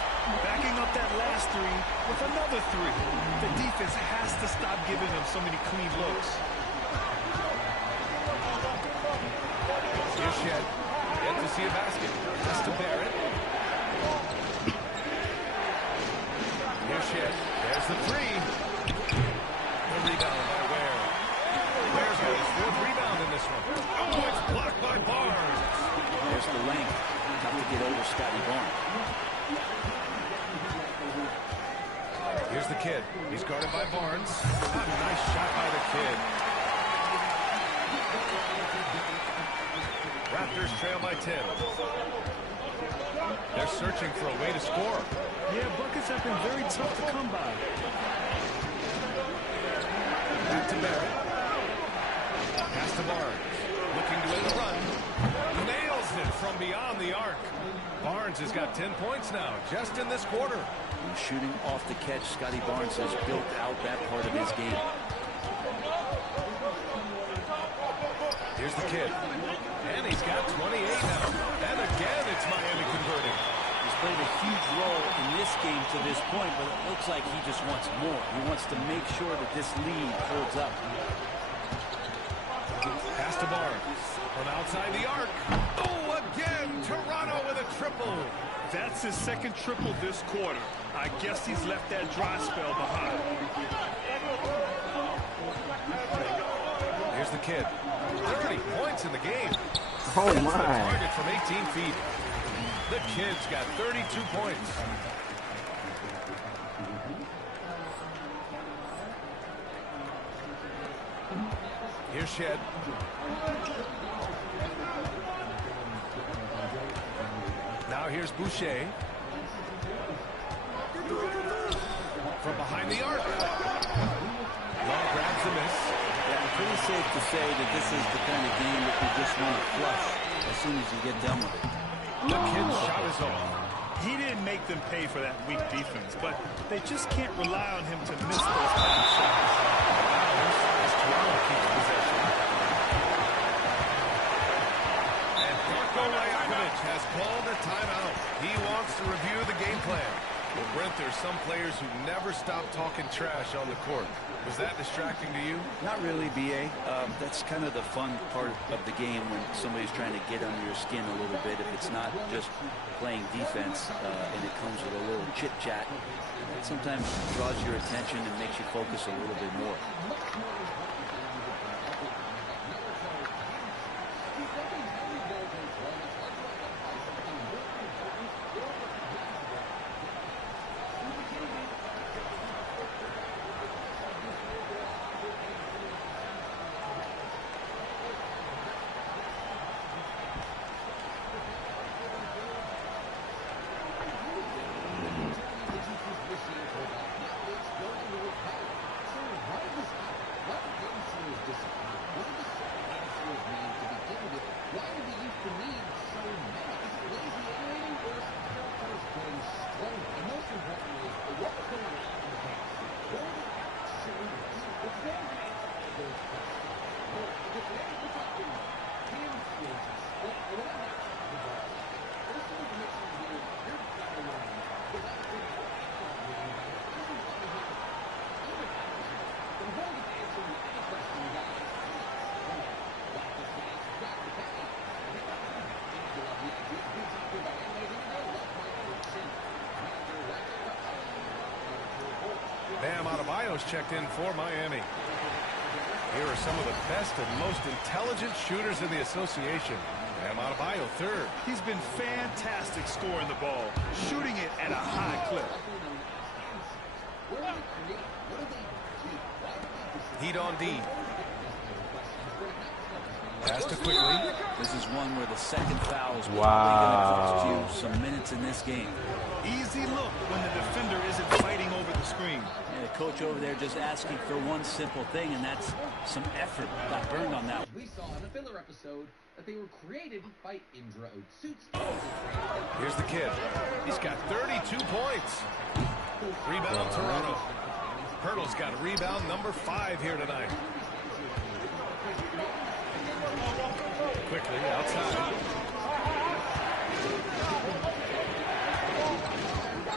Backing up that last three with another three. The defense has to stop giving them so many clean looks. Here's Shed. Yet to see a basket. Has to bear it. Here's Shed. There's the three. The rebound by Ware. Ware's got his fourth rebound in this one. Oh, it's blocked by Barnes. There's the length. Tough to get over Scotty Barnes. Here's the kid. He's guarded by Barnes. A nice shot by the kid. Raptors trail by 10. They're searching for a way to score. Yeah, buckets have been very tough to come by. Back to Barrett. Pass to Barnes. Looking to end the run. Nails it from beyond the arc. Barnes has got 10 points now, just in this quarter. And shooting off the catch, Scotty Barnes has built out that part of his game. Here's the kid. And he's got 28 now. And again, it's Miami converting. He's played a huge role in this game to this point, but it looks like he just wants more. He wants to make sure that this lead holds up. Pass to Barnes. From outside the arc. Oh, again, Toronto with a triple. That's his second triple this quarter. I guess he's left that dry spell behind. Here's the kid. 30 points in the game. Oh, Gets my. the target from 18 feet. The kid's got 32 points. Here's Shed. Now here's Boucher. From behind the arc. Long grabs the miss. Yeah, pretty safe to say that this is the kind of game that you just want to flush as soon as you get done with it. The kid's shot is off. He didn't make them pay for that weak defense, but they just can't rely on him to miss those kind of shots. As Toronto keeps possession. And Darko Rajakovic has called a timeout. He wants to review the game plan. Well, Brent, there's some players who never stop talking trash on the court. Was that distracting to you? Not really, B.A. That's kind of the fun part of the game when somebody's trying to get under your skin a little bit. If it's not just playing defense and it comes with a little chit-chat, that sometimes draws your attention and makes you focus a little bit more. Bam Adebayo's checked in for Miami. Here are some of the best and most intelligent shooters in the association. Bam Adebayo, third. He's been fantastic scoring the ball, shooting it at a high clip. Heat on D. Pass to quickly. This is one where the second foul is Wow. probably going to cost you some minutes in this game. Easy look when the defender isn't fighting over the screen. Yeah, the coach over there just asking for one simple thing, and that's some effort. Got burned on that. We saw in the filler episode that they were created by Indra Otsutsu. Here's the kid. He's got 32 points. Rebound, Toronto. Hurdle's got rebound number 5 here tonight. Quickly outside.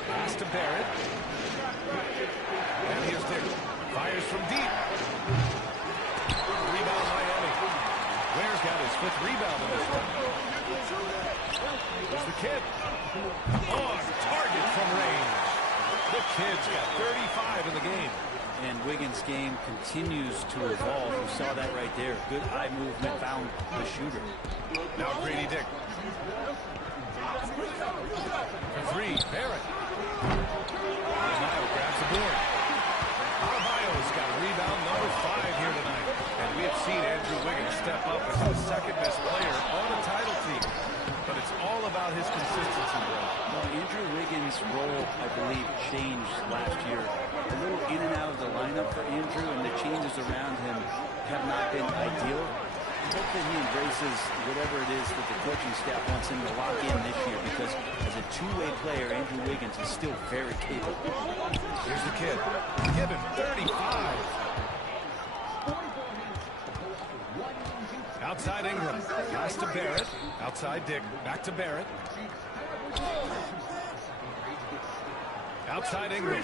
Pass to Barrett. And here's Dick. Fires from deep. Rebound Miami. Ware's got his 5th rebound in this one. Here's the kid. On target from range. The kid's got 35 in the game. And Wiggins' game continues to evolve. You saw that right there. Good eye movement, found the shooter. Now Grady Dick. For 3, Barrett. Adebayo grabs the board. Adebayo's got rebound number 5 here tonight. And we have seen Andrew Wiggins step up as the 2nd-best player on a title team. But it's all about his consistency, bro. Well, Andrew Wiggins' role, I believe, changed last year. A little in and out of the lineup for Andrew, and the changes around him have not been ideal. I hope that he embraces whatever it is that the coaching staff wants him to lock in this year, because as a two-way player, Andrew Wiggins is still very capable. Here's the kid. Give him 35. Outside Ingram. Pass to Barrett. Outside Dick. Back to Barrett. Outside Ingram.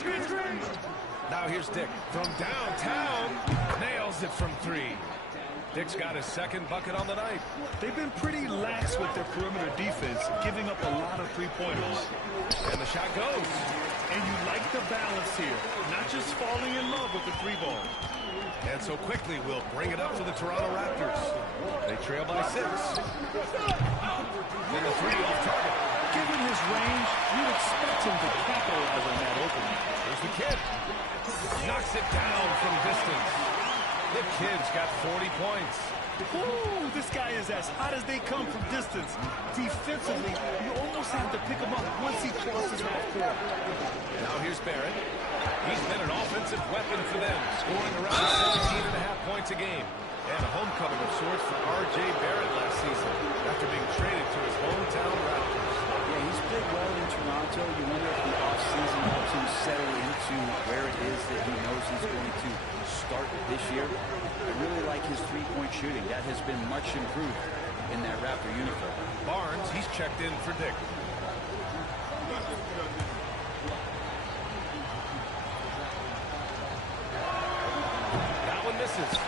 Now here's Dick. From downtown. Nails it from 3. Dick's got his 2nd bucket on the night. They've been pretty lax with their perimeter defense, giving up a lot of 3-pointers. And the shot goes. And you like the balance here, not just falling in love with the 3-ball. And so quickly we'll bring it up for the Toronto Raptors. They trail by 6. And a 3 off target. Given his range, you'd expect him to capitalize on that opening. Here's the kid. Knocks it down from distance. The kid's got 40 points. Ooh, this guy is as hot as they come from distance. Defensively, you almost have to pick him up once he crosses half court. Now here's Barrett. He's been an offensive weapon for them, scoring around 17.5 points a game. And a homecoming of sorts for R.J. Barrett last season after being traded to his hometown Raptors. Yeah, he's played well in Toronto. You wonder if the offseason helps him settle into where it is that he knows he's going to start this year. I really like his 3-point shooting. That has been much improved in that Raptor uniform. Barnes, he's checked in for Dick. That one misses.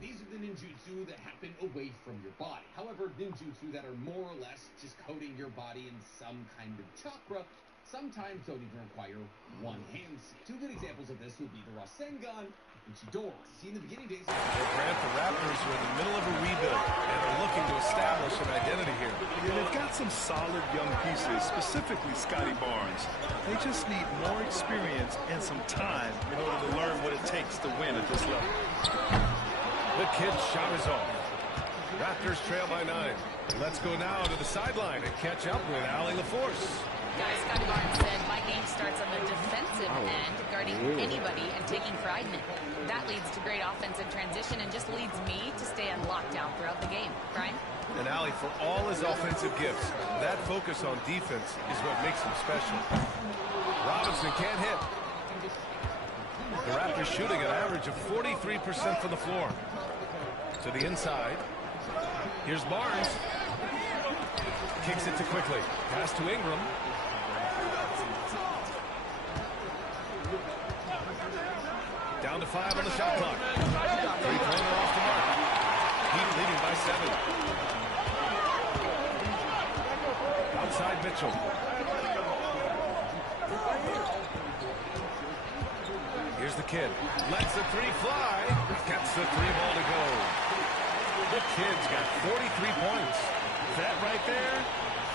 These are the ninjutsu that happen away from your body. However, ninjutsu that are more or less just coating your body in some kind of chakra sometimes don't even require one hand. 2 good examples of this would be the Rasengan and Chidori. See, in the beginning days of Grant, the Raptors are in the middle of a rebuild and are looking to establish an identity here. Yeah, they've got some solid young pieces, specifically Scotty Barnes. They just need more experience and some time in order to learn what it takes to win at this level. The kid's shot is off. Raptors trail by 9. Let's go now to the sideline and catch up with Allie LaForce. Guys, Scotty Barnes said, my game starts on the defensive end, guarding anybody and taking pride in it. That leads to great offensive transition and just leads me to stay on lockdown throughout the game. Brian? And Allie, for all his offensive gifts, that focus on defense is what makes him special. Robinson can't hit. The Raptors shooting an average of 43% from the floor. To the inside. Here's Barnes. Kicks it to Quickly. Pass to Ingram. Down to 5 on the shot clock. 3-pointer off the mark. Heat leading by 7. Outside Mitchell. Here's the kid. Lets the 3 fly. Gets the 3-ball to go. The kid's got 43 points. That right there,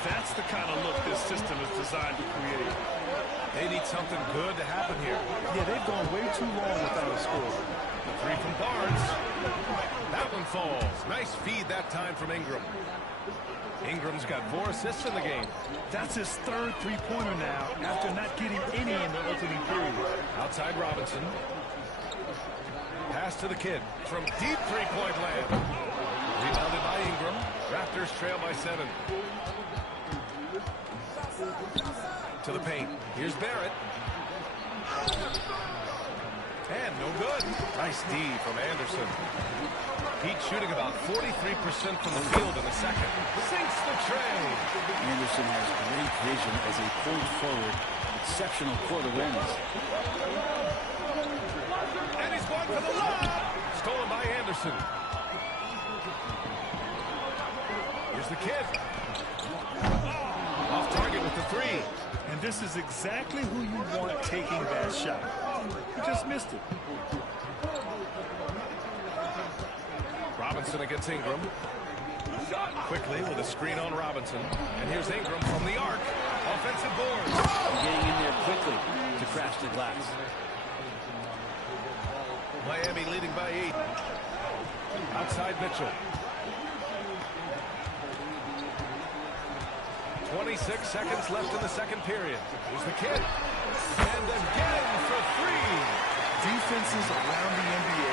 that's the kind of look this system is designed to create. They need something good to happen here. Yeah, they've gone way too long without a score. The 3 from Barnes. That one falls. Nice feed that time from Ingram. Ingram's got 4 assists in the game. That's his 3rd 3-pointer now after not getting any in the opening period. Outside Robinson. Pass to the kid from deep 3-point land. Rebounded by Ingram. Raptors trail by 7. To the paint. Here's Barrett. And no good. Nice D from Anderson. Heat shooting about 43% from the field in the second. Sinks the tray. Anderson has great vision as a point forward. Exceptional court awareness. And he's going for the lob. Stolen by Anderson. Here's the kid. Off target with the three. And this is exactly who you want taking that shot. He just missed it. Robinson against Ingram. Quickly with a screen on Robinson. And here's Ingram from the arc. Offensive boards. Getting in there quickly to crash the glass. Miami leading by 8. Outside Mitchell. 26 seconds left in the second period. Here's the kid. And again for three. Defenses around the NBA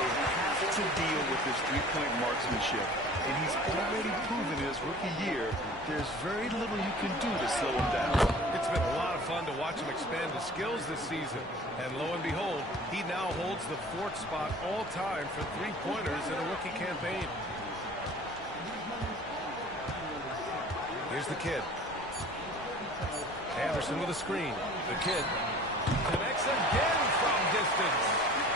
have to deal with his three-point marksmanship. And he's already proven in his rookie year there's very little you can do to slow him down. It's been a lot of fun to watch him expand his skills this season. And lo and behold, he now holds the 4th spot all time for three-pointers in a rookie campaign. Here's the kid. Anderson with a screen. The kid connects again from distance.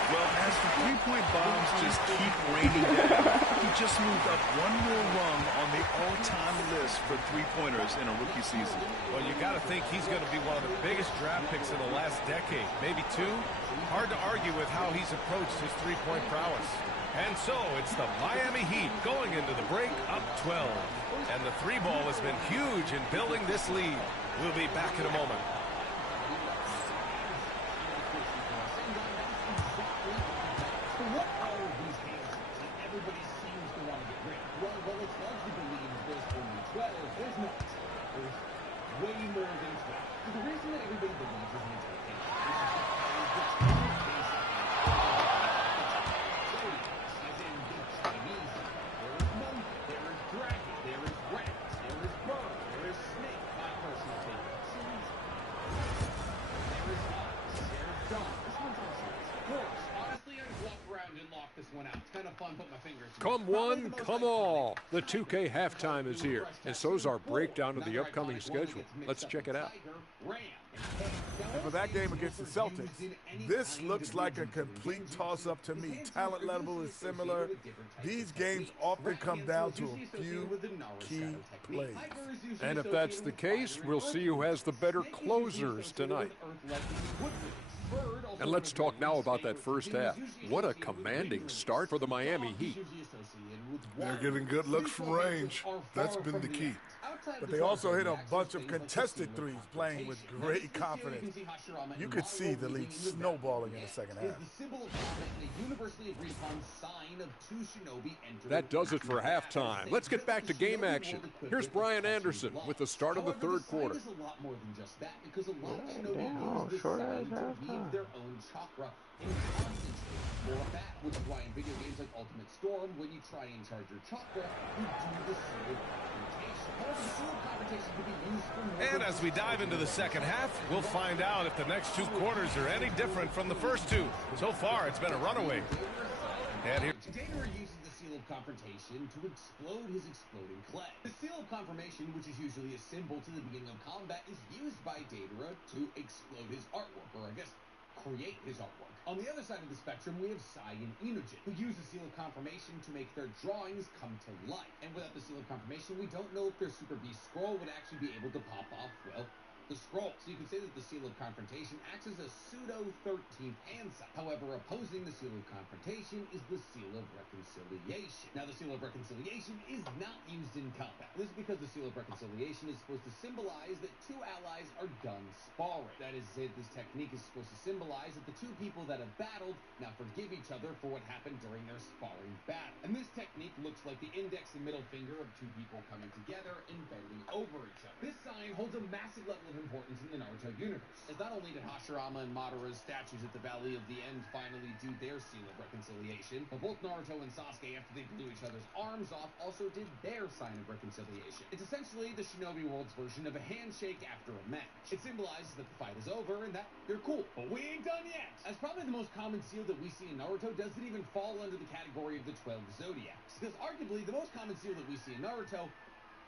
Well, as the three-point bombs just keep raining down, he just moved up one more rung on the all-time list for three-pointers in a rookie season. Well, you got to think he's going to be one of the biggest draft picks in the last decade, maybe 2. Hard to argue with how he's approached his three-point prowess. And so it's the Miami Heat going into the break up 12. And the three ball has been huge in building this lead. We'll be back in a moment. Everybody seems to want to get rid. Well, it's largely believed there's only 12. There's not. There's way more than 12. The reason that everybody believes is Come one, come all. The 2K halftime is here, and so's our breakdown of the upcoming schedule. Let's check it out. And for that game against the Celtics, this looks like a complete toss-up to me. Talent level is similar. These games often come down to a few key plays. And if that's the case, we'll see who has the better closers tonight. And let's talk now about that first half. What a commanding start for the Miami Heat. They're getting good looks from range. That's been the key. But they also hit a bunch of contested threes, playing with great confidence. You could see the lead snowballing in the second half. That does it for halftime. Let's get back to game action. Here's Brian Anderson with the start of the third quarter. Which is why in video games like Ultimate Storm, when you try and charge your chakra, you do the sealed confrontation. However, the sealed confrontation can be used for more. And as we dive into the second half, we'll find out if the next 2 quarters are any different from the first 2. So far, it's been a runaway. And here. Data uses the seal of confrontation to explode his exploding clay. The seal of confirmation, which is usually a symbol to the beginning of combat, is used by Datara to explode his artwork, or I guess create his artwork. On the other side of the spectrum, we have Sai and Inogen, who use the seal of confirmation to make their drawings come to life. And without the seal of confirmation, we don't know if their Super Beast scroll would actually be able to pop off, well, the scroll. So you can say that the seal of confrontation acts as a pseudo 13th hand sign. However, opposing the seal of confrontation is the seal of reconciliation. Now, the seal of reconciliation is not used in combat. This is because the seal of reconciliation is supposed to symbolize that 2 allies are done sparring. That is, this technique is supposed to symbolize that the 2 people that have battled now forgive each other for what happened during their sparring battle. And this technique looks like the index and middle finger of 2 people coming together and bending over each other. This sign holds a massive level of importance in the Naruto universe, as not only did Hashirama and Madara's statues at the Valley of the End finally do their seal of reconciliation, but both Naruto and Sasuke, after they blew each other's arms off, also did their sign of reconciliation. It's essentially the Shinobi World's version of a handshake after a match. It symbolizes that the fight is over and that they're cool. But we ain't done yet! As probably the most common seal that we see in Naruto doesn't even fall under the category of the 12 Zodiacs, because arguably the most common seal that we see in Naruto,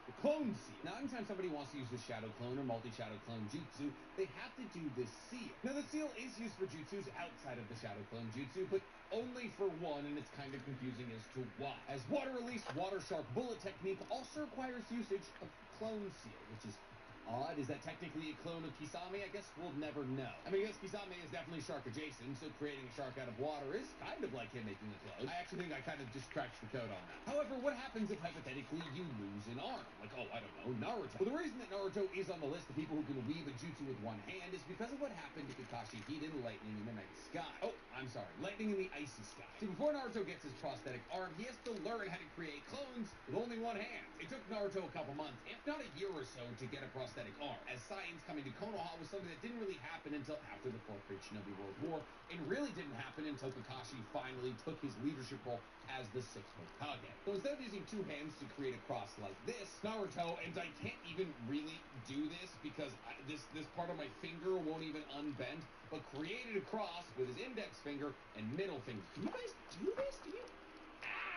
the clone seal. Now, anytime somebody wants to use the shadow clone or multi-shadow clone jutsu, they have to do this seal. Now, the seal is used for jutsus outside of the shadow clone jutsu, but only for one, and it's kind of confusing as to why. As water release, water shark bullet technique also requires usage of clone seal, which is odd. Is that technically a clone of Kisame? I guess we'll never know. I mean, I guess Kisame is definitely shark adjacent, so creating a shark out of water is kind of like him making a clone. I actually think I kind of just cracked the code on that. However, what happens if hypothetically you lose an arm? Like, oh, I don't know, Naruto. Well, the reason that Naruto is on the list of people who can weave a jutsu with one hand is because of what happened to Kakashi Hiden, lightning in the night sky. Oh, I'm sorry, lightning in the icy sky. See, before Naruto gets his prosthetic arm, he has to learn how to create clones with only one hand. It took Naruto a couple months, if not a year or so, to get a prosthetic arm, as science coming to Konoha was something that didn't really happen until after the Fourth Great Shinobi World War, and really didn't happen until Kakashi finally took his leadership role as the Sixth Hokage. So instead of using two hands to create a cross like this, Naruto, and I can't even really do this because this part of my finger won't even unbend, but created a cross with his index finger and middle finger. Can you guys do this? Can you?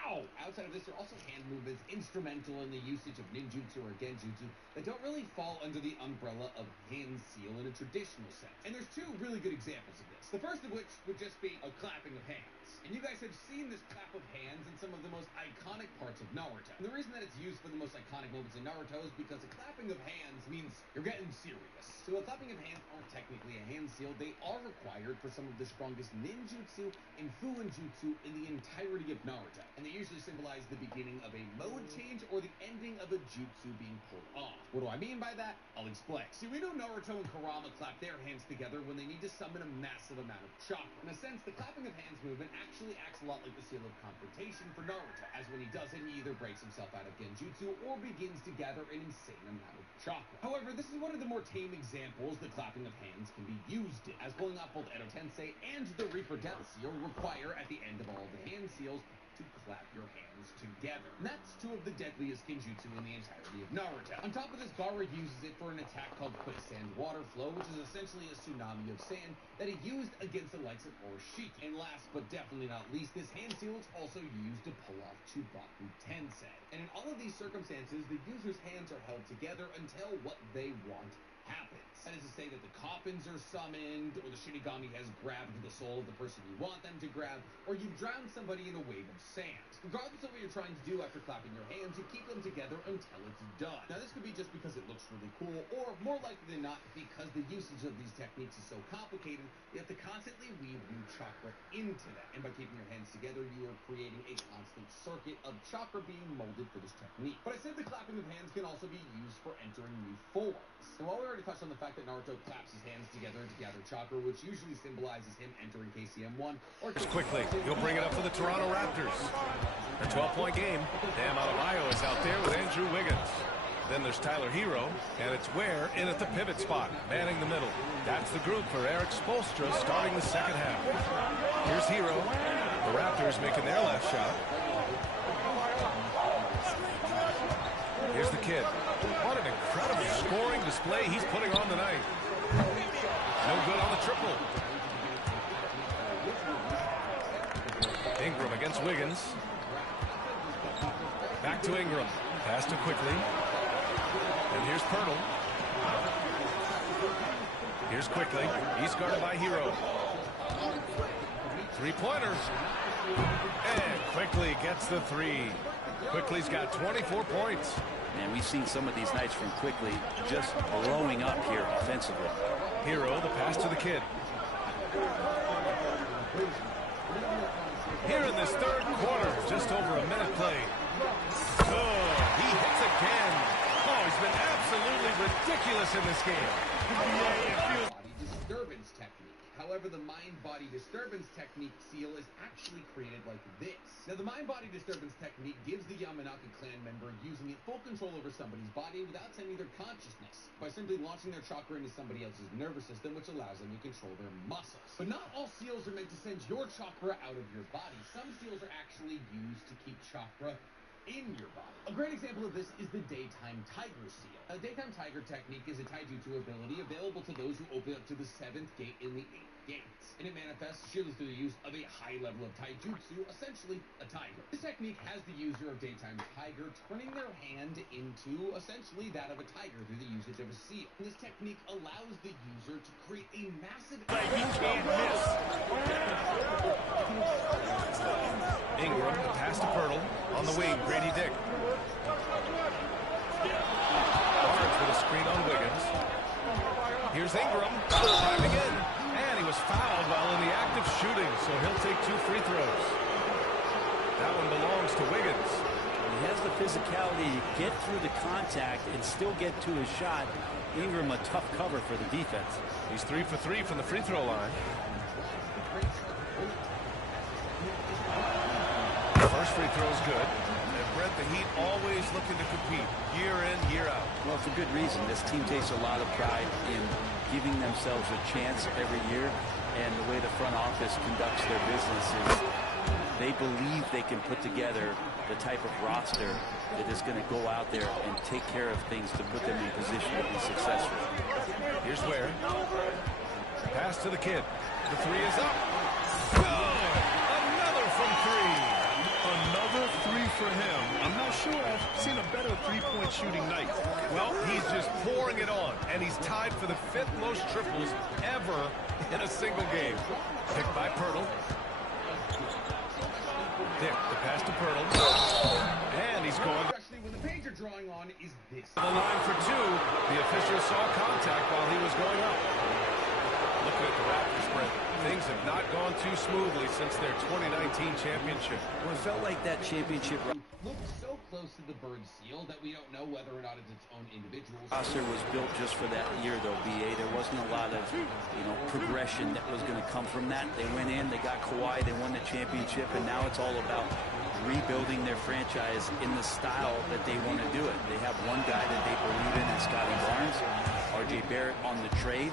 Ow! Outside of this, there are also hand movements instrumental in the usage of ninjutsu or genjutsu that don't really fall under the umbrella of hand seal in a traditional sense. And there's two really good examples of this. The first of which would just be a clapping of hands. And you guys have seen this clap of hands in some of the most iconic parts of Naruto. And the reason that it's used for the most iconic moments in Naruto is because a clapping of hands means you're getting serious. So a clapping of hands aren't technically a hand seal. They are required for some of the strongest ninjutsu and fuinjutsu in the entirety of Naruto. And they usually symbolize the beginning of a mode change or the ending of a jutsu being pulled off. What do I mean by that? I'll explain. See, we know Naruto and Kurama clap their hands together when they need to summon a massive amount of chakra. In a sense, the clapping of hands movement actually acts a lot like the seal of confrontation for Naruto, as when he does it, he either breaks himself out of genjutsu or begins to gather an insane amount of chakra. However, this is one of the more tame examples the clapping of hands can be used in, as pulling off both Edo Tensei and the Reaper Death Seal require, at the end of all the hand seals, to clap your hands together. And that's two of the deadliest genjutsu in the entirety of Naruto. On top of this, Gaara uses it for an attack called Quicksand Water Flow, which is essentially a tsunami of sand that he used against the likes of Oroshiki. And last but definitely not least, this hand seal is also used to pull off Chubaku Tensei. And in all of these circumstances, the user's hands are held together until what they want happens. That is to say that the coffins are summoned, or the Shinigami has grabbed the soul of the person you want them to grab, or you've drowned somebody in a wave of sand. Regardless of what you're trying to do after clapping your hands, you keep them together until it's done. Now, this could be just because it looks really cool, or more likely than not, because the usage of these techniques is so complicated, you have to constantly weave new chakra into that. And by keeping your hands together, you are creating a constant circuit of chakra being molded for this technique. But I said the clapping of hands can also be used for entering new forms. And while we already touched on the fact that Naruto claps his hands together to gather chakra, which usually symbolizes him entering KCM1, or quickly, he'll bring it up for the Toronto Raptors. A 12-point game. Bam Adebayo is out there with Andrew Wiggins. Then there's Tyler Hero, and it's Ware in at the pivot spot, manning the middle. That's the group for Eric Spoelstra starting the second half. Here's Hero. The Raptors making their last shot. Here's the kid. What an incredible scoring display he's putting on tonight. No good on the triple. Ingram against Wiggins. Back to Ingram. Pass to Quickly. And here's Pirtle. Here's Quickly. He's guarded by Hero. Three-pointer. And Quickly gets the three. Quickly's got 24 points. And we've seen some of these nights from Quickly just blowing up here offensively. Hero, the pass to the kid. Here in this third quarter, just over a minute played. Oh, he hits again. Oh, he's been absolutely ridiculous in this game. Body disturbance technique. However, However, the mind-body disturbance technique seal is actually created like this. Now, the mind-body disturbance technique gives the Yamanaka clan member using it full control over somebody's body without sending their consciousness, by simply launching their chakra into somebody else's nervous system, which allows them to control their muscles. But not all seals are meant to send your chakra out of your body. Some seals are actually used to keep chakra in your body. A great example of this is the daytime tiger seal. A daytime tiger technique is a taijutsu ability available to those who open up to the 7th gate in the 8th gates, and it manifests sheerly through the use of a high level of taijutsu, essentially a tiger. This technique has the user of daytime tiger turning their hand into essentially that of a tiger through the usage of a seal. And this technique allows the user to create a massive Ingram, the pass to Pirtle. On the wing, Grady Dick. Barnes with a screen on Wiggins. Here's Ingram, driving in. And he was fouled while in the act of shooting, so he'll take 2 free throws. That one belongs to Wiggins. He has the physicality to get through the contact and still get to his shot. Ingram, a tough cover for the defense. He's 3 for 3 from the free throw line. First free throw's good. And Brett, the Heat always looking to compete year in, year out. Well, for good reason. This team takes a lot of pride in giving themselves a chance every year. And the way the front office conducts their business is they believe they can put together the type of roster that is going to go out there and take care of things to put them in position to be successful. Here's where. Pass to the kid. The three is up. Good! Another from 3. Another 3 for him. I'm not sure I've seen a better three-point shooting night. Well, he's just pouring it on, and he's tied for the 5th most triples ever in a single game. Picked by Pirtle. Dick, the pass to Pirtle. And he's going. Especially when the page you're drawing on is this. The line for 2. The official saw contact while he was going up. Looking at the Raptors, Brent. Things have not gone too smoothly since their 2019 championship. Well, it felt like that championship looks so close to the bird seal that we don't know whether or not it's its own individual. roster was built just for that year, though, BA. There wasn't a lot of, progression that was going to come from that. They went in, they got Kawhi, they won the championship, and now it's all about rebuilding their franchise in the style that they want to do it. They have one guy that they believe in, and Scotty Barnes, RJ Barrett on the trade.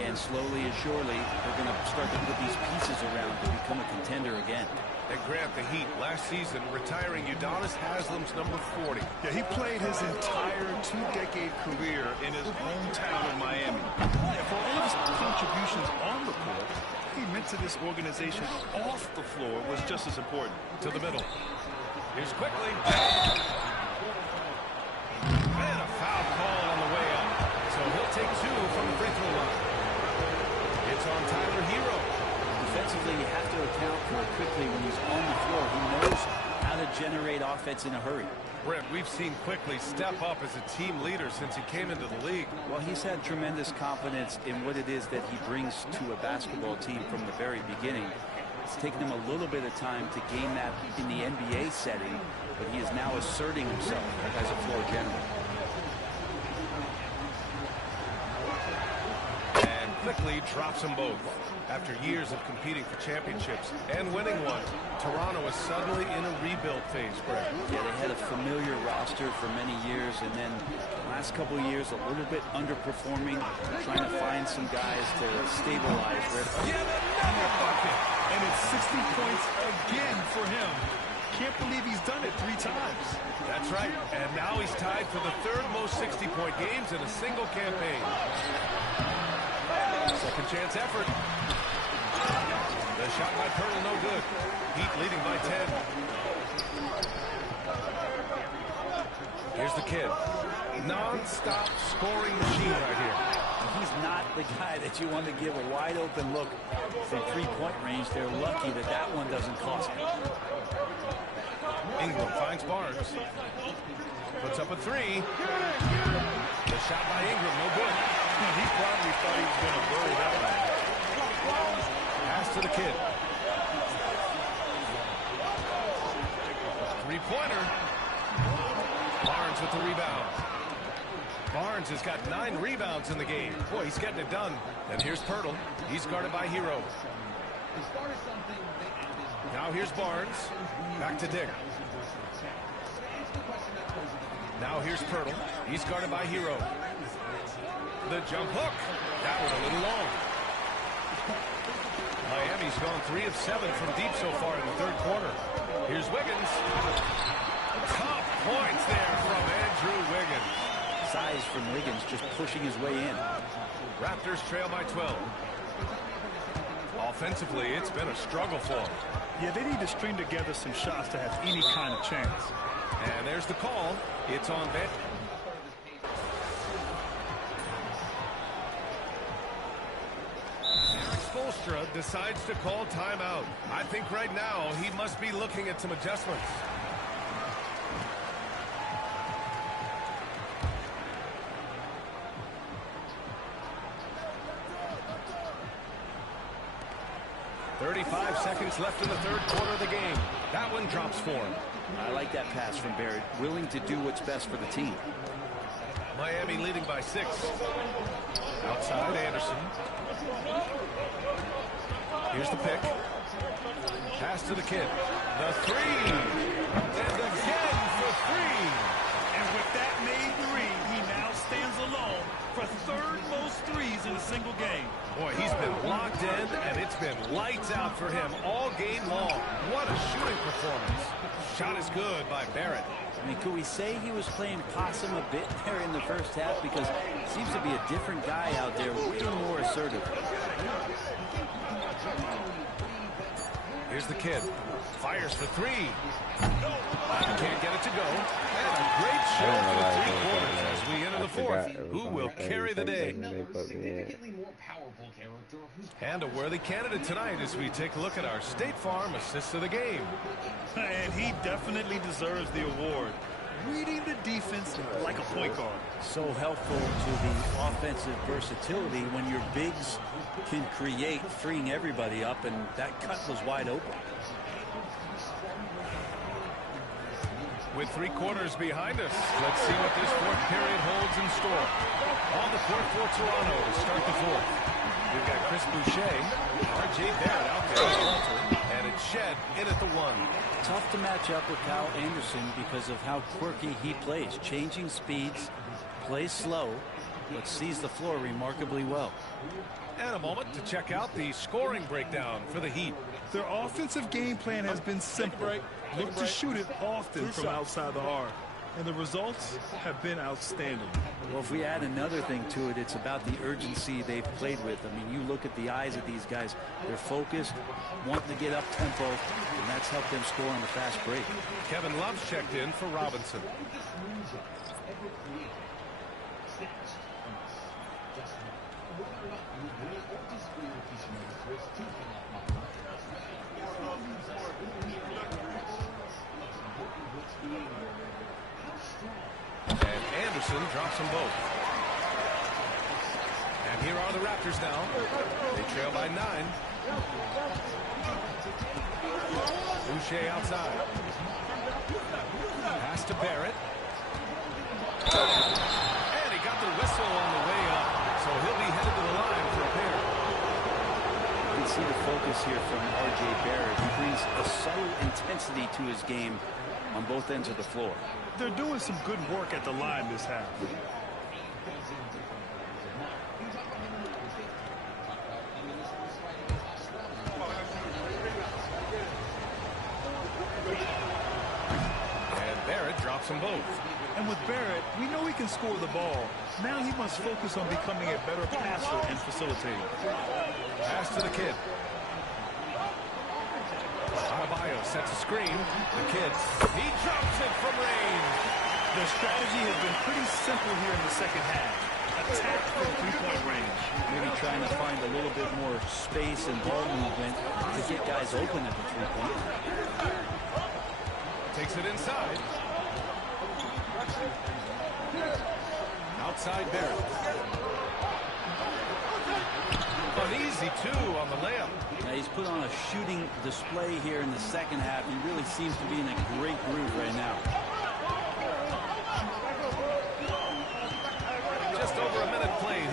And slowly and surely, they're going to start to put these pieces around to become a contender again. And Grant, the Heat last season retiring Udonis Haslam's number 40. Yeah, he played his entire 2-decade career in his hometown of Miami. And for all of his contributions on the court, he meant to this organization off the floor was just as important. To the middle. Here's quickly. And a foul call on the way up. So he'll take 2 from the free throw line. It's on Tyler Hero. Defensively, you have to account for it quickly when he's on the floor. He knows how to generate offense in a hurry. Brent, we've seen Quickly step up as a team leader since he came into the league. Well, he's had tremendous confidence in what it is that he brings to a basketball team from the very beginning. It's taken him a little bit of time to gain that in the NBA setting, but he is now asserting himself as a floor general. Quickly drops them both. After years of competing for championships and winning one, Toronto is suddenly in a rebuild phase, Brett. Yeah, they had a familiar roster for many years, and then the last couple of years a little bit underperforming, trying to find some guys to stabilize. Yet another bucket! And it's 60 points again for him. Can't believe he's done it 3 times. That's right, and now he's tied for the 3rd most 60-point games in a single campaign. Second chance effort. The shot by Pirtle, no good. Heat leading by 10. Here's the kid. Non-stop scoring machine right here. He's not the guy that you want to give a wide open look from 3-point range. They're lucky that that one doesn't cost them. Ingram finds Barnes. Puts up a 3. The shot by Ingram, no good. He probably thought he was going to bury that one. Pass to the kid. 3-pointer. Barnes with the rebound. Barnes has got 9 rebounds in the game. Boy, he's getting it done. And here's Pirtle. He's guarded by Hero. Now here's Barnes. Back to Dick. Now here's Pirtle. He's guarded by Hero. The jump hook. That one a little long. Miami's gone 3 of 7 from deep so far in the third quarter. Here's Wiggins. Top points there from Andrew Wiggins. Size from Wiggins, just pushing his way in. Raptors trail by 12. Offensively, it's been a struggle for them. Yeah, they need to string together some shots to have any kind of chance. And there's the call. It's on Ben. Spoelstra decides to call timeout. I think right now he must be looking at some adjustments. "35 seconds left in the third quarter of the game. That one drops for him. I like that pass from Barrett, willing to do what's best for the team. Miami leading by 6. Outside Anderson. Here's the pick. Pass to the kid. The 3. And again for 3. And with that made 3, he now stands alone for third most threes in a single game. Boy, he's been locked in, and it's been lights out for him all game long. What a shooting performance. Shot is good by Barrett. I mean, could we say he was playing possum a bit there in the first half? Because it seems to be a different guy out there, way more assertive. Here's the kid. Fires for 3. Can't get it to go. And a great shot for 3 quarters as we enter the fourth. Who will carry the day? And a worthy candidate tonight as we take a look at our State Farm assist of the game. And he definitely deserves the award. Reading the defense like a point guard. So helpful to the offensive versatility when your bigs can create, freeing everybody up, and that cut was wide open. With 3 quarters behind us, let's see what this fourth period holds in store. On the court for Toronto to start the fourth. We've got Chris Boucher, R.J. Barrett out there at Walter, and it's Shed in at the 1. Tough to match up with Kyle Anderson because of how quirky he plays. Changing speeds, plays slow, but sees the floor remarkably well. And a moment to check out the scoring breakdown for the Heat. Their offensive game plan has been simple. Look to shoot it often from outside the arc. And the results have been outstanding. Well, if we add another thing to it, it's about the urgency they've played with. I mean, you look at the eyes of these guys. They're focused, wanting to get up tempo, and that's helped them score on the fast break. Kevin Love's checked in for Robinson. And Anderson drops them both. And here are the Raptors now. They trail by 9. Boucher outside. Pass to Barrett. And he got the whistle on the way up. So he'll be headed to the line for a pair. You can see the focus here from R.J. Barrett. He brings a subtle intensity to his game on both ends of the floor. They're doing some good work at the line this half. And Barrett drops them both. And with Barrett, we know he can score the ball. Now he must focus on becoming a better passer and facilitator. Pass to the kid. Adebayo sets a screen. The kid, he drops it from range. Their strategy has been pretty simple here in the second half. Attack from three-point range. Maybe trying to find a little bit more space and ball movement to get guys open at the three-point. Takes it inside. Outside Barrett. An easy 2 on the layup. Now he's put on a shooting display here in the second half. He really seems to be in a great groove right now.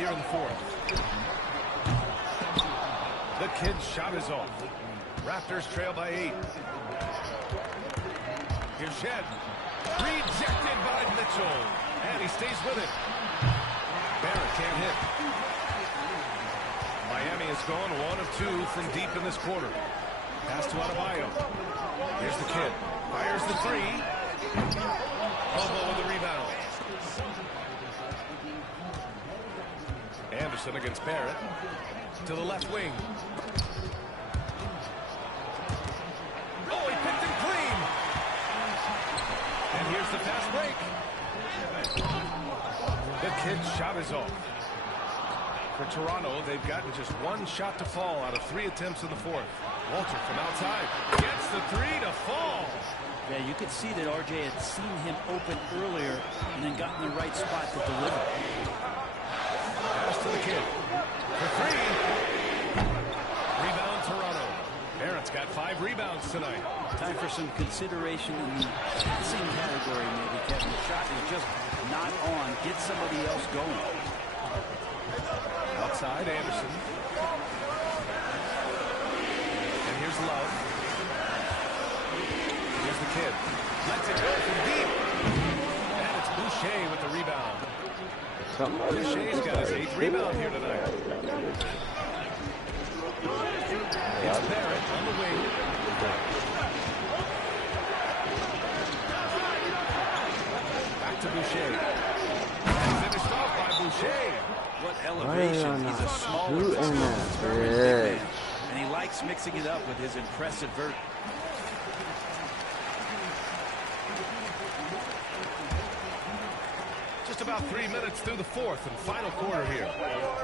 here in the fourth. The kid's shot is off. Raptors trail by 8. Here's Shed. Rejected by Mitchell. And he stays with it. Barrett can't hit. Miami has gone 1 of 2 from deep in this quarter. Pass to Adebayo. Here's the kid. Fires the 3. Bobo with the rebound. Anderson against Barrett. To the left wing. Oh, he picked him clean. And here's the fast break. The kid's shot is off. For Toronto, they've gotten just 1 shot to fall out of 3 attempts in the fourth. Walter from outside gets the 3 to fall. Yeah, you could see that RJ had seen him open earlier and then got in the right spot to deliver. Pass to the kid. For 3. Rebound Toronto. Barrett's got 5 rebounds tonight. Time for some consideration in the passing category, maybe, Kevin. The shot is just not on. Get somebody else going. Outside, Anderson. And here's Love. Here's the kid. Lets it go from deep. And it's Boucher with the rebound. Boucher's got his 8th rebound here tonight. It's Barrett on the wing. Back to Boucher. And finished off by Boucher. What elevation. He's a smaller big man. And he likes mixing it up with his impressive vert. Just about 3 minutes through the fourth and final quarter here.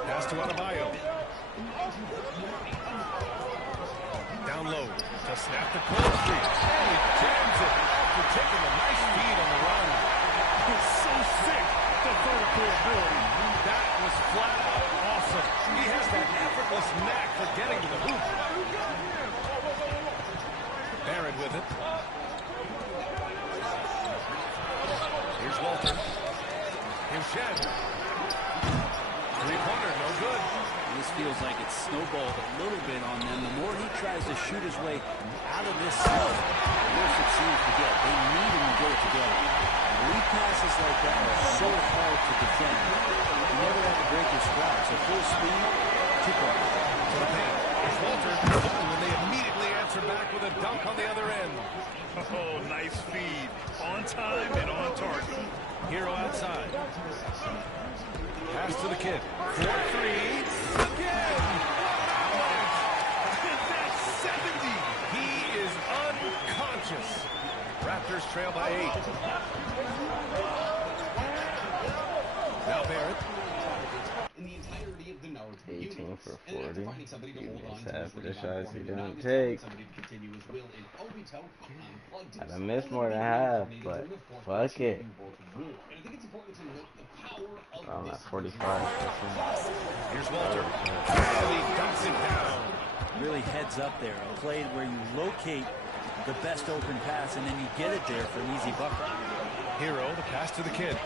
Pass to Adebayo. Down low to snap the cold streak. And he jams it after taking a nice feed on the run. It's so sick, the vertical ability. That was flat out awesome. He has that effortless knack for getting to the hoop. Barrett with it. Here's Walter. Here's Shed. Three-pointer, no good. This feels like it's snowballed a little bit on them. The more he tries to shoot his way out of this zone, the worse it seems to get. They need him to get it together. Lead passes like that are so hard to defend. You never have to break your stride. So full speed, 2 points. To the paint. Here's Walter. And they immediately answer back with a dunk on the other end. Oh, nice feed. On time and on target. Hero outside. Pass to the kid. 4-3. Again. That's 70. He is unconscious. Raptors trail by 8. Now Barrett. In the entirety of the North, 18 for 40. You missed half of the shots you don't take. I missed more than half, but fuck it. I'm at 45. Here's Walter. He dumps it down. Really heads up there. A play where you locate the best open pass and then you get it there for an easy bucket. Hero, the pass to the kid.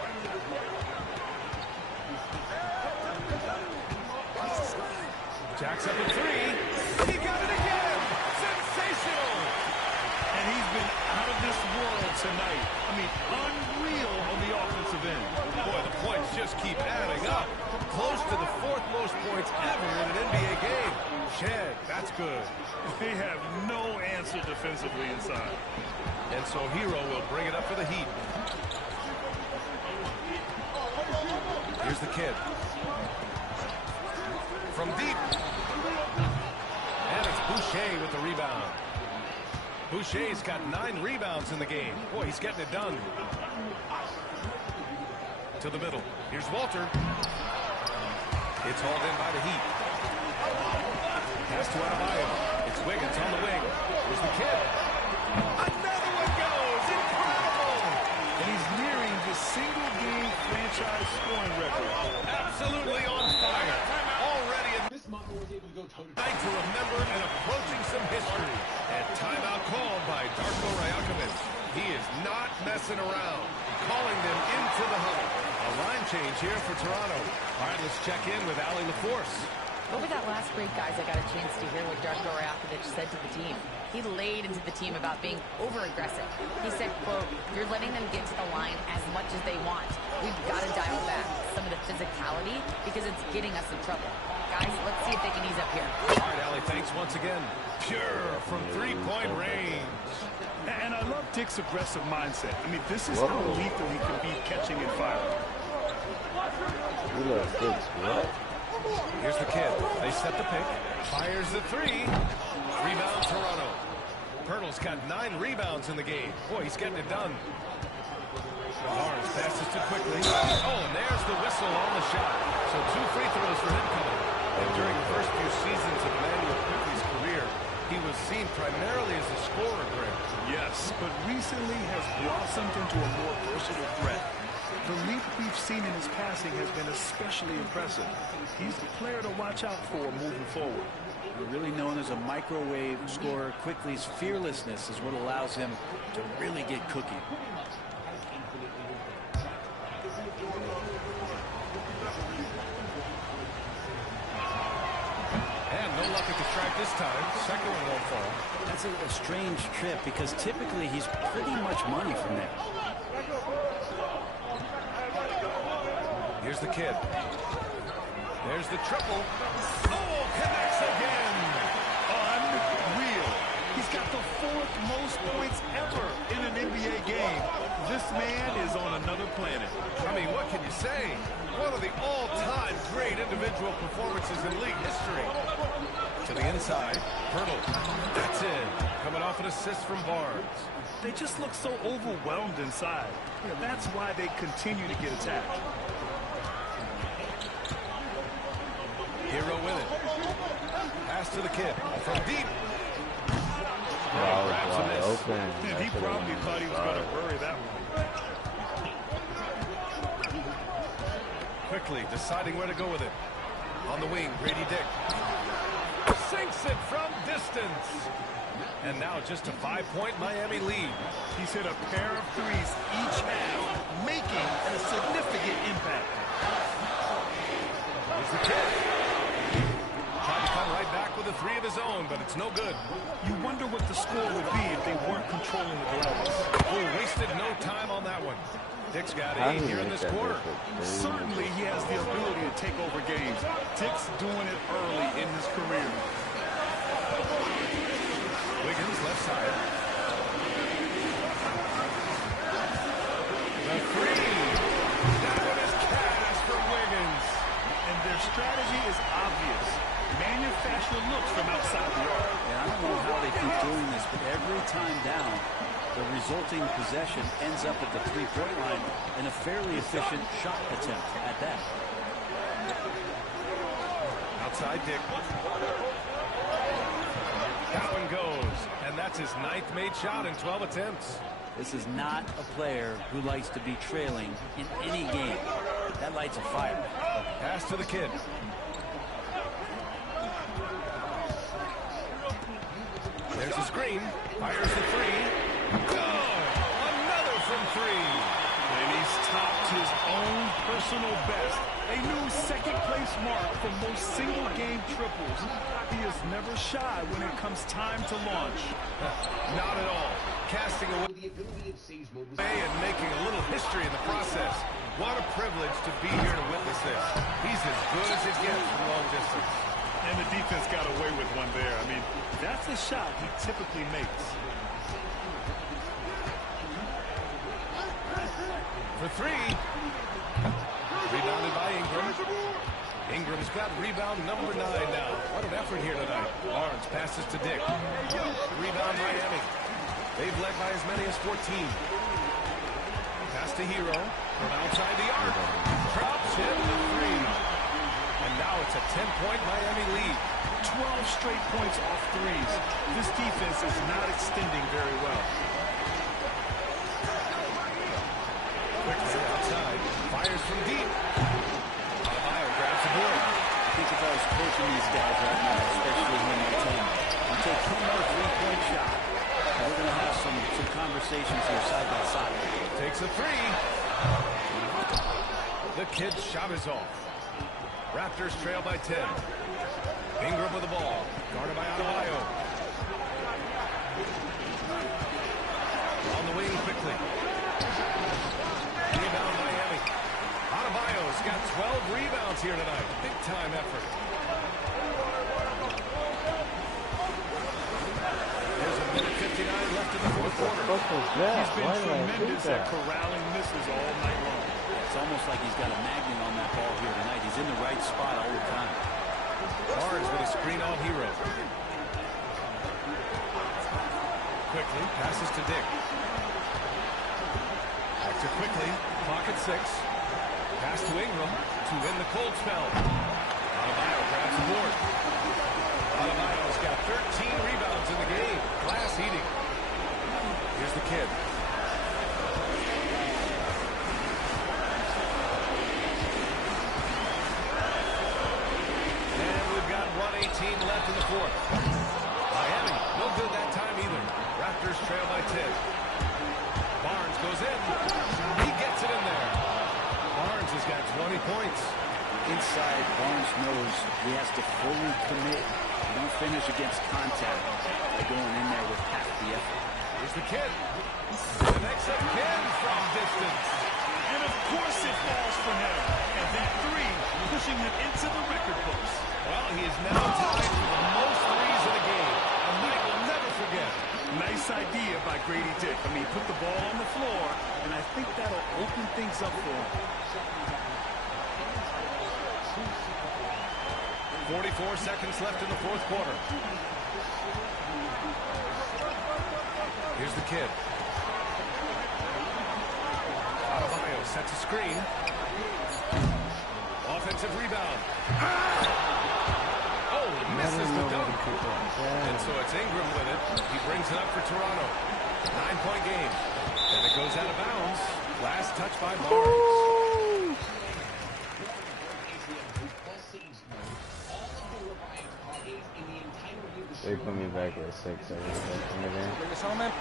Jacks up at 3. He got it again. Sensational. And he's been out of this world tonight. I mean, unreal on the offensive end. Boy, the points just keep adding up. Close to the 4th most points ever in an NBA game. Shed, that's good. They have no answer defensively inside. And so Hero will bring it up for the Heat. Here's the kid. From deep. And it's Boucher with the rebound. Boucher's got 9 rebounds in the game. Boy, he's getting it done. To the middle. Here's Walter. It's hauled in by the Heat. Pass to Adebayo. It's Wiggins on the wing. Here's the kid. Another one goes. Incredible. And he's nearing the single-game franchise scoring record. Absolutely on fire. Already in this night to remember and approaching some history. And timeout called by Darko Rajakovic. He is not messing around. Calling them into the huddle. A line change here for Toronto. All right, let's check in with Allie LaForce. Over that last break, guys, I got a chance to hear what Darko Rajakovic said to the team. He laid into the team about being over-aggressive. He said, quote, "You're letting them get to the line as much as they want. We've got to dial back some of the physicality because it's getting us in trouble. Guys, let's see if they can ease up here." All right, Allie, thanks once again. Pure from three-point range. And I love Dick's aggressive mindset. I mean, this is how lethal he can be catching and firing. Here's the kid. They set the pick. Fires the three. Rebound Toronto. Pirtle's got 9 rebounds in the game. Boy, he's getting it done. Barnes passes too quickly. Oh, and there's the whistle on the shot. So 2 free throws for him coming. And during the first few seasons of Emmanuel Quickly's career, he was seen primarily as a scorer, Greg. Yes, but recently has blossomed into a more versatile threat. The leap we've seen in his passing has been especially impressive. He's a player to watch out for moving forward. Really known as a microwave scorer, Quickly's fearlessness is what allows him to really get cooking. And no luck at the track this time. Second one won't fall. That's a strange trip because typically he's pretty much money from there. Here's the kid. There's the triple. Oh, connects again. Unreal. He's got the 4th most points ever in an NBA game. This man is on another planet. I mean, what can you say? One of the all-time great individual performances in league history. To the inside. Pirtle. That's it. Coming off an assist from Barnes. They just look so overwhelmed inside. That's why they continue to get attacked. Hero with it. Pass to the kid. From deep. Grabs a miss. And he probably thought he was going to bury that one. Quickly deciding where to go with it. On the wing, Grady Dick. Sinks it from distance. And now just a 5-point Miami lead. He's hit a pair of threes each half, making a significant impact. Here's the kid. Tried to come right back with a 3 of his own, but it's no good. You wonder what the score would be if they weren't controlling the glass. Oh, wasted no time on that one. Dick's got 8 here in this quarter. Certainly he has the ability to take over games. Dick's doing it early in his career. Wiggins left side. The 3. That one is cast from Wiggins. And their strategy is obvious. Manufacture looks from outside the arc. And I don't know how they keep doing this, but every time down, the resulting possession ends up at the 3-point line in a fairly efficient shot attempt at that. Outside Dick. That one goes, and that's his 9th made shot in 12 attempts. This is not a player who likes to be trailing in any game. That lights a fire. Pass to the kid. There's a screen. Fires the 3. Good! Another from 3. And he's topped his own personal best. A new second-place mark for most single-game triples. He is never shy when it comes time to launch. Not at all. Casting away and making a little history in the process. What a privilege to be here to witness this. He's as good as it gets from long distance. And the defense got away with one there. I mean, that's a shot he typically makes. For 3. Rebounded by Ingram. Ingram's got rebound number 9 now. What an effort here tonight. Barnes passes to Dick. Rebound Miami. They've led by as many as 14. Pass to Hero from outside the arc. Drops him the 3. And now it's a 10-point Miami lead. 12 straight points off threes. This defense is not extending very well. Quickly outside. Fires from deep. Meyer grabs the board. I think if I was coaching these guys right now, especially when they're 10, you take 2 more 3-point shot, and we're going to have some conversations here side by side. Takes a 3. The kid's shot is off. Raptors trail by 10. Ingram with the ball. Guarded by Adebayo. On the wing quickly. Rebound Miami. Adebayo's got 12 rebounds here tonight. Big time effort. There's a minute 59 left in the fourth quarter. He's been tremendous at corralling misses all night long. It's almost like he's got a magnet on that ball here tonight. He's in the right spot all the time. Barnes with a screen on Hero. Quickly passes to Dick. Back to Quickly. Clock at 6. Pass to Ingram to win the cold spell. Adebayo grabs the board. Adebayo's got 13 rebounds in the game. Glass heating. Here's the kid. And we've got 1:18 left in the fourth. Miami, no good that time either. Raptors trail by 10. Barnes goes in. He gets it in there. Barnes has got 20 points. Inside, Barnes knows he has to fully commit. You don't finish against contact by going in there with half the effort. Here's the kid. Connects again from distance. And of course it falls for him. And that three pushing him into the record books. Well, he is now tied for the most threes in a game. A night we'll never forget. Nice idea by Grady Dick. I mean, put the ball on the floor, and I think that'll open things up for him. 44 seconds left in the fourth quarter. Here's the kid. Adebayo sets a screen. Offensive rebound. Oh, misses the dunk. And so it's Ingram with it. He brings it up for Toronto. 9-point game. And it goes out of bounds. Last touch by Barnes. They put me back at 6. I was back in the game. Bring us home, man. Wow.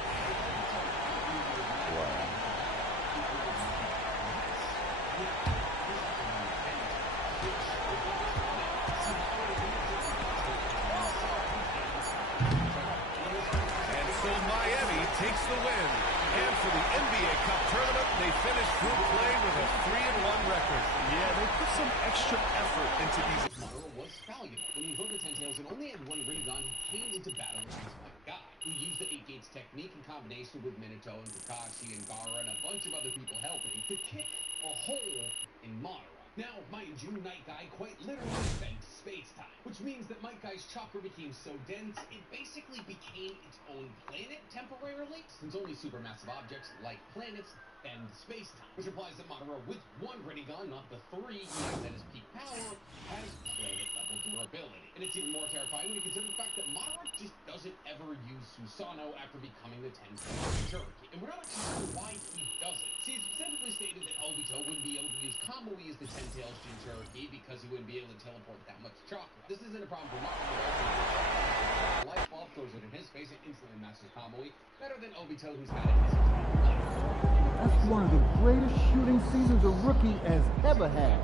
And so Miami takes the win. And for the NBA Cup tournament, they finish group play with a 3-1 record. Yeah, they put some extra effort into these. Was valuable. When he heard the Ten Tails and only had one ring gun, he came into battle against my guy, who used the 8 gates technique in combination with Minato and Kakashi and Gara and a bunch of other people helping to kick a hole in Madara. Now, mind you, Night Guy quite literally bent space-time, which means that Might Guy's chakra became so dense, it basically became its own planet temporarily, since only supermassive objects like planets bend space-time, which implies that Madara, with one Rinnegan, not the 3 he has at his peak power, has planet-level durability. And it's even more terrifying when you consider the fact that Madara just doesn't ever use Susanoo after becoming the 10th Jinchuriki. And we're not actually sure why he doesn't. See, he specifically stated that Obito wouldn't be able to use Kamui as the 10-tails Jinchuriki because he wouldn't be able to teleport that much chakra. This isn't a problem for Madara. Light Bulb throws it in his face and instantly masters Kamui better than Obito, who's had it his entire life. That's one of the greatest shooting seasons a rookie has ever had.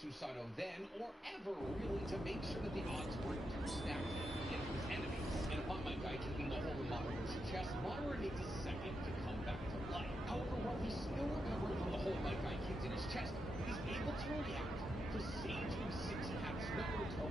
Susanoo then, or ever really, to make sure that the odds weren't too stacked against his enemies. And upon my guy kicking the hole in Madara's chest, Madara needs a second to come back to life. However, while he's still recovering from the hole my guy kicked in his chest, he's able to react to Sage who six-packs Naruto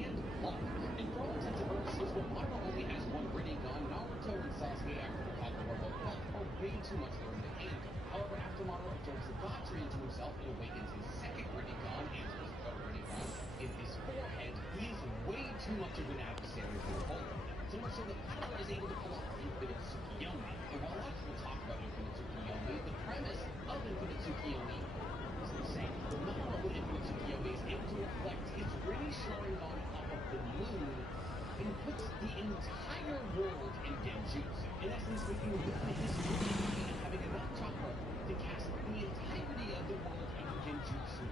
and Block. And for all intents and purposes, when Madara only has one Rinnegan, Naruto and Sasuke after the Kakarot Block are way too much for him to handle. However, after Madara absorbs the Gotri into himself and awakens his second Rinnegan and his third Rinnegan in his forehead, he is way too much of an adversary for Apollo. So much so that Madara is able to pull off Infinite Tsukiyomi. And while lots will talk about Infinite Tsukiyomi, the premise of Infinite Tsukiyomi is the same. The Madara with Infinite Tsukiyomi is able to reflect his Rinne Sharingan off of the moon and put the entire world in Genjutsu. In essence, making his movie and having enough chakra to cast the entirety of the world in Genjutsu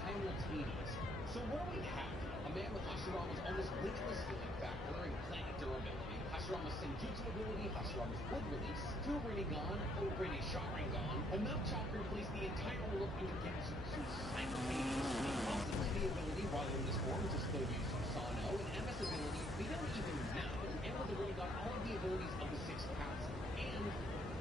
simultaneous. So what do we have? A man with Hashirama's almost limitless healing factor and planet durability, Hashirama's Senjutsu ability, Hashirama's wood release, 2 Rinnegan, Obrene Sharingan, enough chakra to place the entire world into Genjutsu simultaneously. Possibly the ability, while in this form, to still use Susano, and MS ability we don't even know, and with the Rinnegan, all of the abilities of the 6 paths, and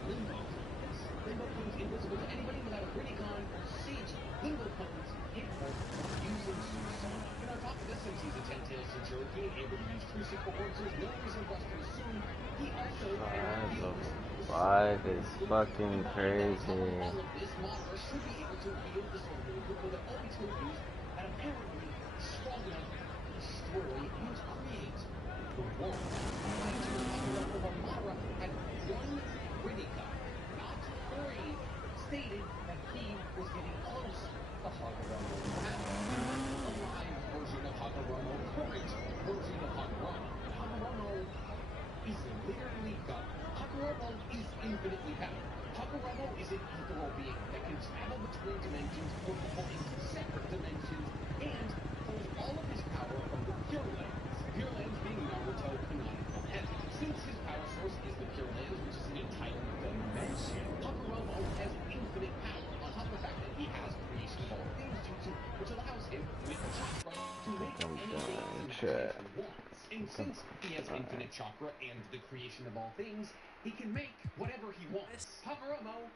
Limbo Cones. Limbo Cones invisible to anybody without a Rinnegan or Siege. Limbo Cones capable of using Susano. And on top of this, since he's a 10-tailed Jinchuriki and able to use 2 secret orbs, there's no reason for us to assume he also can use Life is fucking crazy. all of this monster should be able to wield this Orbu with an Obito use and apparently strong enough to destroy and create the world. Mind you, Amara had 1 Rinnegan, not 3, stated that he was getting close to Hagoromo. A live version of Hagoromo, current version of Hagoromo. Hagoromo is literally God. Hagoromo is infinitely powerful. Hagoromo is an ethereal being that can travel between dimensions or fall into separate dimensions and pulls all of his power from the Pure Lands. Pure Lands being Naruto, canonical heaven. Since his power source is the Pure Lands, which is an entire dimension, Hagoromo has infinite power, on top of the fact that he has creation of all things jutsu, which allows him, with chakra, to make anything he wants. And since he has infinite chakra and the creation of all things, he can make whatever he wants. Hagoromo